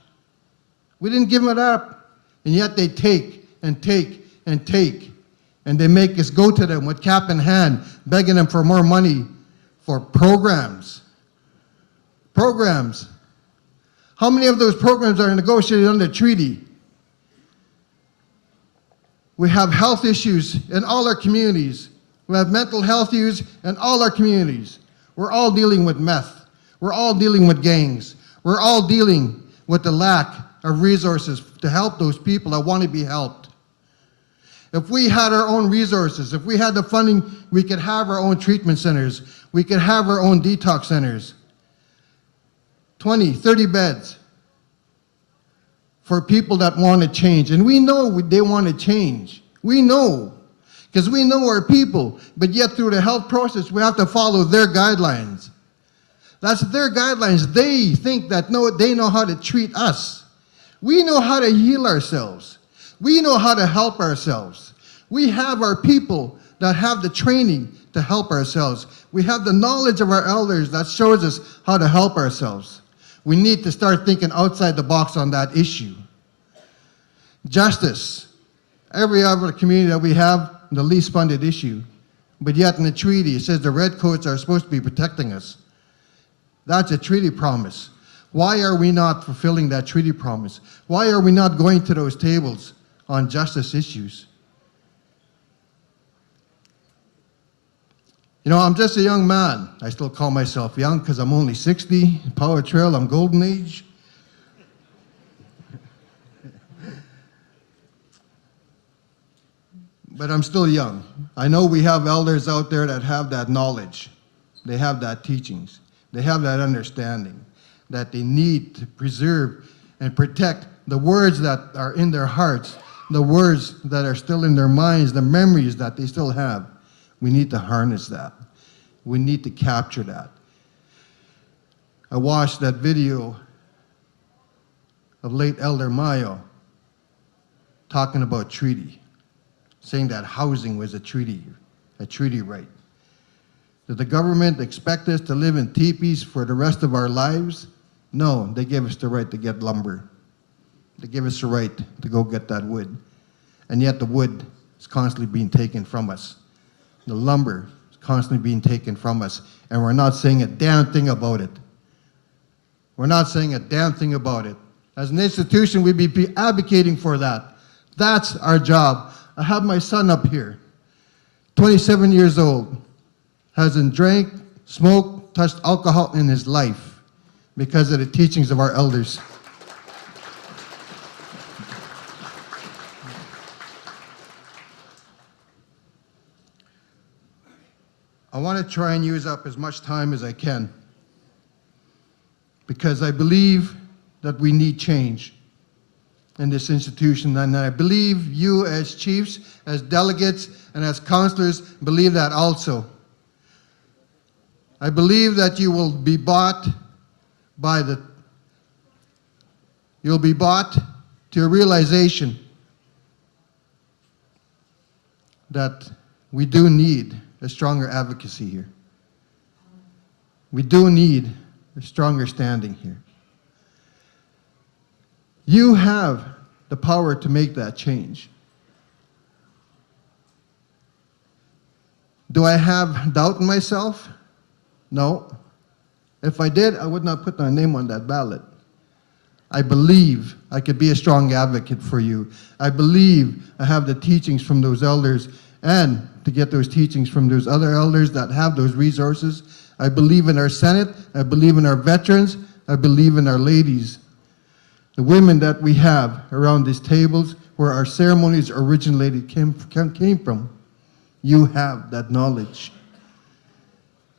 We didn't give it up. And yet they take and take and take. And they make us go to them with cap in hand, begging them for more money for programs. Programs. How many of those programs are negotiated under treaty? We have health issues in all our communities. We have mental health issues in all our communities. We're all dealing with meth. We're all dealing with gangs. We're all dealing with the lack of resources to help those people that want to be helped. If we had our own resources, if we had the funding, we could have our own treatment centers. We could have our own detox centers. 20, 30 beds for people that want to change. And we know they want to change. We know, because we know our people. But yet through the health process, we have to follow their guidelines. That's their guidelines. They think that they know how to treat us. We know how to heal ourselves. We know how to help ourselves. We have our people that have the training to help ourselves. We have the knowledge of our elders that shows us how to help ourselves. We need to start thinking outside the box on that issue. Justice. Every other community that we have, the least funded issue. But yet in the treaty, it says the redcoats are supposed to be protecting us. That's a treaty promise. Why are we not fulfilling that treaty promise? Why are we not going to those tables on justice issues? You know, I'm just a young man. I still call myself young because I'm only 60. Power Trail, I'm golden age. But I'm still young. I know we have elders out there that have that knowledge. They have that teachings. They have that understanding that they need to preserve and protect the words that are in their hearts, the words that are still in their minds, the memories that they still have. We need to harness that. We need to capture that. I watched that video of late Elder Mayo talking about treaty, saying that housing was a treaty right. Did the government expect us to live in teepees for the rest of our lives? No, they gave us the right to get lumber. They gave us the right to go get that wood. And yet the wood is constantly being taken from us. The lumber is constantly being taken from us, and we're not saying a damn thing about it. We're not saying a damn thing about it. As an institution, we'd be advocating for that. That's our job. I have my son up here, 27 years old, hasn't drank, smoked, touched alcohol in his life because of the teachings of our elders. I want to try and use up as much time as I can because I believe that we need change in this institution, and I believe you as chiefs, as delegates, and as councillors believe that also. I believe that you will be bought you'll be bought to a realization that we do need a stronger advocacy here. We do need a stronger standing here. You have the power to make that change. Do I have doubt in myself? No. If I did, I would not put my name on that ballot. I believe I could be a strong advocate for you. I believe I have the teachings from those elders, and to get those teachings from those other elders that have those resources. I believe in our Senate. I believe in our veterans. I believe in our ladies. The women that we have around these tables where our ceremonies originated came from. You have that knowledge.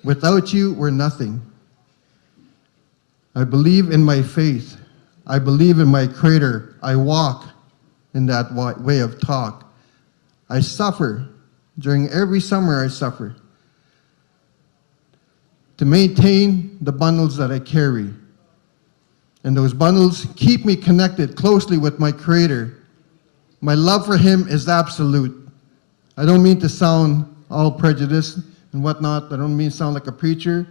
Without you, we're nothing. I believe in my faith. I believe in my Creator. I walk in that way of talk. I suffer. During every summer, I suffer to maintain the bundles that I carry. And those bundles keep me connected closely with my Creator. My love for Him is absolute. I don't mean to sound all prejudiced and whatnot. I don't mean to sound like a preacher.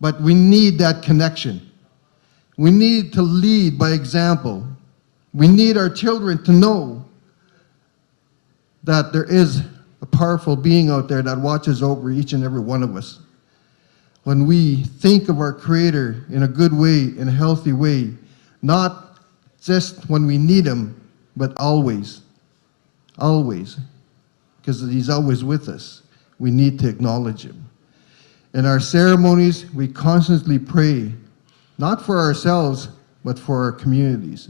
But we need that connection. We need to lead by example. We need our children to know that there is a powerful being out there that watches over each and every one of us. When we think of our Creator in a good way, in a healthy way, not just when we need Him, but always, always, because He's always with us. We need to acknowledge Him. In our ceremonies, we constantly pray, not for ourselves, but for our communities.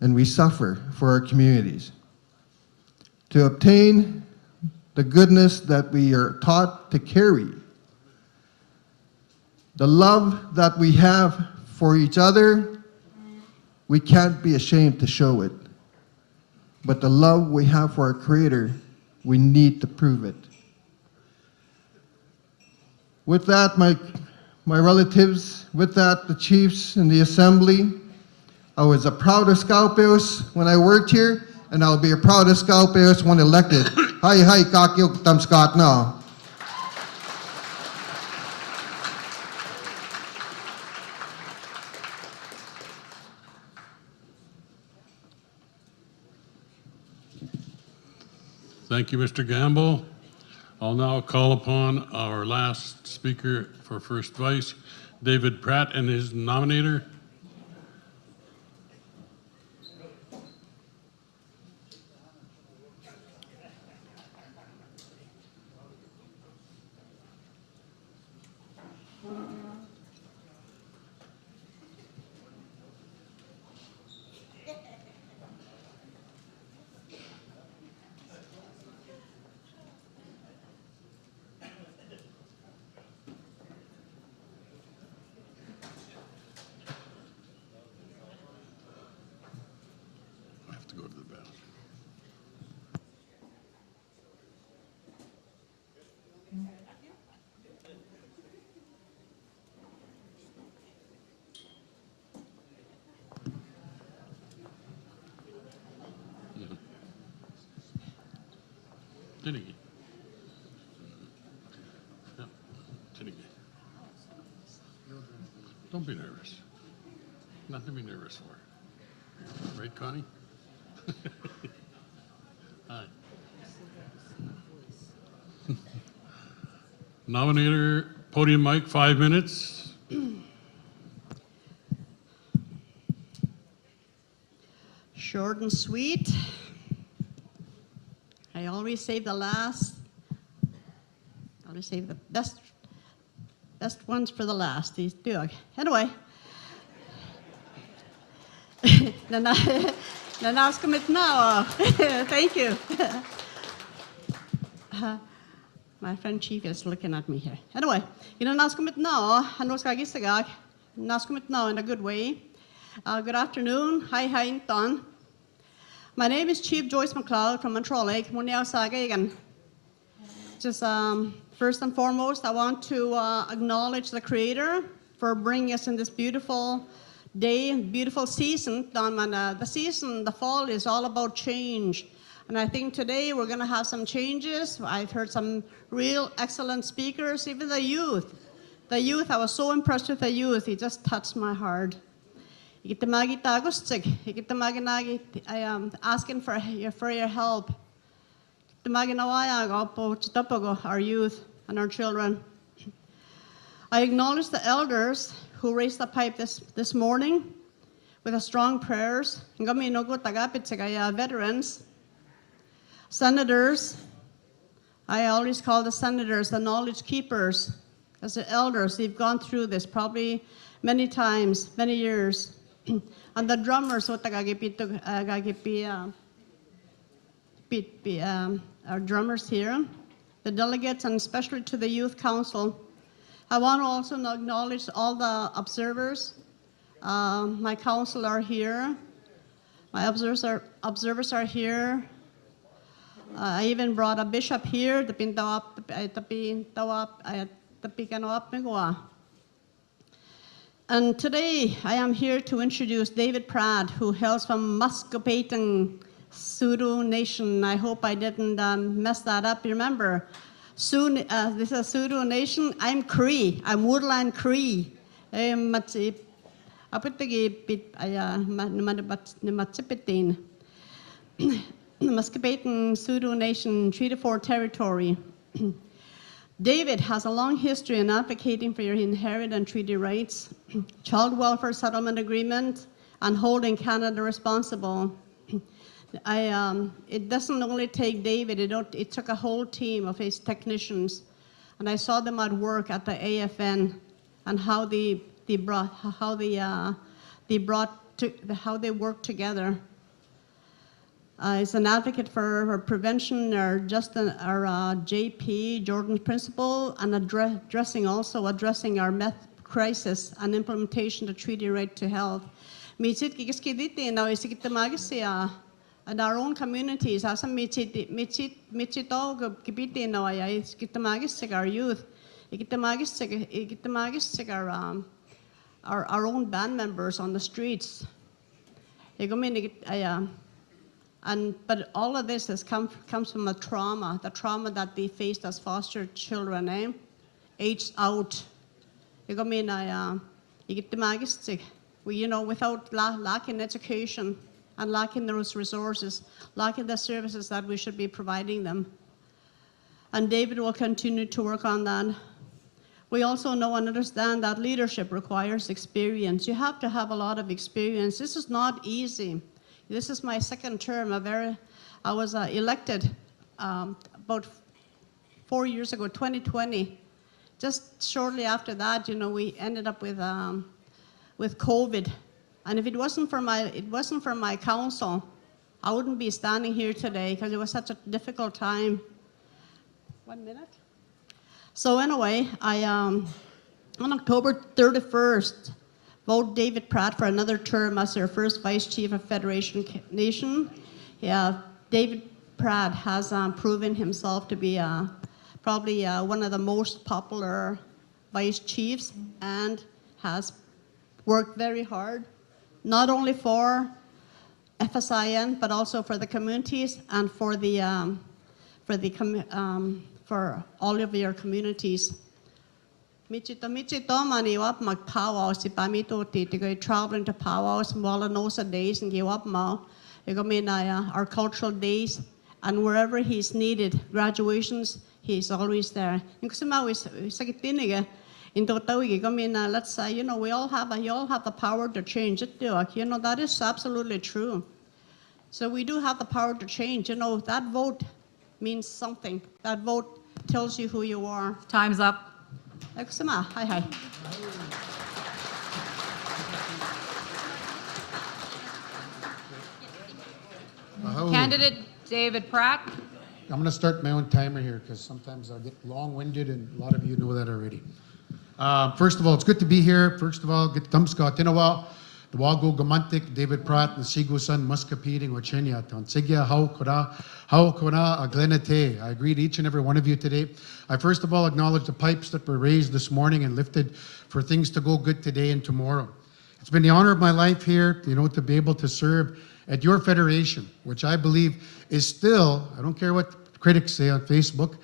And we suffer for our communities. To obtain the goodness that we are taught to carry, the love that we have for each other, we can't be ashamed to show it. But the love we have for our Creator, we need to prove it. With that, my relatives, with that, the chiefs and the assembly, I was a proud of Scalpeos when I worked here, and I'll be your proudest Scout Bears when elected. Hi, hi, kakyo tam Scott now. Thank you, Mr. Gamble. I'll now call upon our last speaker for first vice, David Pratt, and his nominator. I have to go to the bathroom. Tinigi. Yeah, Tinigi. Don't be nervous. Nothing to be nervous for. Right, Connie? Hi. Nominator, podium mic, 5 minutes. Short and sweet. I always save the last. I always save the best ones for the last. These two. Anyway. Nanaskamit now. Thank you. My friend Chief is looking at me here. Anyway, nanaskamit now. Hanoskagisagak. Naskamit now in a good way. Good afternoon. Hi, Inton. My name is Chief Joyce McLeod from Montreal Lake. Just first and foremost, I want to acknowledge the Creator for bringing us in this beautiful day, beautiful season. The fall is all about change. And I think today we're going to have some changes. I've heard some real excellent speakers, even the youth. The youth, I was so impressed with the youth. It just touched my heart. I am asking for your help. Our youth and our children. I acknowledge the elders who raised the pipe this morning with a strong prayers. Veterans, senators. I always call the senators the knowledge keepers. As the elders, they've gone through this probably many times, many years. And the drummers, our drummers here, the delegates, and especially to the Youth Council. I want to also acknowledge all the observers. My council are here. My observers are here. I even brought a bishop here. And today I am here to introduce David Pratt, who hails from Muscopatan Sioux Nation. I hope I didn't mess that up. Remember, this is Sioux Nation. I'm Cree. I'm Woodland Cree. Muscopatan Sioux Nation, Treaty 4 territory. David has a long history in advocating for your inherent and treaty rights, child welfare settlement agreement, and holding Canada responsible. It doesn't only take David, it took a whole team of his technicians. And I saw them at work at the AFN and how they worked together. He's an advocate for prevention, our JP, Jordan's principle, and addressing our meth crisis and implementation of the treaty right to health. And our own communities, our youth, our own band members on the streets. But all of this comes from the trauma that we faced as foster children, aged out. You get the magistic. Without lacking education and lacking those resources, lacking the services that we should be providing them. And David will continue to work on that. We also know and understand that leadership requires experience. You have to have a lot of experience. This is not easy. This is my second term. I was elected about 4 years ago, 2020. Just shortly after that, we ended up with COVID. And if it wasn't for my council, I wouldn't be standing here today because it was such a difficult time. 1 minute. So anyway, on October 31st, vote David Pratt for another term as our first Vice Chief of Federation Nation. Yeah, David Pratt has proven himself to be probably one of the most popular Vice Chiefs and has worked very hard, not only for FSIN, but also for the communities and for all of your communities. Michito mani wap mag powwow si pamito ti go traveling to powwows wala nosa days and give up ma. Our cultural days and wherever he's needed, graduations, he's always there. Let's say, we all have the power to change it. That is absolutely true. So we do have the power to change. That vote means something. That vote tells you who you are. Time's up. Hi. Candidate David Pratt. I'm going to start my own timer here because sometimes I get long-winded and a lot of you know that already. First of all, it's good to be here. First of all, get Scott Tinawa, the Wago Gamantik, David Pratt, and Sigo Sun Muscapeting Wachenya, Tonsigya, How Kona, Aglenate. I agree to each and every one of you today. I first of all acknowledge the pipes that were raised this morning and lifted for things to go good today and tomorrow. It's been the honor of my life here, to be able to serve at your federation, which I believe is still, I don't care what critics say on Facebook,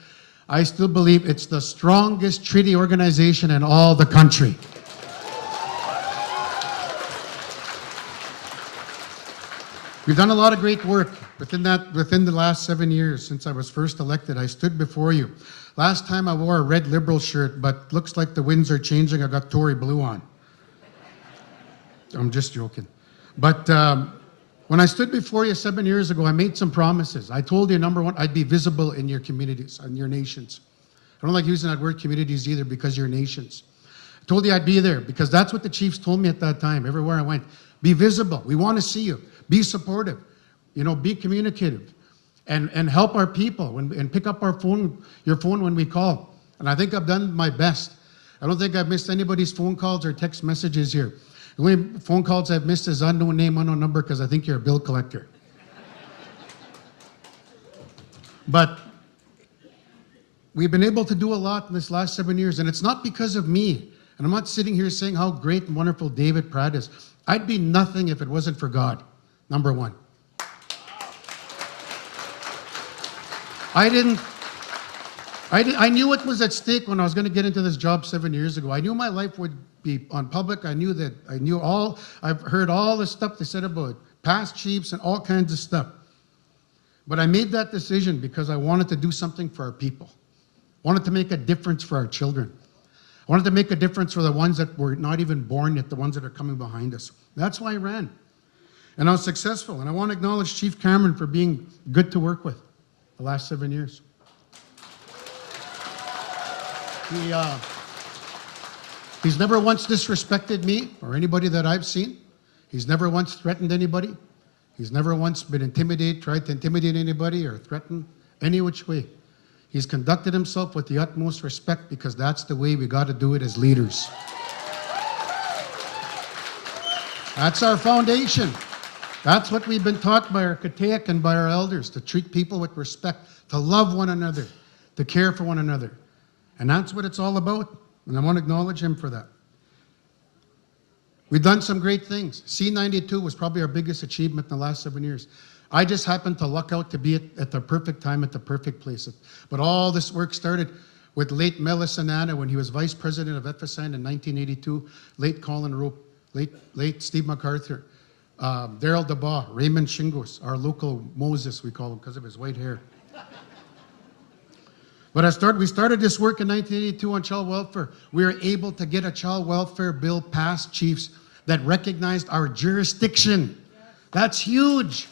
I still believe it's the strongest treaty organization in all the country. We've done a lot of great work within the last 7 years since I was first elected. I stood before you. Last time I wore a red Liberal shirt, but looks like the winds are changing. I got Tory blue on. I'm just joking. But when I stood before you 7 years ago, I made some promises. I told you, number one, I'd be visible in your communities and your nations. I don't like using that word communities either because you're nations. I told you I'd be there because that's what the chiefs told me at that time. Everywhere I went, be visible. We want to see you. Be supportive. Be communicative. And help our people and pick up your phone when we call. And I think I've done my best. I don't think I've missed anybody's phone calls or text messages here. The only phone calls I've missed is unknown name, unknown number, because I think you're a bill collector. But we've been able to do a lot in this last 7 years, and it's not because of me. And I'm not sitting here saying how great and wonderful David Pratt is. I'd be nothing if it wasn't for God, number one. I knew what was at stake when I was going to get into this job 7 years ago. I knew my life would be on public. I've heard all the stuff they said about past chiefs and all kinds of stuff. But I made that decision because I wanted to do something for our people. I wanted to make a difference for our children. I wanted to make a difference for the ones that were not even born yet, the ones that are coming behind us. That's why I ran. And I was successful. And I want to acknowledge Chief Cameron for being good to work with the last 7 years. He's never once disrespected me or anybody that I've seen. He's never once threatened anybody. He's never once been tried to intimidate anybody or threaten any which way. He's conducted himself with the utmost respect because that's the way we got to do it as leaders. That's our foundation. That's what we've been taught by our Kateak and by our elders, to treat people with respect, to love one another, to care for one another. And that's what it's all about. And I want to acknowledge him for that. We've done some great things. C92 was probably our biggest achievement in the last 7 years. I just happened to luck out to be at the perfect time at the perfect place. But all this work started with late Melis Anana when he was vice president of Fsin in 1982, late Colin Rope, late Steve MacArthur, Daryl DeBaugh, Raymond Shingos, our local Moses, we call him because of his white hair. But we started this work in 1982 on child welfare. We were able to get a child welfare bill passed, chiefs, that recognized our jurisdiction. That's huge.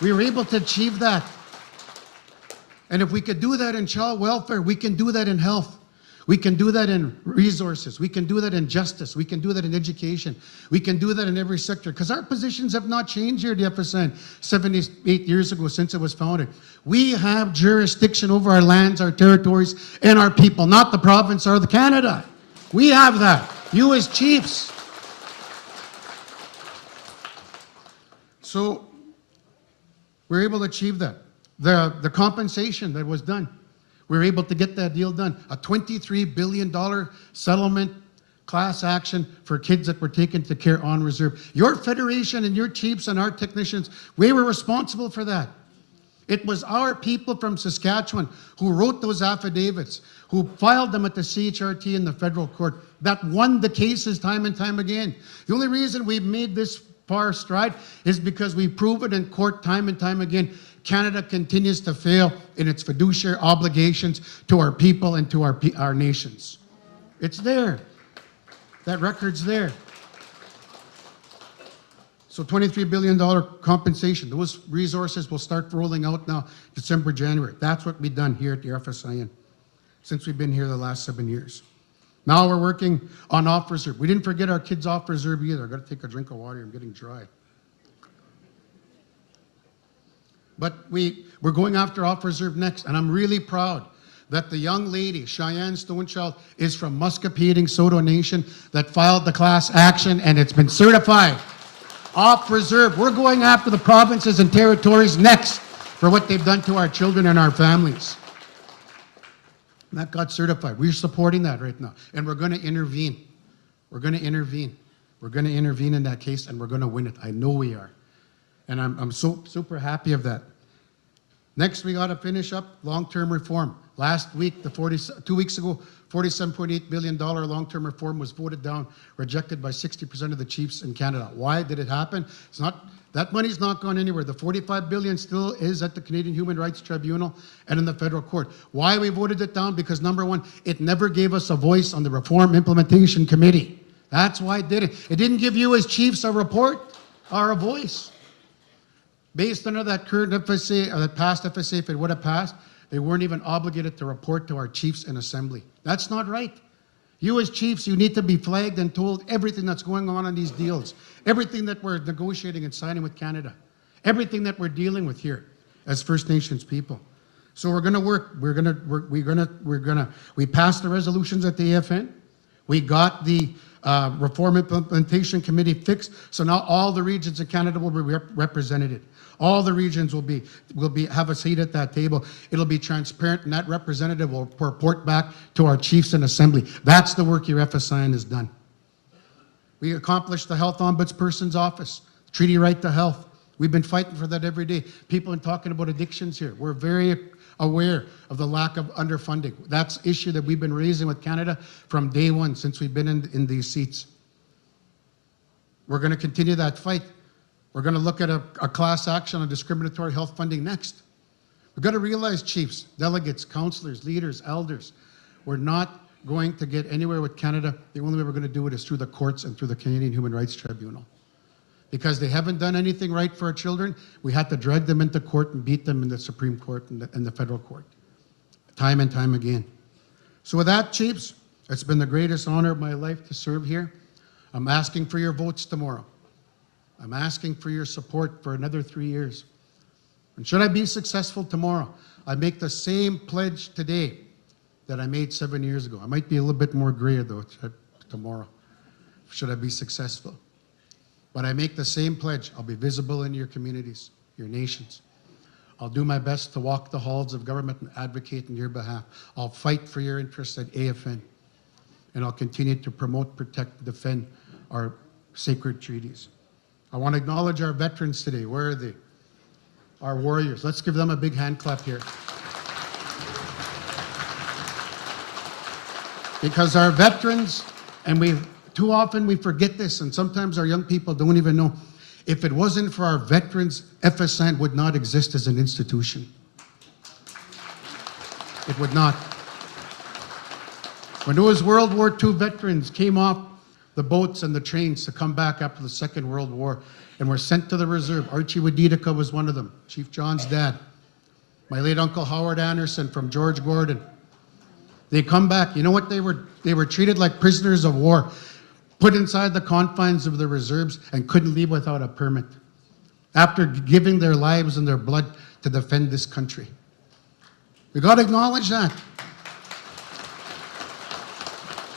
We were able to achieve that. And if we could do that in child welfare, we can do that in health. We can do that in resources. We can do that in justice. We can do that in education. We can do that in every sector because our positions have not changed here at the FSN 78 years ago since it was founded. We have jurisdiction over our lands, our territories, and our people, not the province or the Canada. We have that. You as chiefs. So we're able to achieve that. The compensation that was done, we were able to get that deal done. A $23 billion settlement class action for kids that were taken to care on reserve. Your federation and your chiefs and our technicians, we were responsible for that. It was our people from Saskatchewan who wrote those affidavits, who filed them at the CHRT in the federal court, that won the cases time and time again. The only reason we've made this far stride is because we prove it in court time and time again. Canada continues to fail in its fiduciary obligations to our people and to our nations. It's there. That record's there. So $23 billion compensation. Those resources will start rolling out now December, January. That's what we've done here at the FSIN since we've been here the last 7 years. Now we're working on off reserve. We didn't forget our kids off reserve either. I've got to take a drink of water. I'm getting dry. But we're going after off reserve next, and I'm really proud that the young lady, Cheyenne Stonechild, is from Muscopheating Saulteaux Nation that filed the class action, and it's been certified. Off reserve. We're going after the provinces and territories next for what they've done to our children and our families. And that got certified. We're supporting that right now. And we're going to intervene. We're going to intervene. We're going to intervene in that case, and we're going to win it. I know we are. And I'm so super happy of that. Next, we got to finish up long-term reform. Last week, 2 weeks ago, $47.8 billion long-term reform was voted down, rejected by 60% of the chiefs in Canada. Why did it happen? It's not, that money's not gone anywhere. The $45 billion still is at the Canadian Human Rights Tribunal and in the federal court. Why we voted it down? Because number one, it never gave us a voice on the Reform Implementation Committee. That's why it did it. It didn't give you as chiefs a report or a voice. Based on that current FSA, or that past FSA, if it would have passed, they weren't even obligated to report to our chiefs in assembly. That's not right. You as chiefs, you need to be flagged and told everything that's going on these deals, everything that we're negotiating and signing with Canada, everything that we're dealing with here as First Nations people. So we're going to work. We passed the resolutions at the AFN. We got the Reform Implementation Committee fixed. So now all the regions in Canada will be represented. All the regions will have a seat at that table. It'll be transparent, and that representative will report back to our chiefs in assembly. That's the work your FSIN has done. We accomplished the Health Ombudsperson's Office, treaty right to health. We've been fighting for that every day. People are talking about addictions here. We're very aware of the lack of underfunding. That's an issue that we've been raising with Canada from day one since we've been in these seats. We're going to continue that fight. We're going to look at a class action on discriminatory health funding next. We've got to realize, chiefs, delegates, councillors, leaders, elders, we're not going to get anywhere with Canada. The only way we're going to do it is through the courts and through the Canadian Human Rights Tribunal. Because they haven't done anything right for our children, we had to drag them into court and beat them in the Supreme Court and the federal court, time and time again. So with that, chiefs, it's been the greatest honor of my life to serve here. I'm asking for your votes tomorrow. I'm asking for your support for another 3 years. And should I be successful tomorrow, I make the same pledge today that I made 7 years ago. I might be a little bit more gray though tomorrow, should I be successful. But I make the same pledge. I'll be visible in your communities, your nations. I'll do my best to walk the halls of government and advocate on your behalf. I'll fight for your interests at AFN. And I'll continue to promote, protect, defend our sacred treaties. I want to acknowledge our veterans today. Where are they? Our warriors. Let's give them a big hand clap here. Because our veterans, and too often we forget this, and sometimes our young people don't even know, if it wasn't for our veterans, Fsin would not exist as an institution. It would not. When those World War II veterans came off the boats and the trains to come back after the Second World War and were sent to the reserve, Archie Wadidika was one of them, Chief John's dad. My late Uncle Howard Anderson from George Gordon. They come back. You know what they were? They were treated like prisoners of war, put inside the confines of the reserves and couldn't leave without a permit after giving their lives and their blood to defend this country. We got to acknowledge that.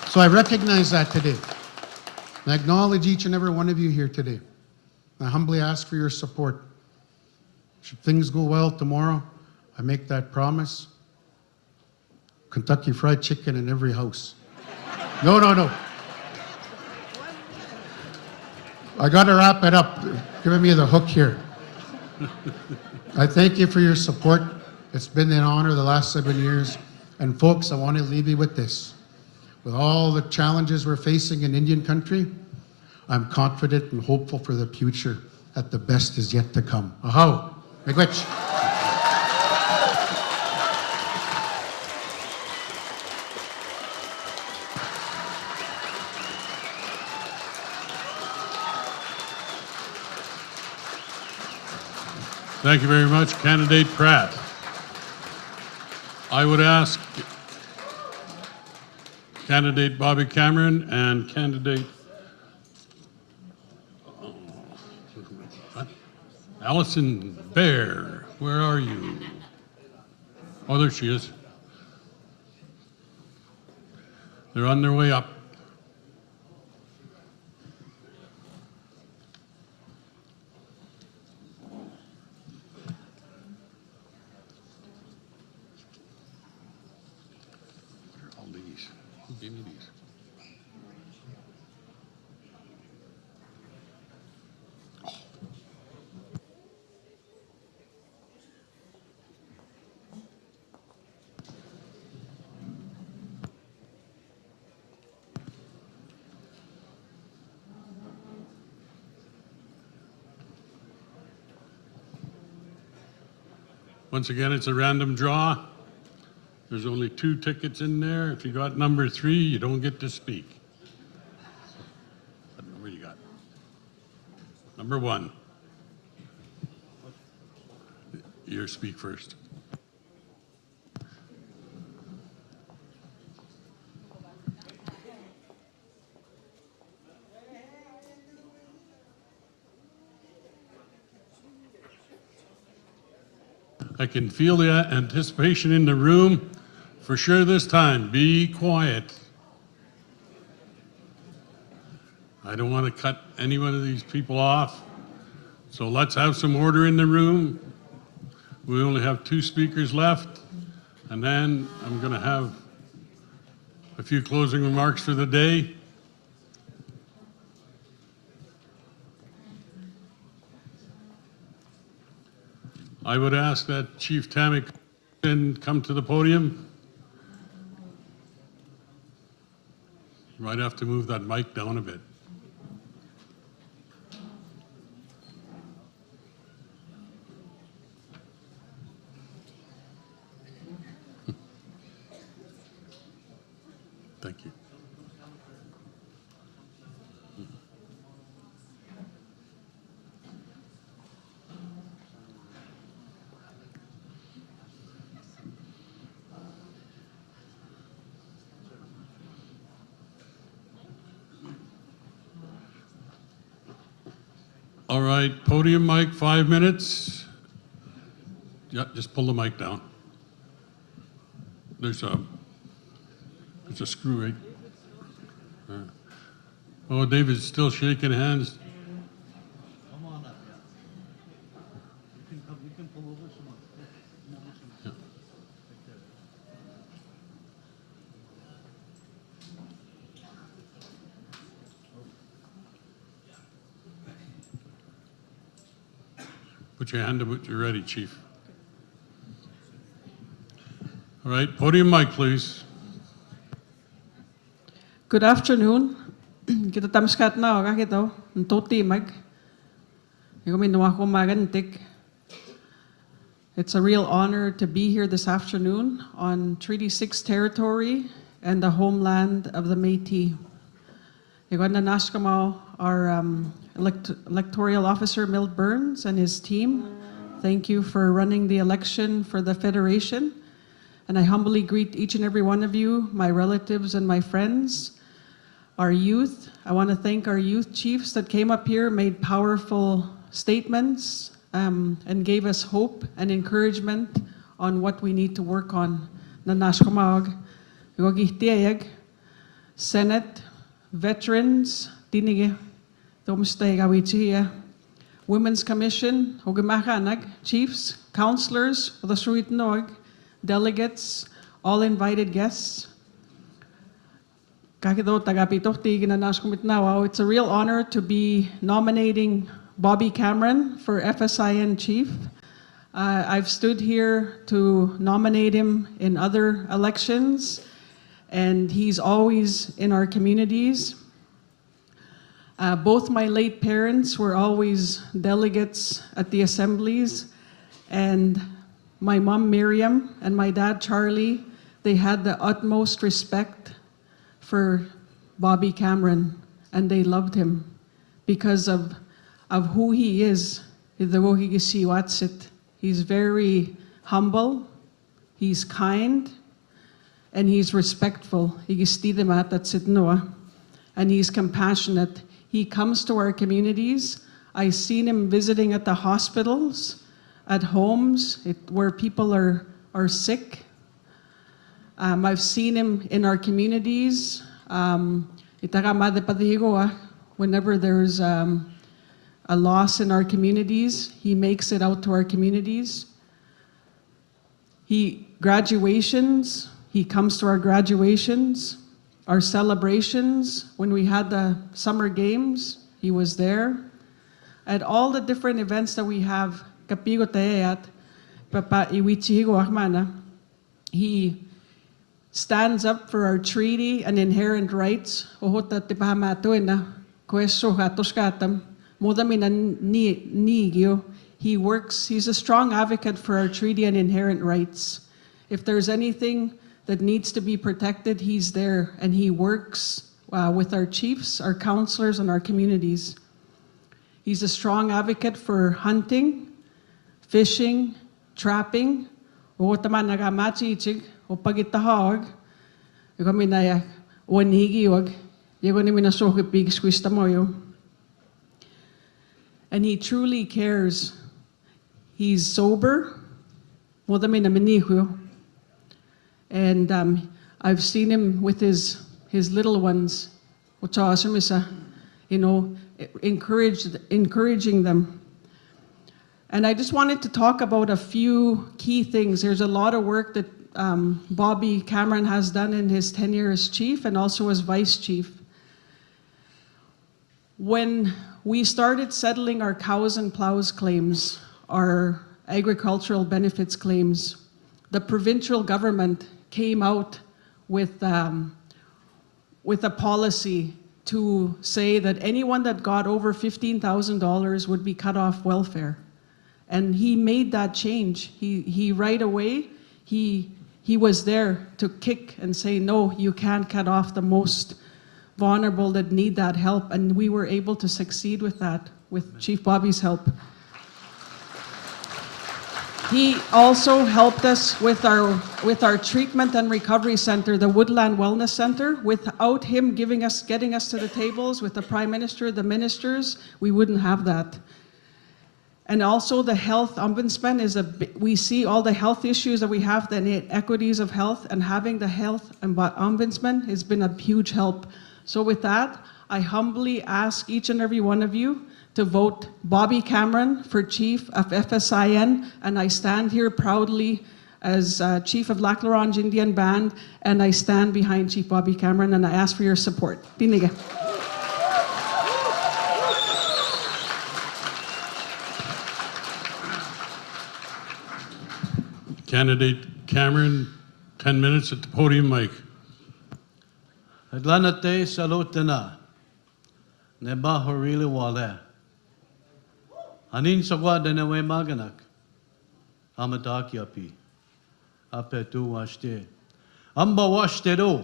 So I recognize that today. I acknowledge each and every one of you here today. I humbly ask for your support. Should things go well tomorrow, I make that promise. Kentucky Fried Chicken in every house. No, no, no. I got to wrap it up. Giving me the hook here. I thank you for your support. It's been an honor the last 7 years. And folks, I want to leave you with this. With all the challenges we're facing in Indian country, I'm confident and hopeful for the future that the best is yet to come. Aho, miigwech. Thank you very much, Candidate Pratt. I would ask Candidate Bobby Cameron and Candidate Allison Bear, where are you? Oh, there she is. They're on their way up. All these. Who gave me these? Once again, it's a random draw. There's only 2 tickets in there. If you got number 3, you don't get to speak. What number you got? Number 1. You speak first. I can feel the anticipation in the room. For sure this time, be quiet. I don't want to cut any one of these people off. So let's have some order in the room. We only have 2 speakers left. And then I'm going to have a few closing remarks for the day. I would ask that Chief Tammy come to the podium. You might have to move that mic down a bit. Thank you. All right, podium mic, 5 minutes. Yeah, just pull the mic down. There's a screw right. Oh, David's still shaking hands. Come on up. You can pull over some. Yeah. Put your hand up when you're ready, Chief. All right, podium mic, please. Good afternoon. Kita tamskat na ka kita ntoti mag. Iko minuwa ko magantik. It's a real honor to be here this afternoon on Treaty 6 territory and the homeland of the Métis. Iko na naskamo our electoral officer Milt Burns and his team. Thank you for running the election for the Federation. And I humbly greet each and every one of you, my relatives and my friends, our youth. I want to thank our youth chiefs that came up here, made powerful statements, and gave us hope and encouragement on what we need to work on. Nanashkamag, Yogihtieg, Senate, veterans, Dinige, Domsteigawichia, Women's Commission, Hogimakanag, chiefs, counselors, Nog, delegates, all invited guests. It's a real honor to be nominating Bobby Cameron for FSIN Chief. I've stood here to nominate him in other elections, and he's always in our communities. Both my late parents were always delegates at the assemblies, and my mom, Miriam, and my dad, Charlie, they had the utmost respect for Bobby Cameron, and they loved him because of who he is. He's very humble, he's kind, and he's respectful. And he's compassionate. He comes to our communities. I've seen him visiting at the hospitals, at homes where people are sick. I've seen him in our communities. Whenever there's a loss in our communities, he makes it out to our communities. Graduations, he comes to our graduations, our celebrations. When we had the summer games, he was there. At all the different events that we have, he stands up for our treaty and inherent rights. He works, he's a strong advocate for our treaty and inherent rights. If there's anything that needs to be protected, he's there, and he works with our chiefs, our counselors, and our communities. He's a strong advocate for hunting, fishing, trapping. And he truly cares. He's sober. And I've seen him with his little ones, encouraging them. And I just wanted to talk about a few key things. There's a lot of work that Bobby Cameron has done in his tenure as chief and also as vice chief. When we started settling our cows and plows claims, our agricultural benefits claims, the provincial government came out with a policy to say that anyone that got over $15,000 would be cut off welfare. And he made that change. He right away, he was there to kick and say, no, you can't cut off the most vulnerable that need that help. And we were able to succeed with that, with Chief Bobby's help. He also helped us with our treatment and recovery center, the Woodland Wellness Center. Without him getting us to the tables with the Prime Minister, the ministers, we wouldn't have that. And also the health ombudsman we see all the health issues that we have, the inequities of health, and having the health ombudsman has been a huge help. So with that, I humbly ask each and every one of you to vote Bobby Cameron for Chief of FSIN, and I stand here proudly as Chief of Lac La Ronge Indian Band, and I stand behind Chief Bobby Cameron, and I ask for your support. Tinige. Candidate Cameron, 10 minutes at the podium mic. Aglanate salutena. Neba horili wale. Anin sagwa denewe maganak. Amadak yapi. Apetu washte. Amba washte do.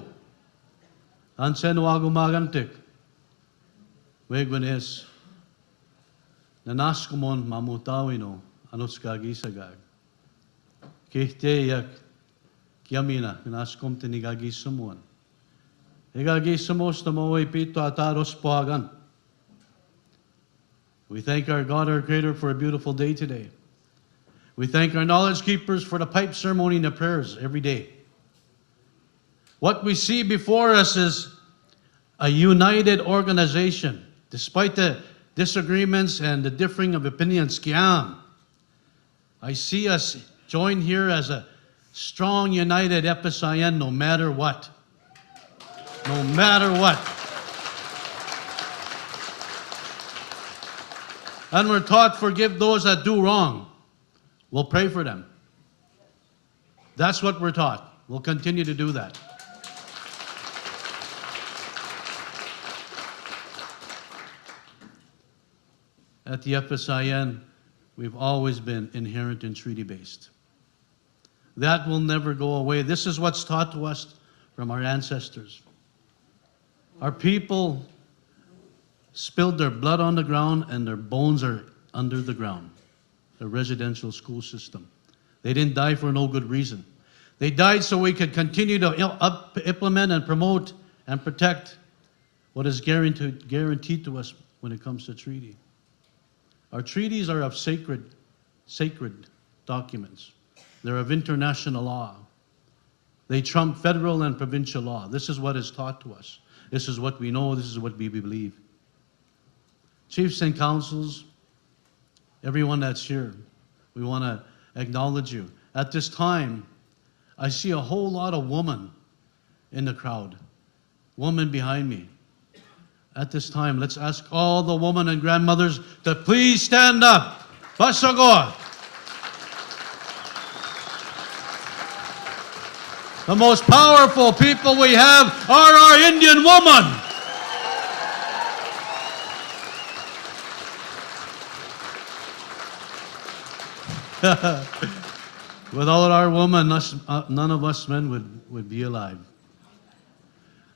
Ansen wagu magantik. Wegwanes. Nanaskumon mamutawino. Anuskagisagag. Kihte yak. Kiamina. Nanaskum tinigagisumuan. Igagisumos na maway pito ataros poagan. We thank our God, our Creator, for a beautiful day today. We thank our knowledge keepers for the pipe ceremony and the prayers every day. What we see before us is a united organization, despite the disagreements and the differing of opinions. I see us joined here as a strong, united Fsin no matter what. No matter what. And we're taught, forgive those that do wrong. We'll pray for them. That's what we're taught. We'll continue to do that. At the Fsin, we've always been inherent and treaty-based. That will never go away. This is what's taught to us from our ancestors. Our people spilled their blood on the ground and their bones are under the ground. The residential school system. They didn't die for no good reason. They died so we could continue to implement and promote and protect what is guaranteed to us when it comes to treaty. Our treaties are of sacred documents. They're of international law. They trump federal and provincial law. This is what is taught to us. This is what we know. This is what we believe. Chiefs and councils, everyone that's here, we want to acknowledge you. At this time, I see a whole lot of women in the crowd. Women behind me. At this time, let's ask all the women and grandmothers to please stand up. Basagoa. The most powerful people we have are our Indian women. Without our women, none of us men would be alive.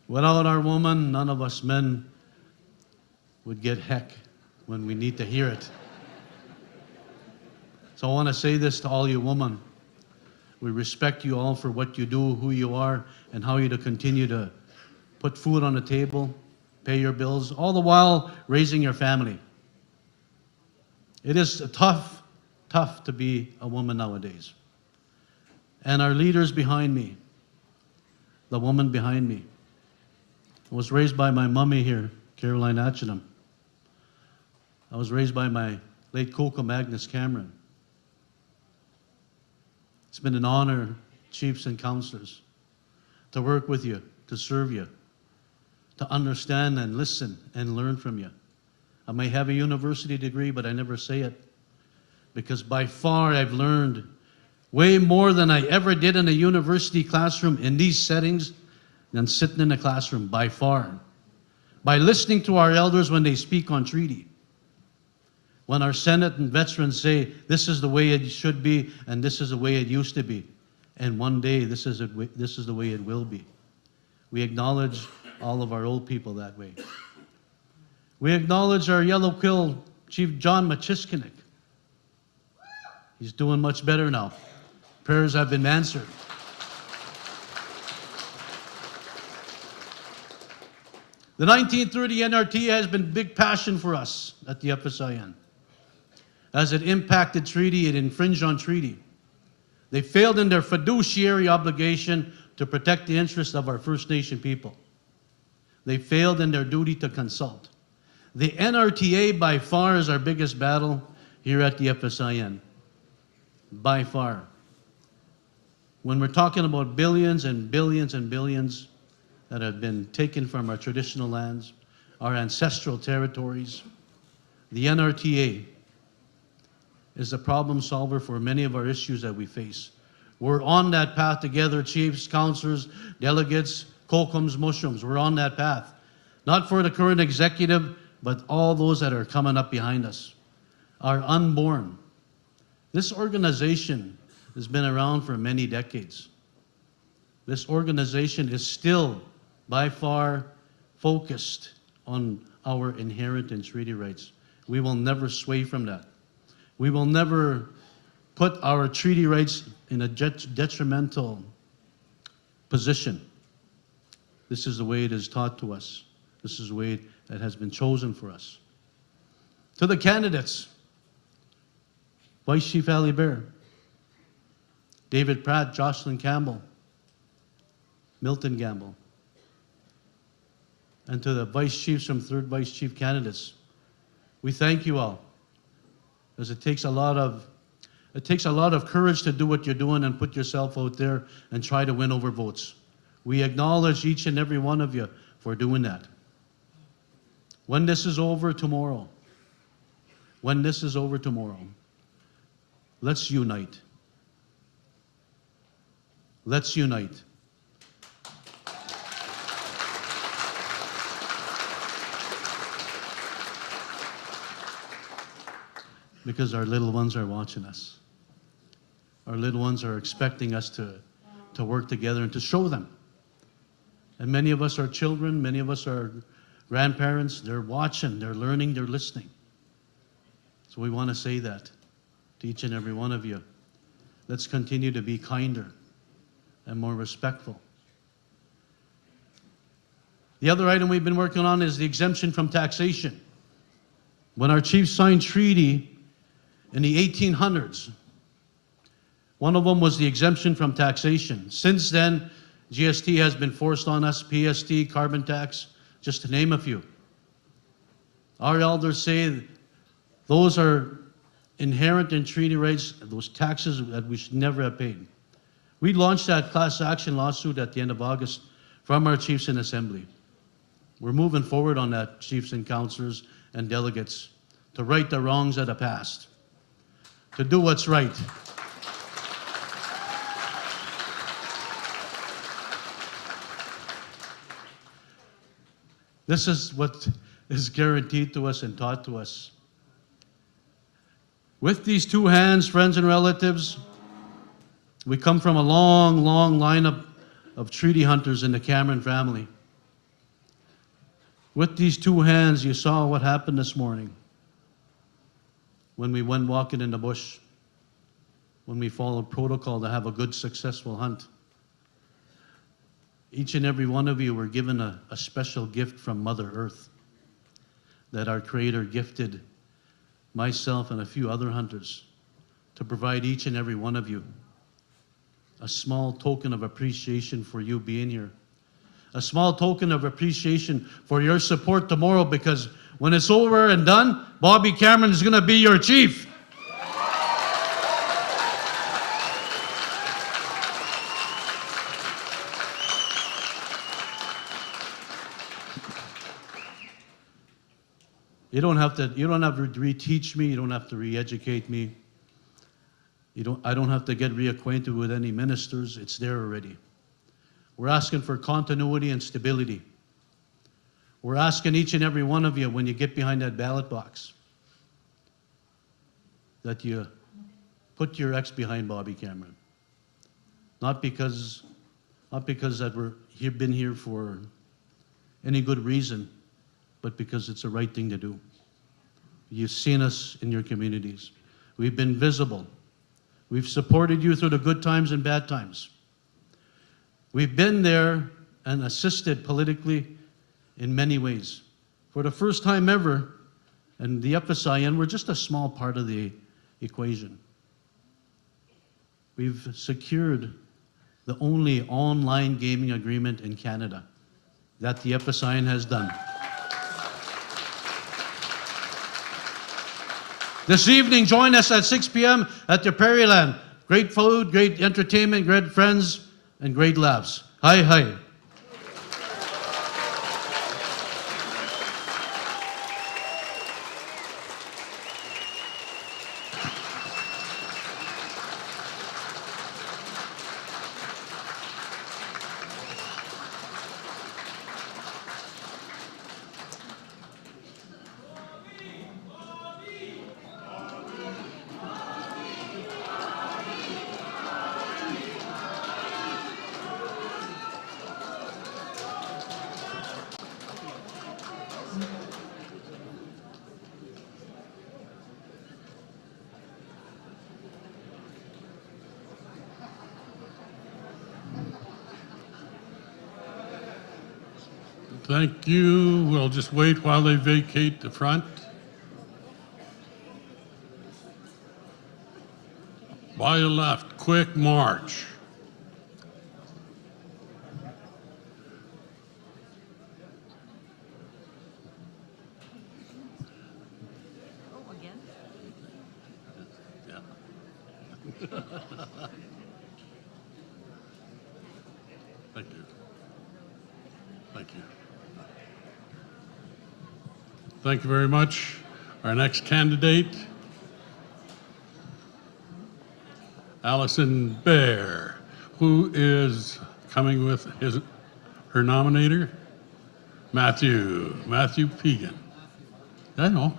Without our woman, none of us men would get heck when we need to hear it. So I want to say this to all you women. We respect you all for what you do, who you are, and how you to continue to put food on the table, pay your bills, all the while raising your family. It is tough to be a woman nowadays. And our leaders behind me, the woman behind me, was raised by my mummy here, Caroline Atchingham. I was raised by my late Coco Magnus Cameron. It's been an honor, chiefs and councillors, to work with you, to serve you, to understand and listen and learn from you. I may have a university degree, but I never say it, because by far I've learned way more than I ever did in a university classroom in these settings than sitting in a classroom, by far. By listening to our elders when they speak on treaty. When our Senate and veterans say, this is the way it should be, and this is the way it used to be. And one day, this is the way it will be. We acknowledge all of our old people that way. We acknowledge our Yellow Quill Chief John Machiskinik. He's doing much better now. Prayers have been answered. The 1930 NRT has been big passion for us at the Fsin. As it impacted treaty, it infringed on treaty. They failed in their fiduciary obligation to protect the interests of our First Nation people. They failed in their duty to consult. The NRTA by far is our biggest battle here at the Fsin. By far. When we're talking about billions and billions and billions that have been taken from our traditional lands, our ancestral territories, the NRTA is a problem solver for many of our issues that we face. We're on that path together, chiefs, councilors, delegates, Colcombs, mushrooms. We're on that path. Not for the current executive, but all those that are coming up behind us, are unborn. This organization has been around for many decades. This organization is still by far focused on our inherent and treaty rights. We will never sway from that. We will never put our treaty rights in a detrimental position. This is the way it is taught to us. This is the way it has been chosen for us. To the candidates, Vice Chief Ali Bear, David Pratt, Jocelyn Campbell, Milton Gamble, and to the Vice Chiefs from third Vice Chief candidates, we thank you all, as it takes a lot of courage to do what you're doing and put yourself out there and try to win over votes. We acknowledge each and every one of you for doing that. When this is over tomorrow, let's unite. Let's unite. Because our little ones are watching us. Our little ones are expecting us to work together and to show them. And many of us are children, many of us are grandparents. They're watching, they're learning, they're listening. So we want to say that to each and every one of you. Let's continue to be kinder and more respectful. The other item we've been working on is the exemption from taxation. When our chiefs signed treaty in the 1800s, one of them was the exemption from taxation. Since then, GST has been forced on us, PST, carbon tax, just to name a few. Our elders say those are inherent in treaty rights, those taxes that we should never have paid. We launched that class action lawsuit at the end of August from our chiefs in assembly. We're moving forward on that, chiefs and councilors and delegates, to right the wrongs of the past, to do what's right. This is what is guaranteed to us and taught to us. With these two hands, friends and relatives, we come from a long, long lineup of treaty hunters in the Cameron family. With these two hands, you saw what happened this morning when we went walking in the bush, when we followed protocol to have a good, successful hunt. Each and every one of you were given a special gift from Mother Earth that our Creator gifted myself and a few other hunters to provide each and every one of you a small token of appreciation for you being here. A small token of appreciation for your support tomorrow, because when it's over and done, Bobby Cameron is going to be your chief. You don't have to reteach me. You don't have to re-educate me. I don't have to get reacquainted with any ministers. It's there already. We're asking for continuity and stability. We're asking each and every one of you, when you get behind that ballot box, that you put your X behind Bobby Cameron. Not because that we've been here for any good reason, but because it's the right thing to do. You've seen us in your communities. We've been visible. We've supported you through the good times and bad times. We've been there and assisted politically in many ways. For the first time ever, and the Fsin, we're just a small part of the equation. We've secured the only online gaming agreement in Canada that the Fsin has done. This evening, join us at 6 p.m. at the Prairieland. Great food, great entertainment, great friends, and great laughs. Hi, hi. Thank you. We'll just wait while they vacate the front. By your left, quick march. Thank you. Thank you. Thank you very much. Our next candidate, Allison Bear, who is coming with her nominator, Matthew Pegan. I know.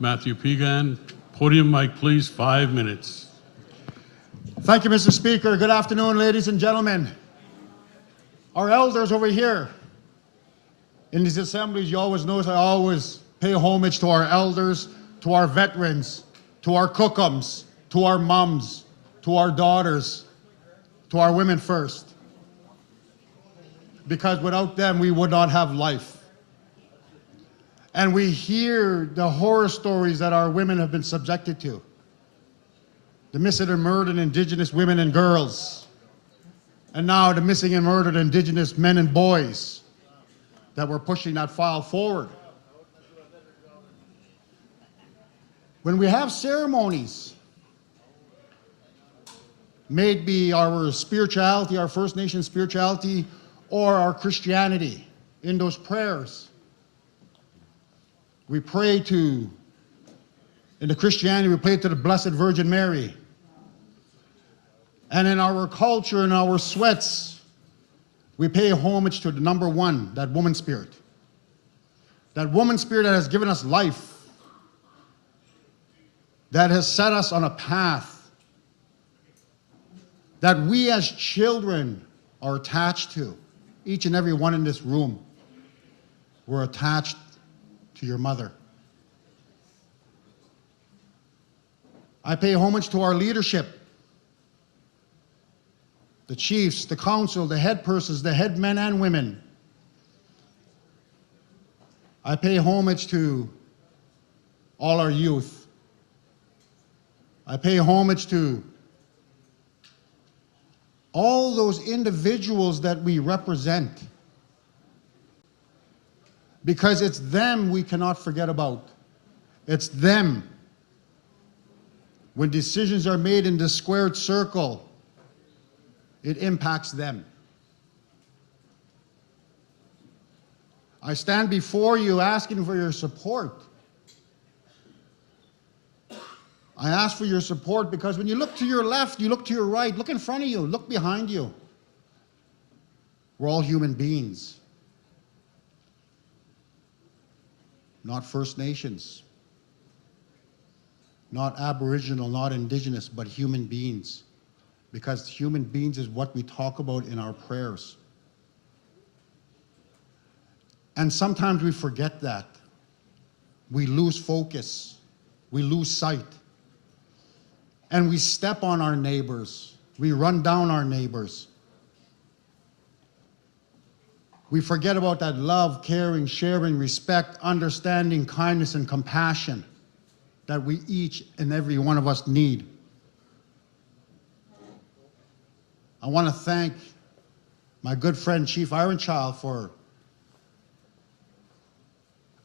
Matthew Pegan, podium mic, please, 5 minutes. Thank you, Mr. Speaker. Good afternoon, ladies and gentlemen. Our elders over here. In these assemblies, you always notice I always pay homage to our elders, to our veterans, to our cookums, to our mums, to our daughters, to our women first. Because without them, we would not have life. And we hear the horror stories that our women have been subjected to. The missing and murdered Indigenous women and girls. And now the missing and murdered Indigenous men and boys that we're pushing that file forward. When we have ceremonies, may it be our spirituality, our First Nation spirituality, or our Christianity, in those prayers, we pray to, in the Christianity, we pray to the Blessed Virgin Mary. And in our culture, in our sweats, we pay homage to the number one, that woman spirit. That woman spirit that has given us life, that has set us on a path that we as children are attached to. Each and every one in this room, we're attached to your mother. I pay homage to our leadership, the chiefs, the council, the head persons, the head men and women. I pay homage to all our youth. I pay homage to all those individuals that we represent, because it's them we cannot forget about. It's them. When decisions are made in this squared circle, it impacts them. I stand before you asking for your support. I ask for your support because when you look to your left, you look to your right, look in front of you, look behind you. We're all human beings. Not First Nations, not Aboriginal, not Indigenous, but human beings. Because human beings is what we talk about in our prayers. And sometimes we forget that. We lose focus. We lose sight. And we step on our neighbors. We run down our neighbors. We forget about that love, caring, sharing, respect, understanding, kindness, and compassion that we each and every one of us need. I want to thank my good friend Chief Ironchild for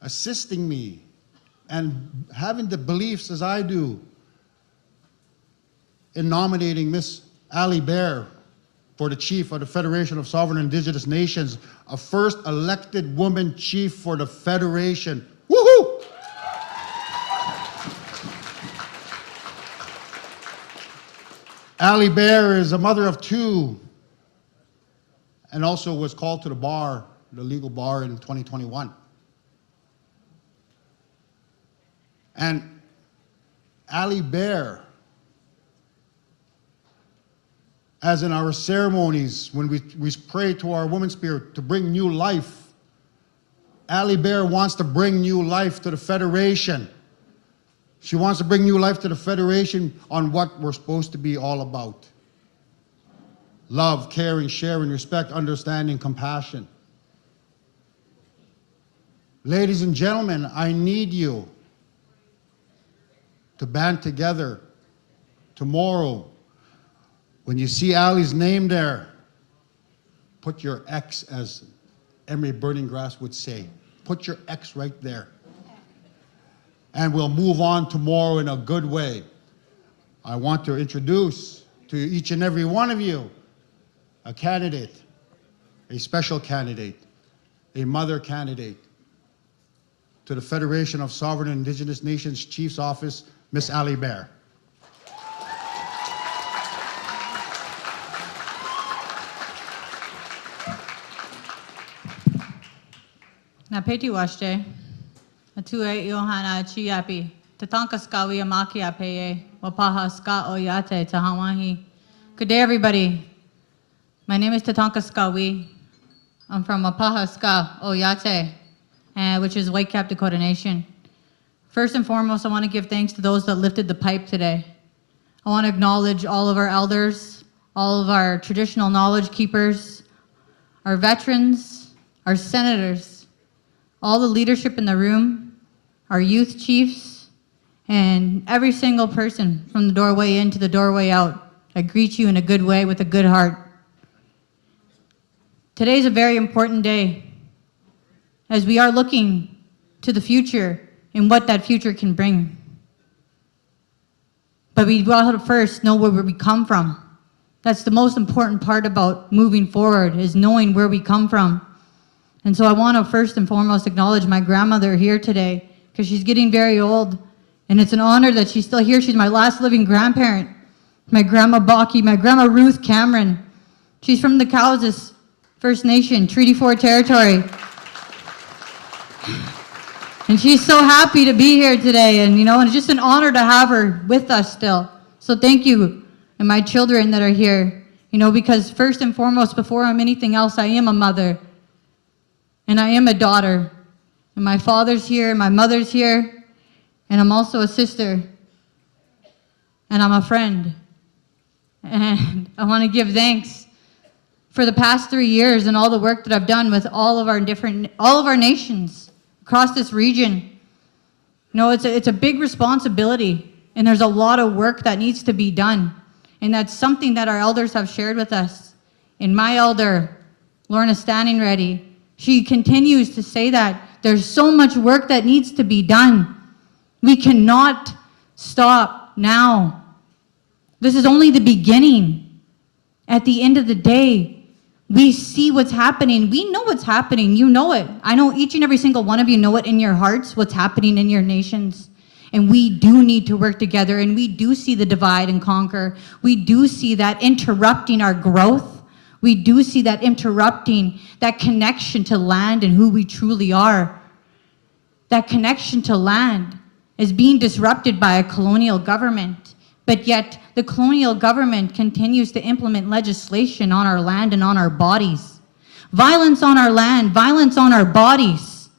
assisting me and having the beliefs as I do in nominating Miss Ali Bear for the Chief of the Federation of Sovereign Indigenous Nations, a first elected woman chief for the Federation. Woohoo! Ali Bear is a mother of two and also was called to the bar, the legal bar, in 2021. And Ali Bear, as in our ceremonies, when we pray to our woman spirit to bring new life, Ali Bear wants to bring new life to the Federation. She wants to bring new life to the Federation on what we're supposed to be all about. Love, caring, sharing, respect, understanding, compassion. Ladies and gentlemen, I need you to band together tomorrow. When you see Ali's name there, put your X, as Emery Burning Grass would say. Put your X right there. And we'll move on tomorrow in a good way. I want to introduce to each and every one of you a candidate, a special candidate, a mother candidate to the Federation of Sovereign and Indigenous Nations Chief's Office, Miss Ali Bear. Na peti washte, atue Johanna Chiapi, Tatanka Skawi Amakia Peye, Wapaha Ska Oyate Tahawahi. Good day, everybody. My name is Tatanka Skawi. I'm from Wapaha Ska Oyate, which is Whitecap Dakota Nation. First and foremost, I want to give thanks to those that lifted the pipe today. I want to acknowledge all of our elders, all of our traditional knowledge keepers, our veterans, our senators, all the leadership in the room, our youth chiefs, and every single person from the doorway in to the doorway out. I greet you in a good way with a good heart. Today is a very important day as we are looking to the future and what that future can bring. But we got to first know where we come from. That's the most important part about moving forward, is knowing where we come from. And so I want to first and foremost acknowledge my grandmother here today, because she's getting very old, and it's an honor that she's still here. She's my last living grandparent, my grandma Baki, my grandma Ruth Cameron. She's from the Cowes First Nation, Treaty 4 territory. And she's so happy to be here today, and it's just an honor to have her with us still. So thank you, and my children that are here, because first and foremost, before I'm anything else, I am a mother. And I am a daughter, and my father's here, my mother's here, and I'm also a sister, and I'm a friend. And I want to give thanks for the past 3 years and all the work that I've done with all of our nations across this region. It's a big responsibility, and there's a lot of work that needs to be done, and that's something that our elders have shared with us. And my elder, Lorna Standing Ready, she continues to say that there's so much work that needs to be done. We cannot stop now. This is only the beginning. At the end of the day, we see what's happening. We know what's happening. You know it. I know each and every single one of you know it in your hearts, what's happening in your nations. And we do need to work together, and we do see the divide and conquer. We do see that interrupting our growth. We do see that interrupting that connection to land and who we truly are. That connection to land is being disrupted by a colonial government, but yet the colonial government continues to implement legislation on our land and on our bodies. Violence on our land, violence on our bodies.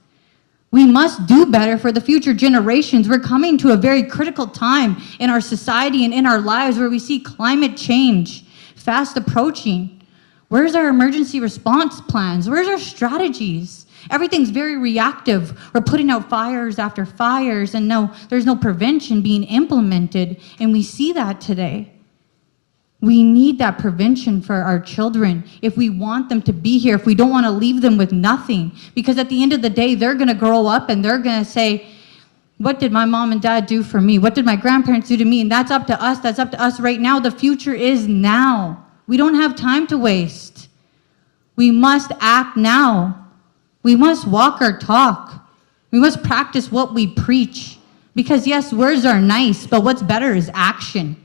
We must do better for the future generations. We're coming to a very critical time in our society and in our lives where we see climate change fast approaching. Where's our emergency response plans? Where's our strategies? Everything's very reactive. We're putting out fires after fires, and there's no prevention being implemented, and we see that today. We need that prevention for our children if we want them to be here, if we don't want to leave them with nothing, because at the end of the day, they're going to grow up and they're going to say, what did my mom and dad do for me? What did my grandparents do to me? And that's up to us. That's up to us right now. The future is now. We don't have time to waste. We must act now. We must walk our talk. We must practice what we preach. Because yes, words are nice, but what's better is action.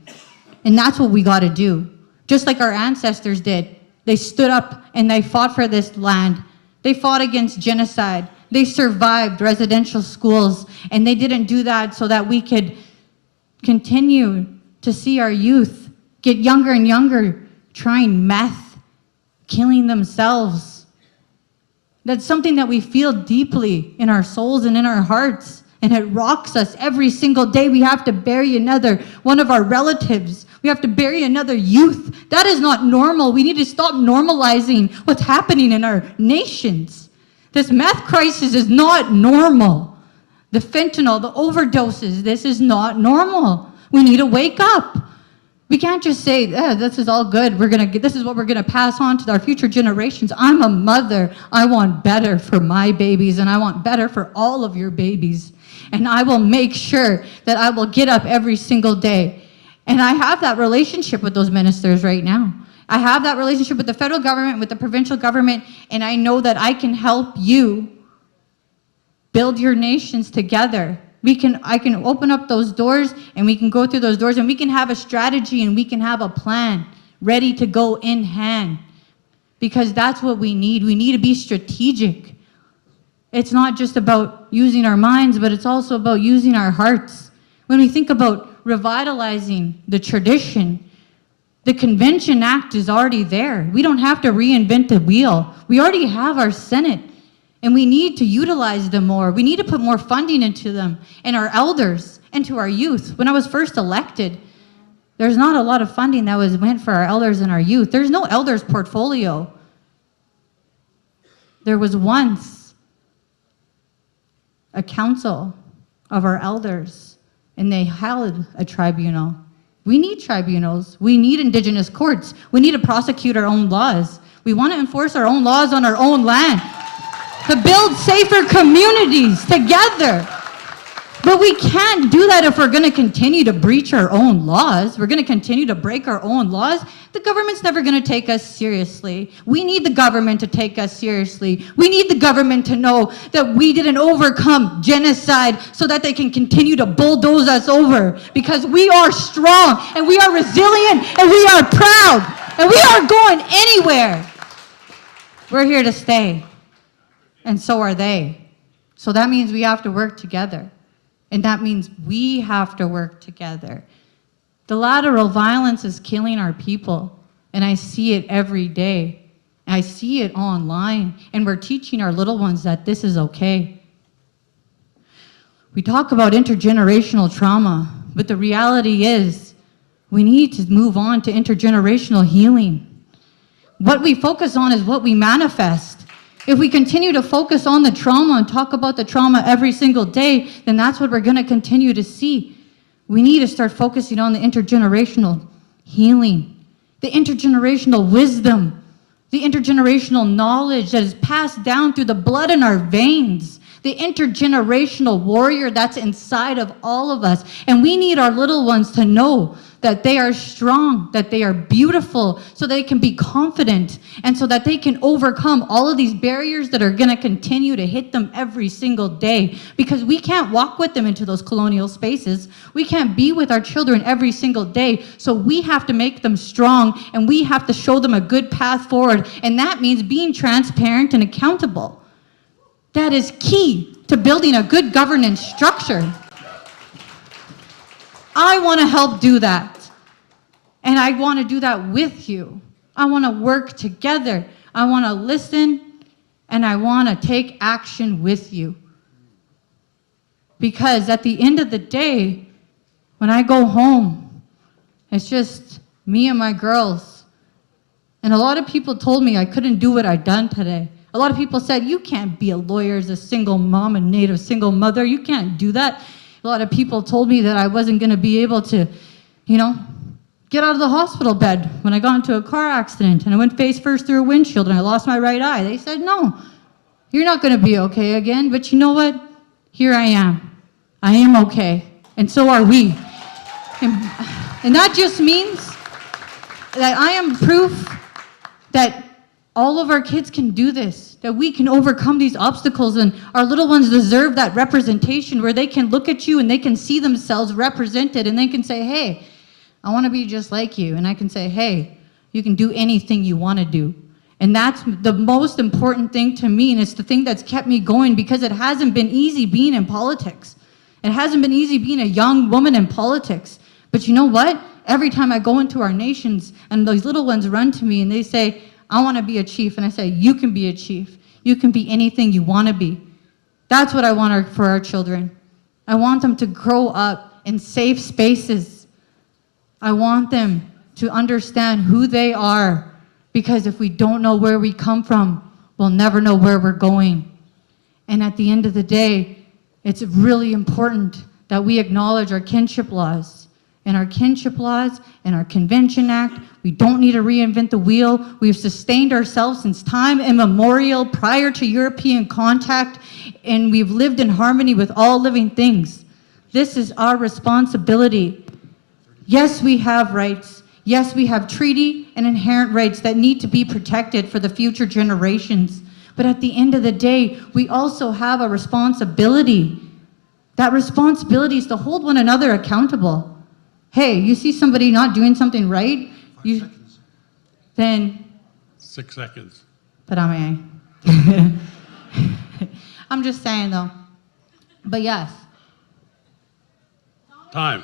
And that's what we got to do. Just like our ancestors did. They stood up and they fought for this land. They fought against genocide. They survived residential schools. And they didn't do that so that we could continue to see our youth get younger and younger, trying meth, killing themselves. That's something that we feel deeply in our souls and in our hearts, and it rocks us every single day. We have to bury another one of our relatives. We have to bury another youth. That is not normal. We need to stop normalizing what's happening in our nations. This meth crisis is not normal. The fentanyl, the overdoses, this is not normal. We need to wake up. We can't just say, this is all good. This is what we're gonna pass on to our future generations. I'm a mother. I want better for my babies, and I want better for all of your babies. And I will make sure that I will get up every single day. And I have that relationship with those ministers right now. I have that relationship with the federal government, with the provincial government, and I know that I can help you build your nations together. I can open up those doors, and we can go through those doors, and we can have a strategy, and we can have a plan ready to go in hand. Because that's what we need. We need to be strategic. It's not just about using our minds, but it's also about using our hearts. When we think about revitalizing the tradition, the Convention Act is already there. We don't have to reinvent the wheel. We already have our Senate. And we need to utilize them more. We need to put more funding into them and our elders and to our youth. When I was first elected, there's not a lot of funding that was meant for our elders and our youth. There's no elders portfolio. There was once a council of our elders, and they held a tribunal. We need tribunals. We need Indigenous courts. We need to prosecute our own laws. We want to enforce our own laws on our own land, to build safer communities together. But we can't do that if we're going to continue to breach our own laws. We're going to continue to break our own laws. The government's never going to take us seriously. We need the government to take us seriously. We need the government to know that we didn't overcome genocide so that they can continue to bulldoze us over, because we are strong and we are resilient and we are proud and we aren't going anywhere. We're here to stay. And so are they. So that means we have to work together. And that means we have to work together. The lateral violence is killing our people. And I see it every day. I see it online. And we're teaching our little ones that this is okay. We talk about intergenerational trauma, but the reality is we need to move on to intergenerational healing. What we focus on is what we manifest. If we continue to focus on the trauma and talk about the trauma every single day, then that's what we're going to continue to see. We need to start focusing on the intergenerational healing, the intergenerational wisdom, the intergenerational knowledge that is passed down through the blood in our veins, the intergenerational warrior that's inside of all of us. And we need our little ones to know that they are strong, that they are beautiful, so they can be confident, and so that they can overcome all of these barriers that are going to continue to hit them every single day. Because we can't walk with them into those colonial spaces. We can't be with our children every single day. So we have to make them strong, and we have to show them a good path forward. And that means being transparent and accountable. That is key to building a good governance structure. I want to help do that. And I want to do that with you. I want to work together. I want to listen, and I want to take action with you. Because at the end of the day, when I go home, it's just me and my girls. And a lot of people told me I couldn't do what I'd done today. A lot of people said, you can't be a lawyer as a single mom, a Native single mother. You can't do that. A lot of people told me that I wasn't going to be able to, get out of the hospital bed when I got into a car accident and I went face first through a windshield and I lost my right eye. They said, no, you're not going to be okay again. But you know what? Here I am. I am okay. And so are we. And that just means that I am proof that all of our kids can do this, that we can overcome these obstacles, and our little ones deserve that representation where they can look at you and they can see themselves represented, and they can say, hey, I want to be just like you. And I can say, hey, you can do anything you want to do. And that's the most important thing to me, and it's the thing that's kept me going, because it hasn't been easy being in politics. It hasn't been easy being a young woman in politics. But you know what? Every time I go into our nations and those little ones run to me and they say, I want to be a chief. And I say, you can be a chief. You can be anything you want to be. That's what I want for our children. I want them to grow up in safe spaces. I want them to understand who they are. Because if we don't know where we come from, we'll never know where we're going. And at the end of the day, it's really important that we acknowledge our kinship laws. And our kinship laws and our Convention Act, we don't need to reinvent the wheel. We've sustained ourselves since time immemorial prior to European contact, and we've lived in harmony with all living things. This is our responsibility. Yes, we have rights. Yes, we have treaty and inherent rights that need to be protected for the future generations. But at the end of the day, we also have a responsibility. That responsibility is to hold one another accountable. Hey, you see somebody not doing something right, then 6 seconds. parame. I'm just saying though. But yes. Time.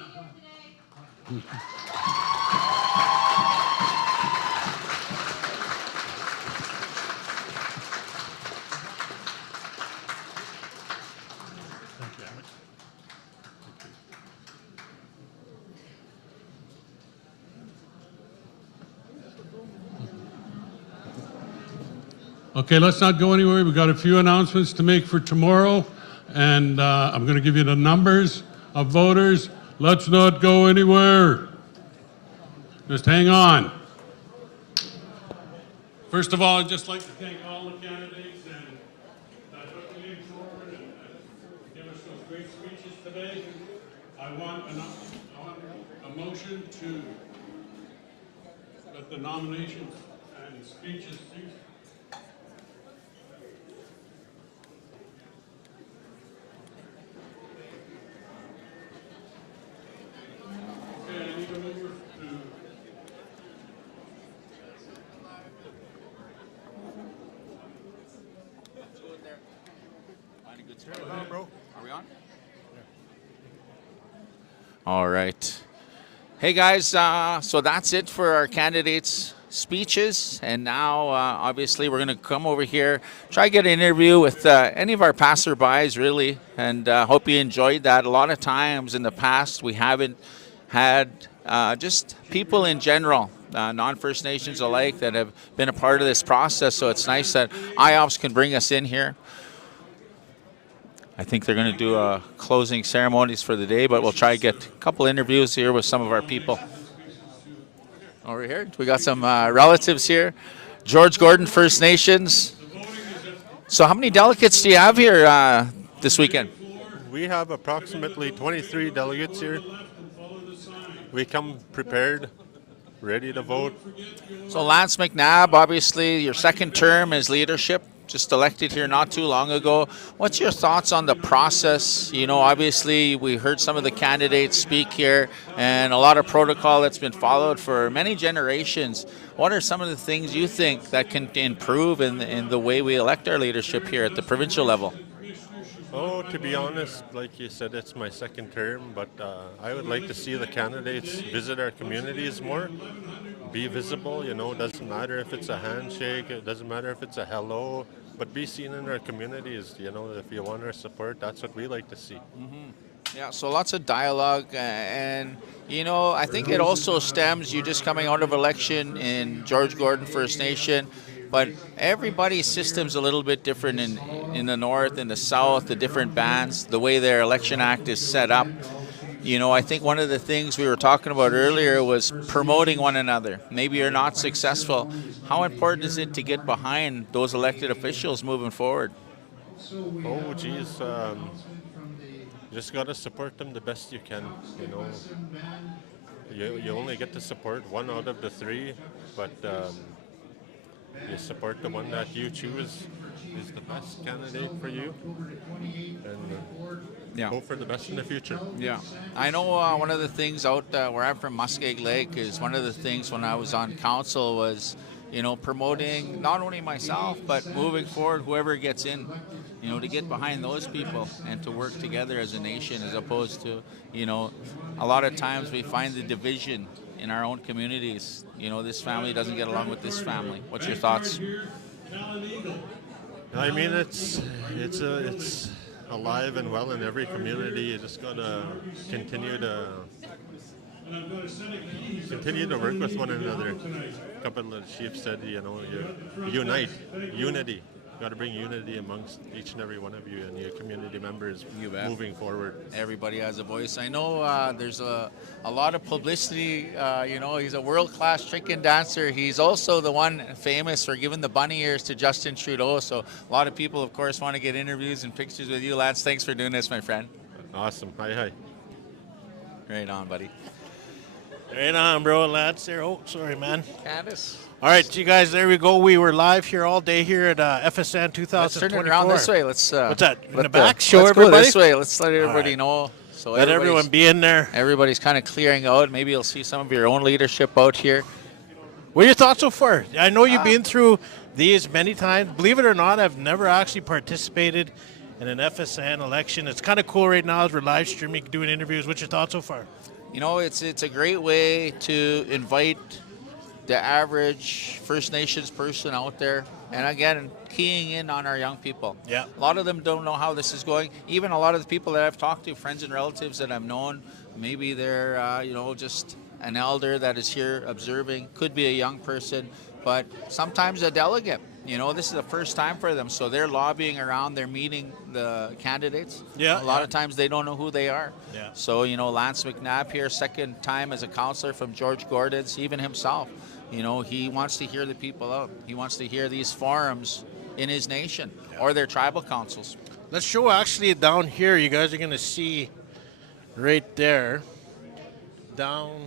Okay, let's not go anywhere. We've got a few announcements to make for tomorrow, and I'm going to give you the numbers of voters. Let's not go anywhere. Just hang on. First of all, I'd just like to thank all the candidates that came forward and gave us those great speeches today. I want a motion to let the nominations and speeches cease. Are we on? All right. Hey guys, so that's it for our candidates' speeches, and now obviously we're going to come over here, try to get an interview with any of our passerbys, really, and hope you enjoyed that. A lot of times in the past we haven't had just people in general, non-First Nations alike, that have been a part of this process, so it's nice that IOPS can bring us in here. I think they're going to do closing ceremonies for the day, but we'll try to get a couple interviews here with some of our people. Over here, we got some relatives here. George Gordon, First Nations. So how many delegates do you have here this weekend? We have approximately 23 delegates here. We come prepared, ready to vote. So Lance McNabb, obviously your second term as leadership, just elected here not too long ago. What's your thoughts on the process? You know, obviously we heard some of the candidates speak here and a lot of protocol that's been followed for many generations. What are some of the things you think that can improve in the way we elect our leadership here at the provincial level? Oh, to be honest, like you said, it's my second term, but I would like to see the candidates visit our communities more, be visible. You know, it doesn't matter if it's a handshake, it doesn't matter if it's a hello, but be seen in our communities. You know, if you want our support, that's what we like to see. Mm-hmm. Yeah, so lots of dialogue, and you know, I think it also stems, you just coming out of election in George Gordon First Nation, but everybody's system's a little bit different in the north, in the south, the different bands, the way their election act is set up. You know, I think one of the things we were talking about earlier was promoting one another. Maybe you're not successful. How important is it to get behind those elected officials moving forward? Oh, geez. Just got to support them the best you can, you know. You only get to support one out of the three, but you support the one that you choose is the best candidate for you, and hope for the best in the future. Yeah, I know one of the things out where I'm from, Muskeg Lake, is one of the things when I was on council was, you know, promoting not only myself, but moving forward, whoever gets in, you know, to get behind those people and to work together as a nation, as opposed to, you know, a lot of times we find the division in our own communities. You know, this family doesn't get along with this family. What's your thoughts? I mean, it's alive and well in every community. You just gotta continue to work with one another. A couple of the chiefs said, you know, unity. got to bring unity amongst each and every one of you and your community members moving forward. Everybody has a voice. I know there's a lot of publicity. He's a world-class chicken dancer. He's also the one famous for giving the bunny ears to Justin Trudeau. So a lot of people, of course, want to get interviews and pictures with you. Lance, thanks for doing this, my friend. Awesome. Hi. Right on, buddy. Right on, bro. Lance there. Oh, sorry, man. Candace. All right, you guys, there we go. We were live here all day here at FSN 2024. Let's turn it around this way. What's that? In let the back? Show let's everybody? Go this way. Let's let everybody know. So let everyone be in there. Everybody's kind of clearing out. Maybe you'll see some of your own leadership out here. What are your thoughts so far? I know you've been through these many times. Believe it or not, I've never actually participated in an FSN election. It's kind of cool right now as we're live streaming, doing interviews. What's your thoughts so far? It's a great way to invite the average First Nations person out there, and again, keying in on our young people. Yeah. A lot of them don't know how this is going. Even a lot of the people that I've talked to, friends and relatives that I've known, maybe they're, just an elder that is here observing, could be a young person, but sometimes a delegate. This is the first time for them, so they're lobbying around, they're meeting the candidates. Yeah. A lot of times they don't know who they are. Yeah. So, Lance McNabb here, second time as a counselor from George Gordon's, even himself. He wants to hear the people out. He wants to hear these forums in his nation or their tribal councils. Let's show actually down here. You guys are going to see right there, downtown.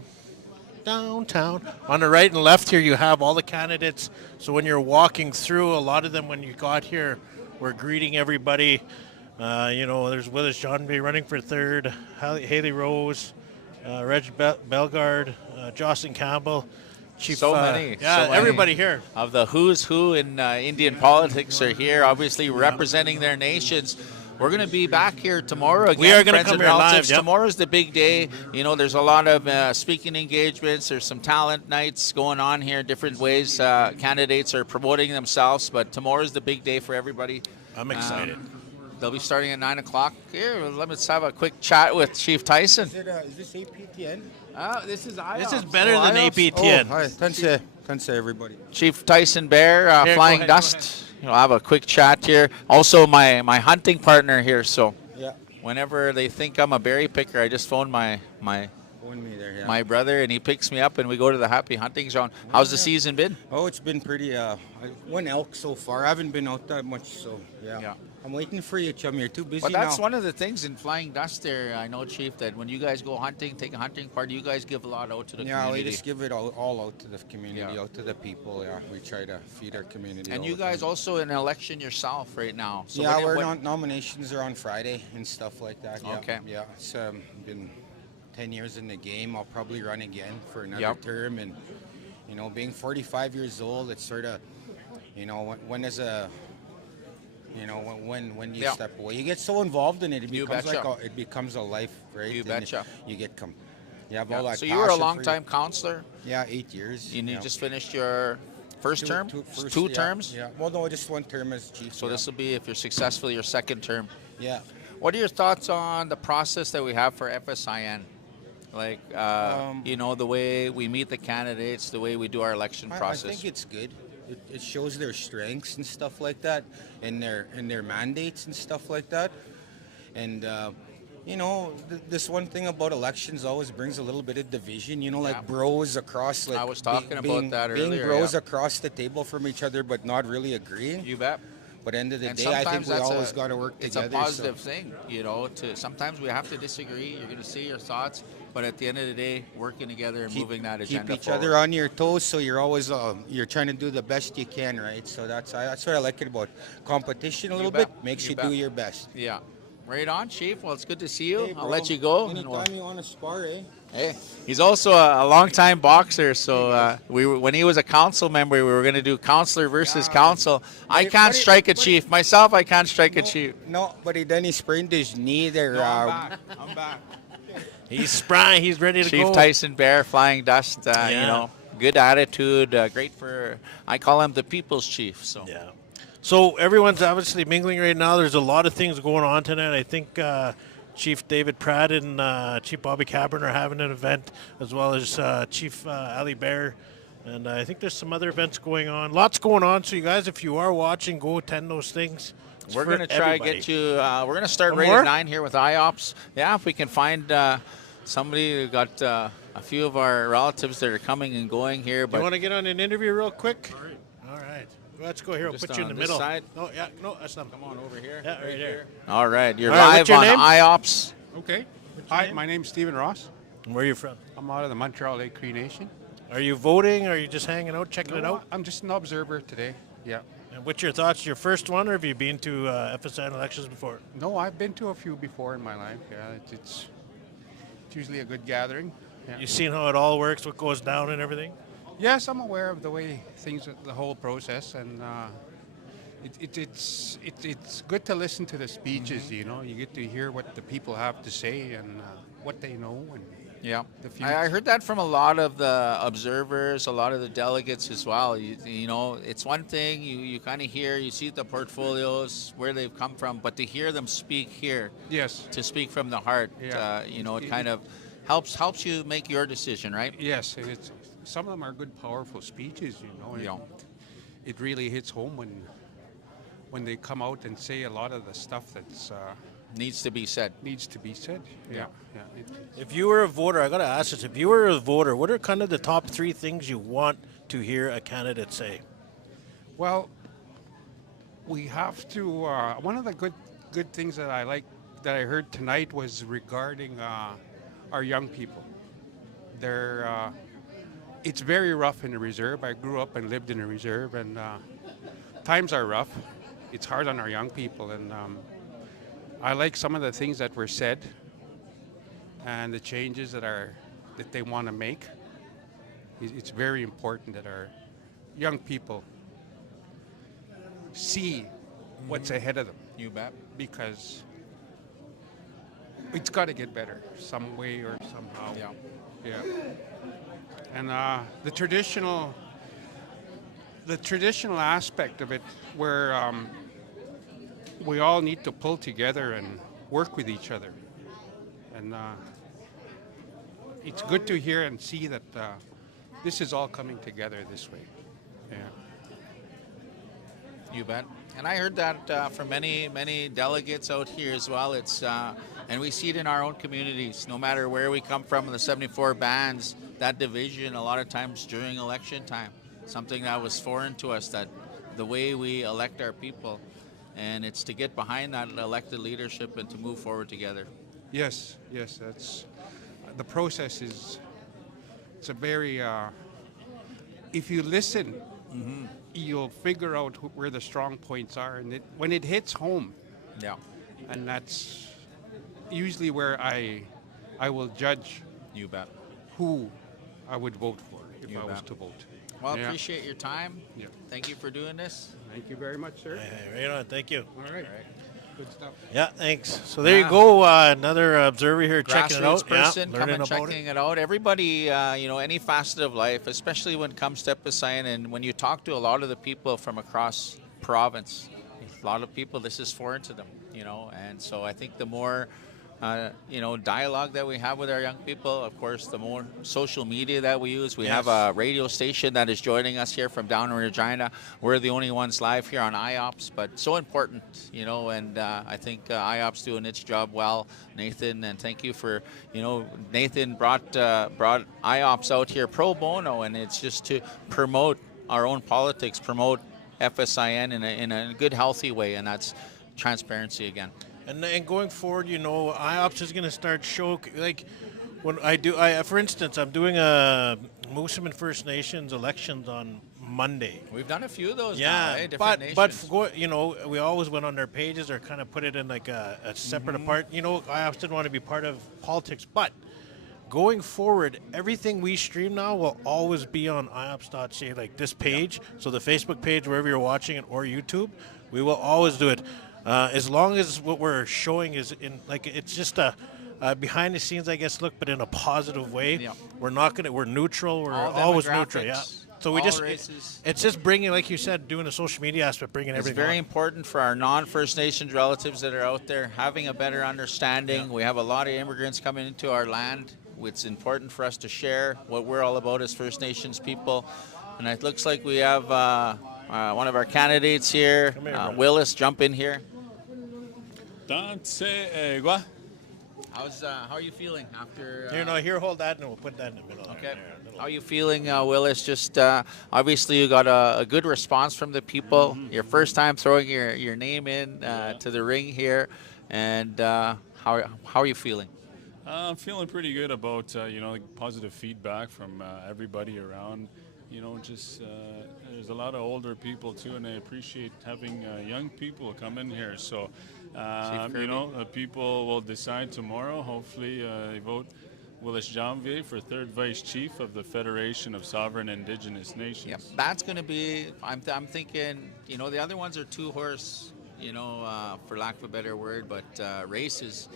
On the right and left here, you have all the candidates. So when you're walking through, a lot of them, when you got here, were greeting everybody. There's with us John B. running for third, Haley Rose, Reg Bellegarde, Jocelyn Campbell. Chief, so many. Everybody here. Of the who's who in Indian politics are here, obviously representing their nations. We're going to be back here tomorrow again. We are going to friends come and here relatives. live. Yep. Tomorrow's the big day. There's a lot of speaking engagements. There's some talent nights going on here, different ways candidates are promoting themselves. But tomorrow's the big day for everybody. I'm excited. They'll be starting at 9 o'clock. Here, let's have a quick chat with Chief Tyson. Is this APTN? This is IOPS. This is better than APTN. Oh, hi. Thanks, everybody. Chief Tyson Bear, Flying Dust. I'll have a quick chat here. Also, my hunting partner here. So, whenever they think I'm a berry picker, I just phone my brother, and he picks me up, and we go to the happy hunting zone. How's the season been? Oh, it's been pretty. One elk so far. I haven't been out that much, so yeah. I'm waiting for you, chum. You're too busy But that's now. one of the things in Flying Dust there, I know, Chief, that when you guys go hunting, take a hunting party, you guys give a lot out to the Yeah, community. we just give it all out to the community, out to the people. Yeah, we try to feed our community. And all you the guys time. also in an election yourself right now. So Yeah, when- nominations are on Friday and stuff like that. Yeah. Okay. Yeah, it's been 10 years in the game. I'll probably run again for another term. And, being 45 years old, it's sort of, when is a... when do you step away? You get so involved in it, it becomes a life, right? You And betcha. You have all that. So you were a passion for long-time counselor? Yeah, 8 years. And you just finished your first term? Two terms? Yeah. Well, no, just one term as chief. So this will be, if you're successful, your second term. Yeah. What are your thoughts on the process that we have for FSIN? Like, the way we meet the candidates, the way we do our election process. I think it's good. It shows their strengths and stuff like that, and their mandates and stuff like that. And this one thing about elections always brings a little bit of division. Like bros across. Like I was talking about that earlier. Being bros across the table from each other, but not really agreeing. You bet. But end of the And day, I think sometimes we that's always got to work together. It's a positive thing, sometimes we have to disagree. You're going to say your thoughts, but at the end of the day, working together and moving that agenda Keep each forward. other on your toes, so you're always you're trying to do the best you can, right? So that's what I like it about competition a little bit. Makes you do your best. Yeah. Right on, Chief. Well, it's good to see you. Hey, I'll bro. let you go. Anytime you want to spar, eh? Hey, he's also a longtime boxer. So when he was a council member, we were going to do counselor versus council. I can't strike a chief. Myself, I can't strike a chief. No, but then he sprained his knee there. I'm back. He's spry. He's ready to Chief go. Tyson Bear, Flying Dust. Good attitude. Great for, I call him the people's chief. So yeah. So everyone's obviously mingling right now. There's a lot of things going on tonight. I think Chief David Pratt and Chief Bobby Cabron are having an event, as well as Chief Ali Bear And I think there's some other events going on. Lots going on. So you guys, if you are watching, go attend those things. It's We're for going to try everybody. get you. We're going to start One right more? at 9 here with IOPS. Yeah, if we can find somebody who got a few of our relatives that are coming and going here. Do But you want to get on an interview real quick? All right. Let's go here. I'll Just put you in the on this middle. side? No, yeah, no, that's not. Come on over here. Yeah, right here. All right, you're All right, live what's your on name? IOPS. Okay. Hi, my name's Stephen Ross. And where are you from? I'm out of the Montreal Lake Cree Nation. Are you voting? Or are you just hanging out, checking it out? I'm just an observer today. Yeah. And what's your thoughts? Your first one, or have you been to FSN elections before? No, I've been to a few before in my life. Yeah, it's usually a good gathering. Yeah. You seen how it all works, what goes down and everything? Yes, I'm aware of the way things, the whole process, and it's good to listen to the speeches. You know, you get to hear what the people have to say and what they know. And Yeah, the future. I heard that from a lot of the observers, a lot of the delegates as well. You know, it's one thing you kind of hear, you see the portfolios, where they've come from, but to hear them speak here, Yes. to speak from the heart, Yeah. you know, it kind of helps you make your decision, right? Yes, and some of them are good, powerful speeches. You know, and Yeah. it really hits home when they come out and say a lot of the stuff that's needs to be said. Needs to be said. Yeah. Yeah. If you were a voter, I got to ask this. If you were a voter, what are kind of the top 3 things you want to hear a candidate say? Well, we have to. One of the good things that I heard tonight was regarding our young people. It's very rough in the reserve. I grew up and lived in the reserve, and times are rough. It's hard on our young people, and I like some of the things that were said and the changes that they want to make. It's very important that our young people see what's ahead of them. You bet. Because it's got to get better some way or somehow. Yeah. Yeah. And the traditional aspect of it, where we all need to pull together and work with each other. And it's good to hear and see that this is all coming together this way. Yeah. You bet. And I heard that from many delegates out here as well. It's and we see it in our own communities. No matter where we come from in the 74 bands, that division a lot of times during election time, something that was foreign to us, that the way we elect our people, and it's to get behind that elected leadership and to move forward together. Yes, that's the process is. It's a very. If you listen, you'll figure out where the strong points are, and when it hits home. Yeah. And that's usually where I will judge. You bet. Who I would vote for if You I was bet. to vote. Well, I Yeah. appreciate your time. Yeah. Thank you for doing this. Thank you very much, sir. Right on. Thank you. All right. Good stuff. Yeah, thanks. So there you go. Another observer here checking it Grassroots out. person yeah, coming learning about checking it. it out. Everybody, you know, any facet of life, especially when it comes to Fsin, and when you talk to a lot of the people from across province, a lot of people, this is foreign to them, you know, and so I think the more you know, dialogue that we have with our young people, of course, the more social media that we use. We have a radio station that is joining us here from down in Regina. We're the only ones live here on IOPS, but so important, you know, and I think IOPS doing its job well. Nathan, and thank you for, you know, Nathan brought IOPS out here pro bono, and it's just to promote our own politics, promote FSIN in a good, healthy way, and that's transparency again. And going forward, you know, IOPS is going to start like when for instance, I'm doing a Moosomin First Nations elections on Monday. We've done a few of those yeah, now, eh? Different nations. you know, we always went on their pages or kind of put it in like a separate apart. You know, IOPS didn't want to be part of politics, but going forward, everything we stream now will always be on IOPS.ca, like this page. So the Facebook page, wherever you're watching it, or YouTube, we will always do it. As long as what we're showing is in, like, it's just a behind the scenes, I guess, look, but in a positive way. Yeah. We're not gonna, we're neutral. We're All always neutral. Yeah. demographics, So we all just, races. it's just bringing, like you said, doing the social media aspect, bringing It's everything very on. important for our non-First Nations relatives that are out there having a better understanding. We have a lot of immigrants coming into our land. It's important for us to share what we're all about as First Nations people. And it looks like we have one of our candidates here. Come here, brother. Willis, jump in here. How are you feeling after? Here, no, here, hold that, and we'll put that in the middle. Okay. There, middle. How are you feeling, Willis? Just obviously you got a good response from the people. Your first time throwing your name in to the ring here, and how are you feeling? I'm feeling pretty good about positive feedback from everybody around. Just there's a lot of older people too, and I appreciate having young people come in here. So people will decide tomorrow. Hopefully, they vote Willis Janvier for third vice chief of the Federation of Sovereign Indigenous Nations. Yep, that's going to be. I'm thinking. The other ones are two-horse. For lack of a better word, but races.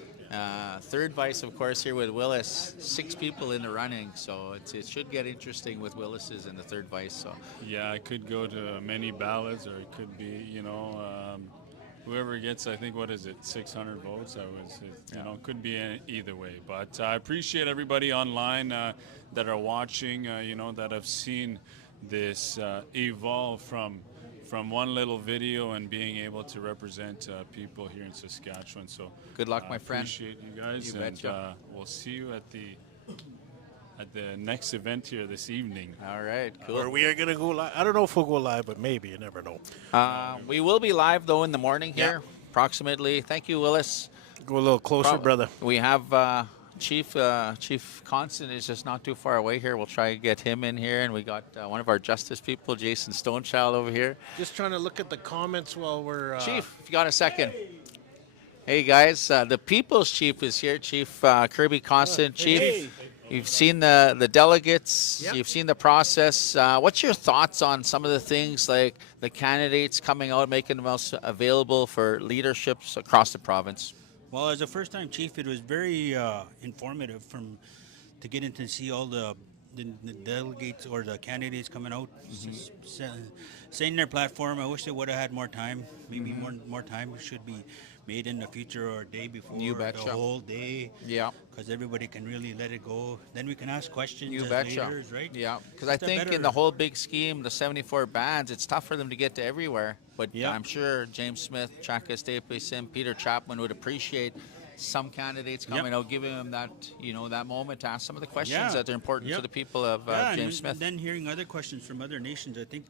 Third vice, of course, here with Willis. 6 people in the running, so it should get interesting with Willis's in the third vice. So Yeah, it could go to many ballots, or it could be, whoever gets, I think, 600 votes. Could be either way. But I appreciate everybody online that are watching, that have seen this evolve from one little video and being able to represent people here in Saskatchewan. So good luck, my friend. Appreciate you guys, You and betcha. we'll see you at the next event here this evening. All right, cool. Or we are going to go live. I don't know if we'll go live, but maybe. You never know. We will be live, though, in the morning here, approximately. Thank you, Willis. Go a little closer, brother. We have Chief Constant is just not too far away here. We'll try to get him in here. And we got one of our justice people, Jason Stonechild, over here. Just trying to look at the comments while we're... Chief, if you got a second. Hey, guys. The People's Chief is here. Chief Kirby Constant. Chief, you've seen the delegates. Yep. You've seen the process. What's your thoughts on some of the things like the candidates coming out, making themselves available for leaderships across the province? Well, as a first-time chief, it was very informative to get in to see all the delegates or the candidates coming out, saying their platform. I wish they would have had more time. Maybe more time should be made in the future or a day before. You the betcha. whole day. Yeah. Because everybody can really let it go. Then we can ask questions You as betcha. leaders, right? Yeah, because I Just a think better- in the whole big scheme, the 74 bands, it's tough for them to get to everywhere. But I'm sure James Smith, Chaka Fsin, Peter Chapman would appreciate some candidates coming out, giving them that, that moment to ask some of the questions that are important to the people of James Smith. And then hearing other questions from other nations, I think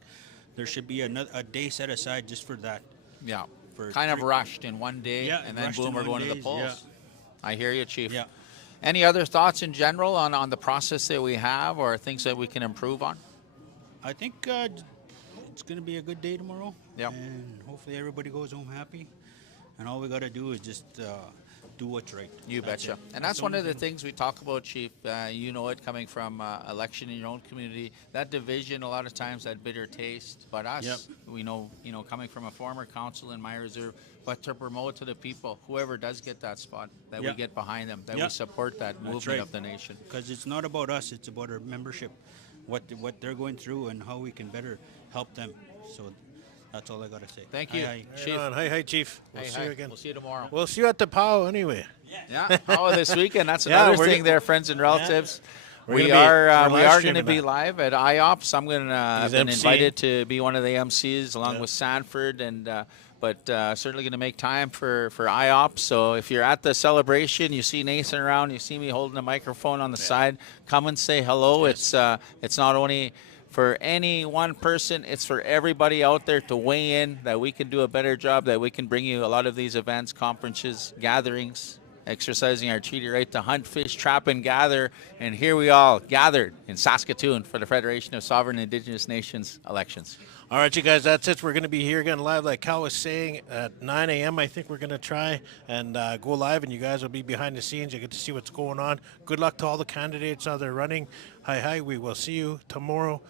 there should be a day set aside just for that. Yeah, For kind of rushed in one day, Yeah, and then rushed boom, in we're one going to the days, polls. yeah. I hear you, Chief. Yeah. Any other thoughts in general on the process that we have, or things that we can improve on? I think it's going to be a good day tomorrow. Yeah. And hopefully everybody goes home happy. And all we got to do is just do what's right. You That's betcha. it. And that's one the of the only thing. things we talk about, Chief. You know it coming from election in your own community. That division, a lot of times, that bitter taste. But us, we know, coming from a former council in my reserve, but to promote to the people, whoever does get that spot, that we get behind them, that we support that That's movement right. of the nation. Because it's not about us, it's about our membership, what they're going through and how we can better help them. So that's all I got to say. Thank you, Hi, Chief. Hi, Chief. We'll Hey, see you hi. again. We'll see you tomorrow. We'll see you at the POW anyway. Yeah, POW this weekend. That's Yeah, another we're thing gonna- there, friends and relatives. We're We gonna be- are we're we live are going to streaming be that. live at IOPS. I'm going to He's been emceeing. invited to be one of the MCs along with Sanford, and but certainly going to make time for IOPS. So if you're at the celebration, you see Nathan around, you see me holding a microphone on the side, come and say hello. It's not only for any one person, it's for everybody out there to weigh in, that we can do a better job, that we can bring you a lot of these events, conferences, gatherings, exercising our treaty right to hunt, fish, trap, and gather. And here we all gathered in Saskatoon for the Federation of Sovereign Indigenous Nations elections. All right, you guys, that's it. We're going to be here again live, like Cal was saying, at 9 a.m. I think we're going to try and go live, and you guys will be behind the scenes. You get to see what's going on. Good luck to all the candidates out there running. Hi, we will see you tomorrow.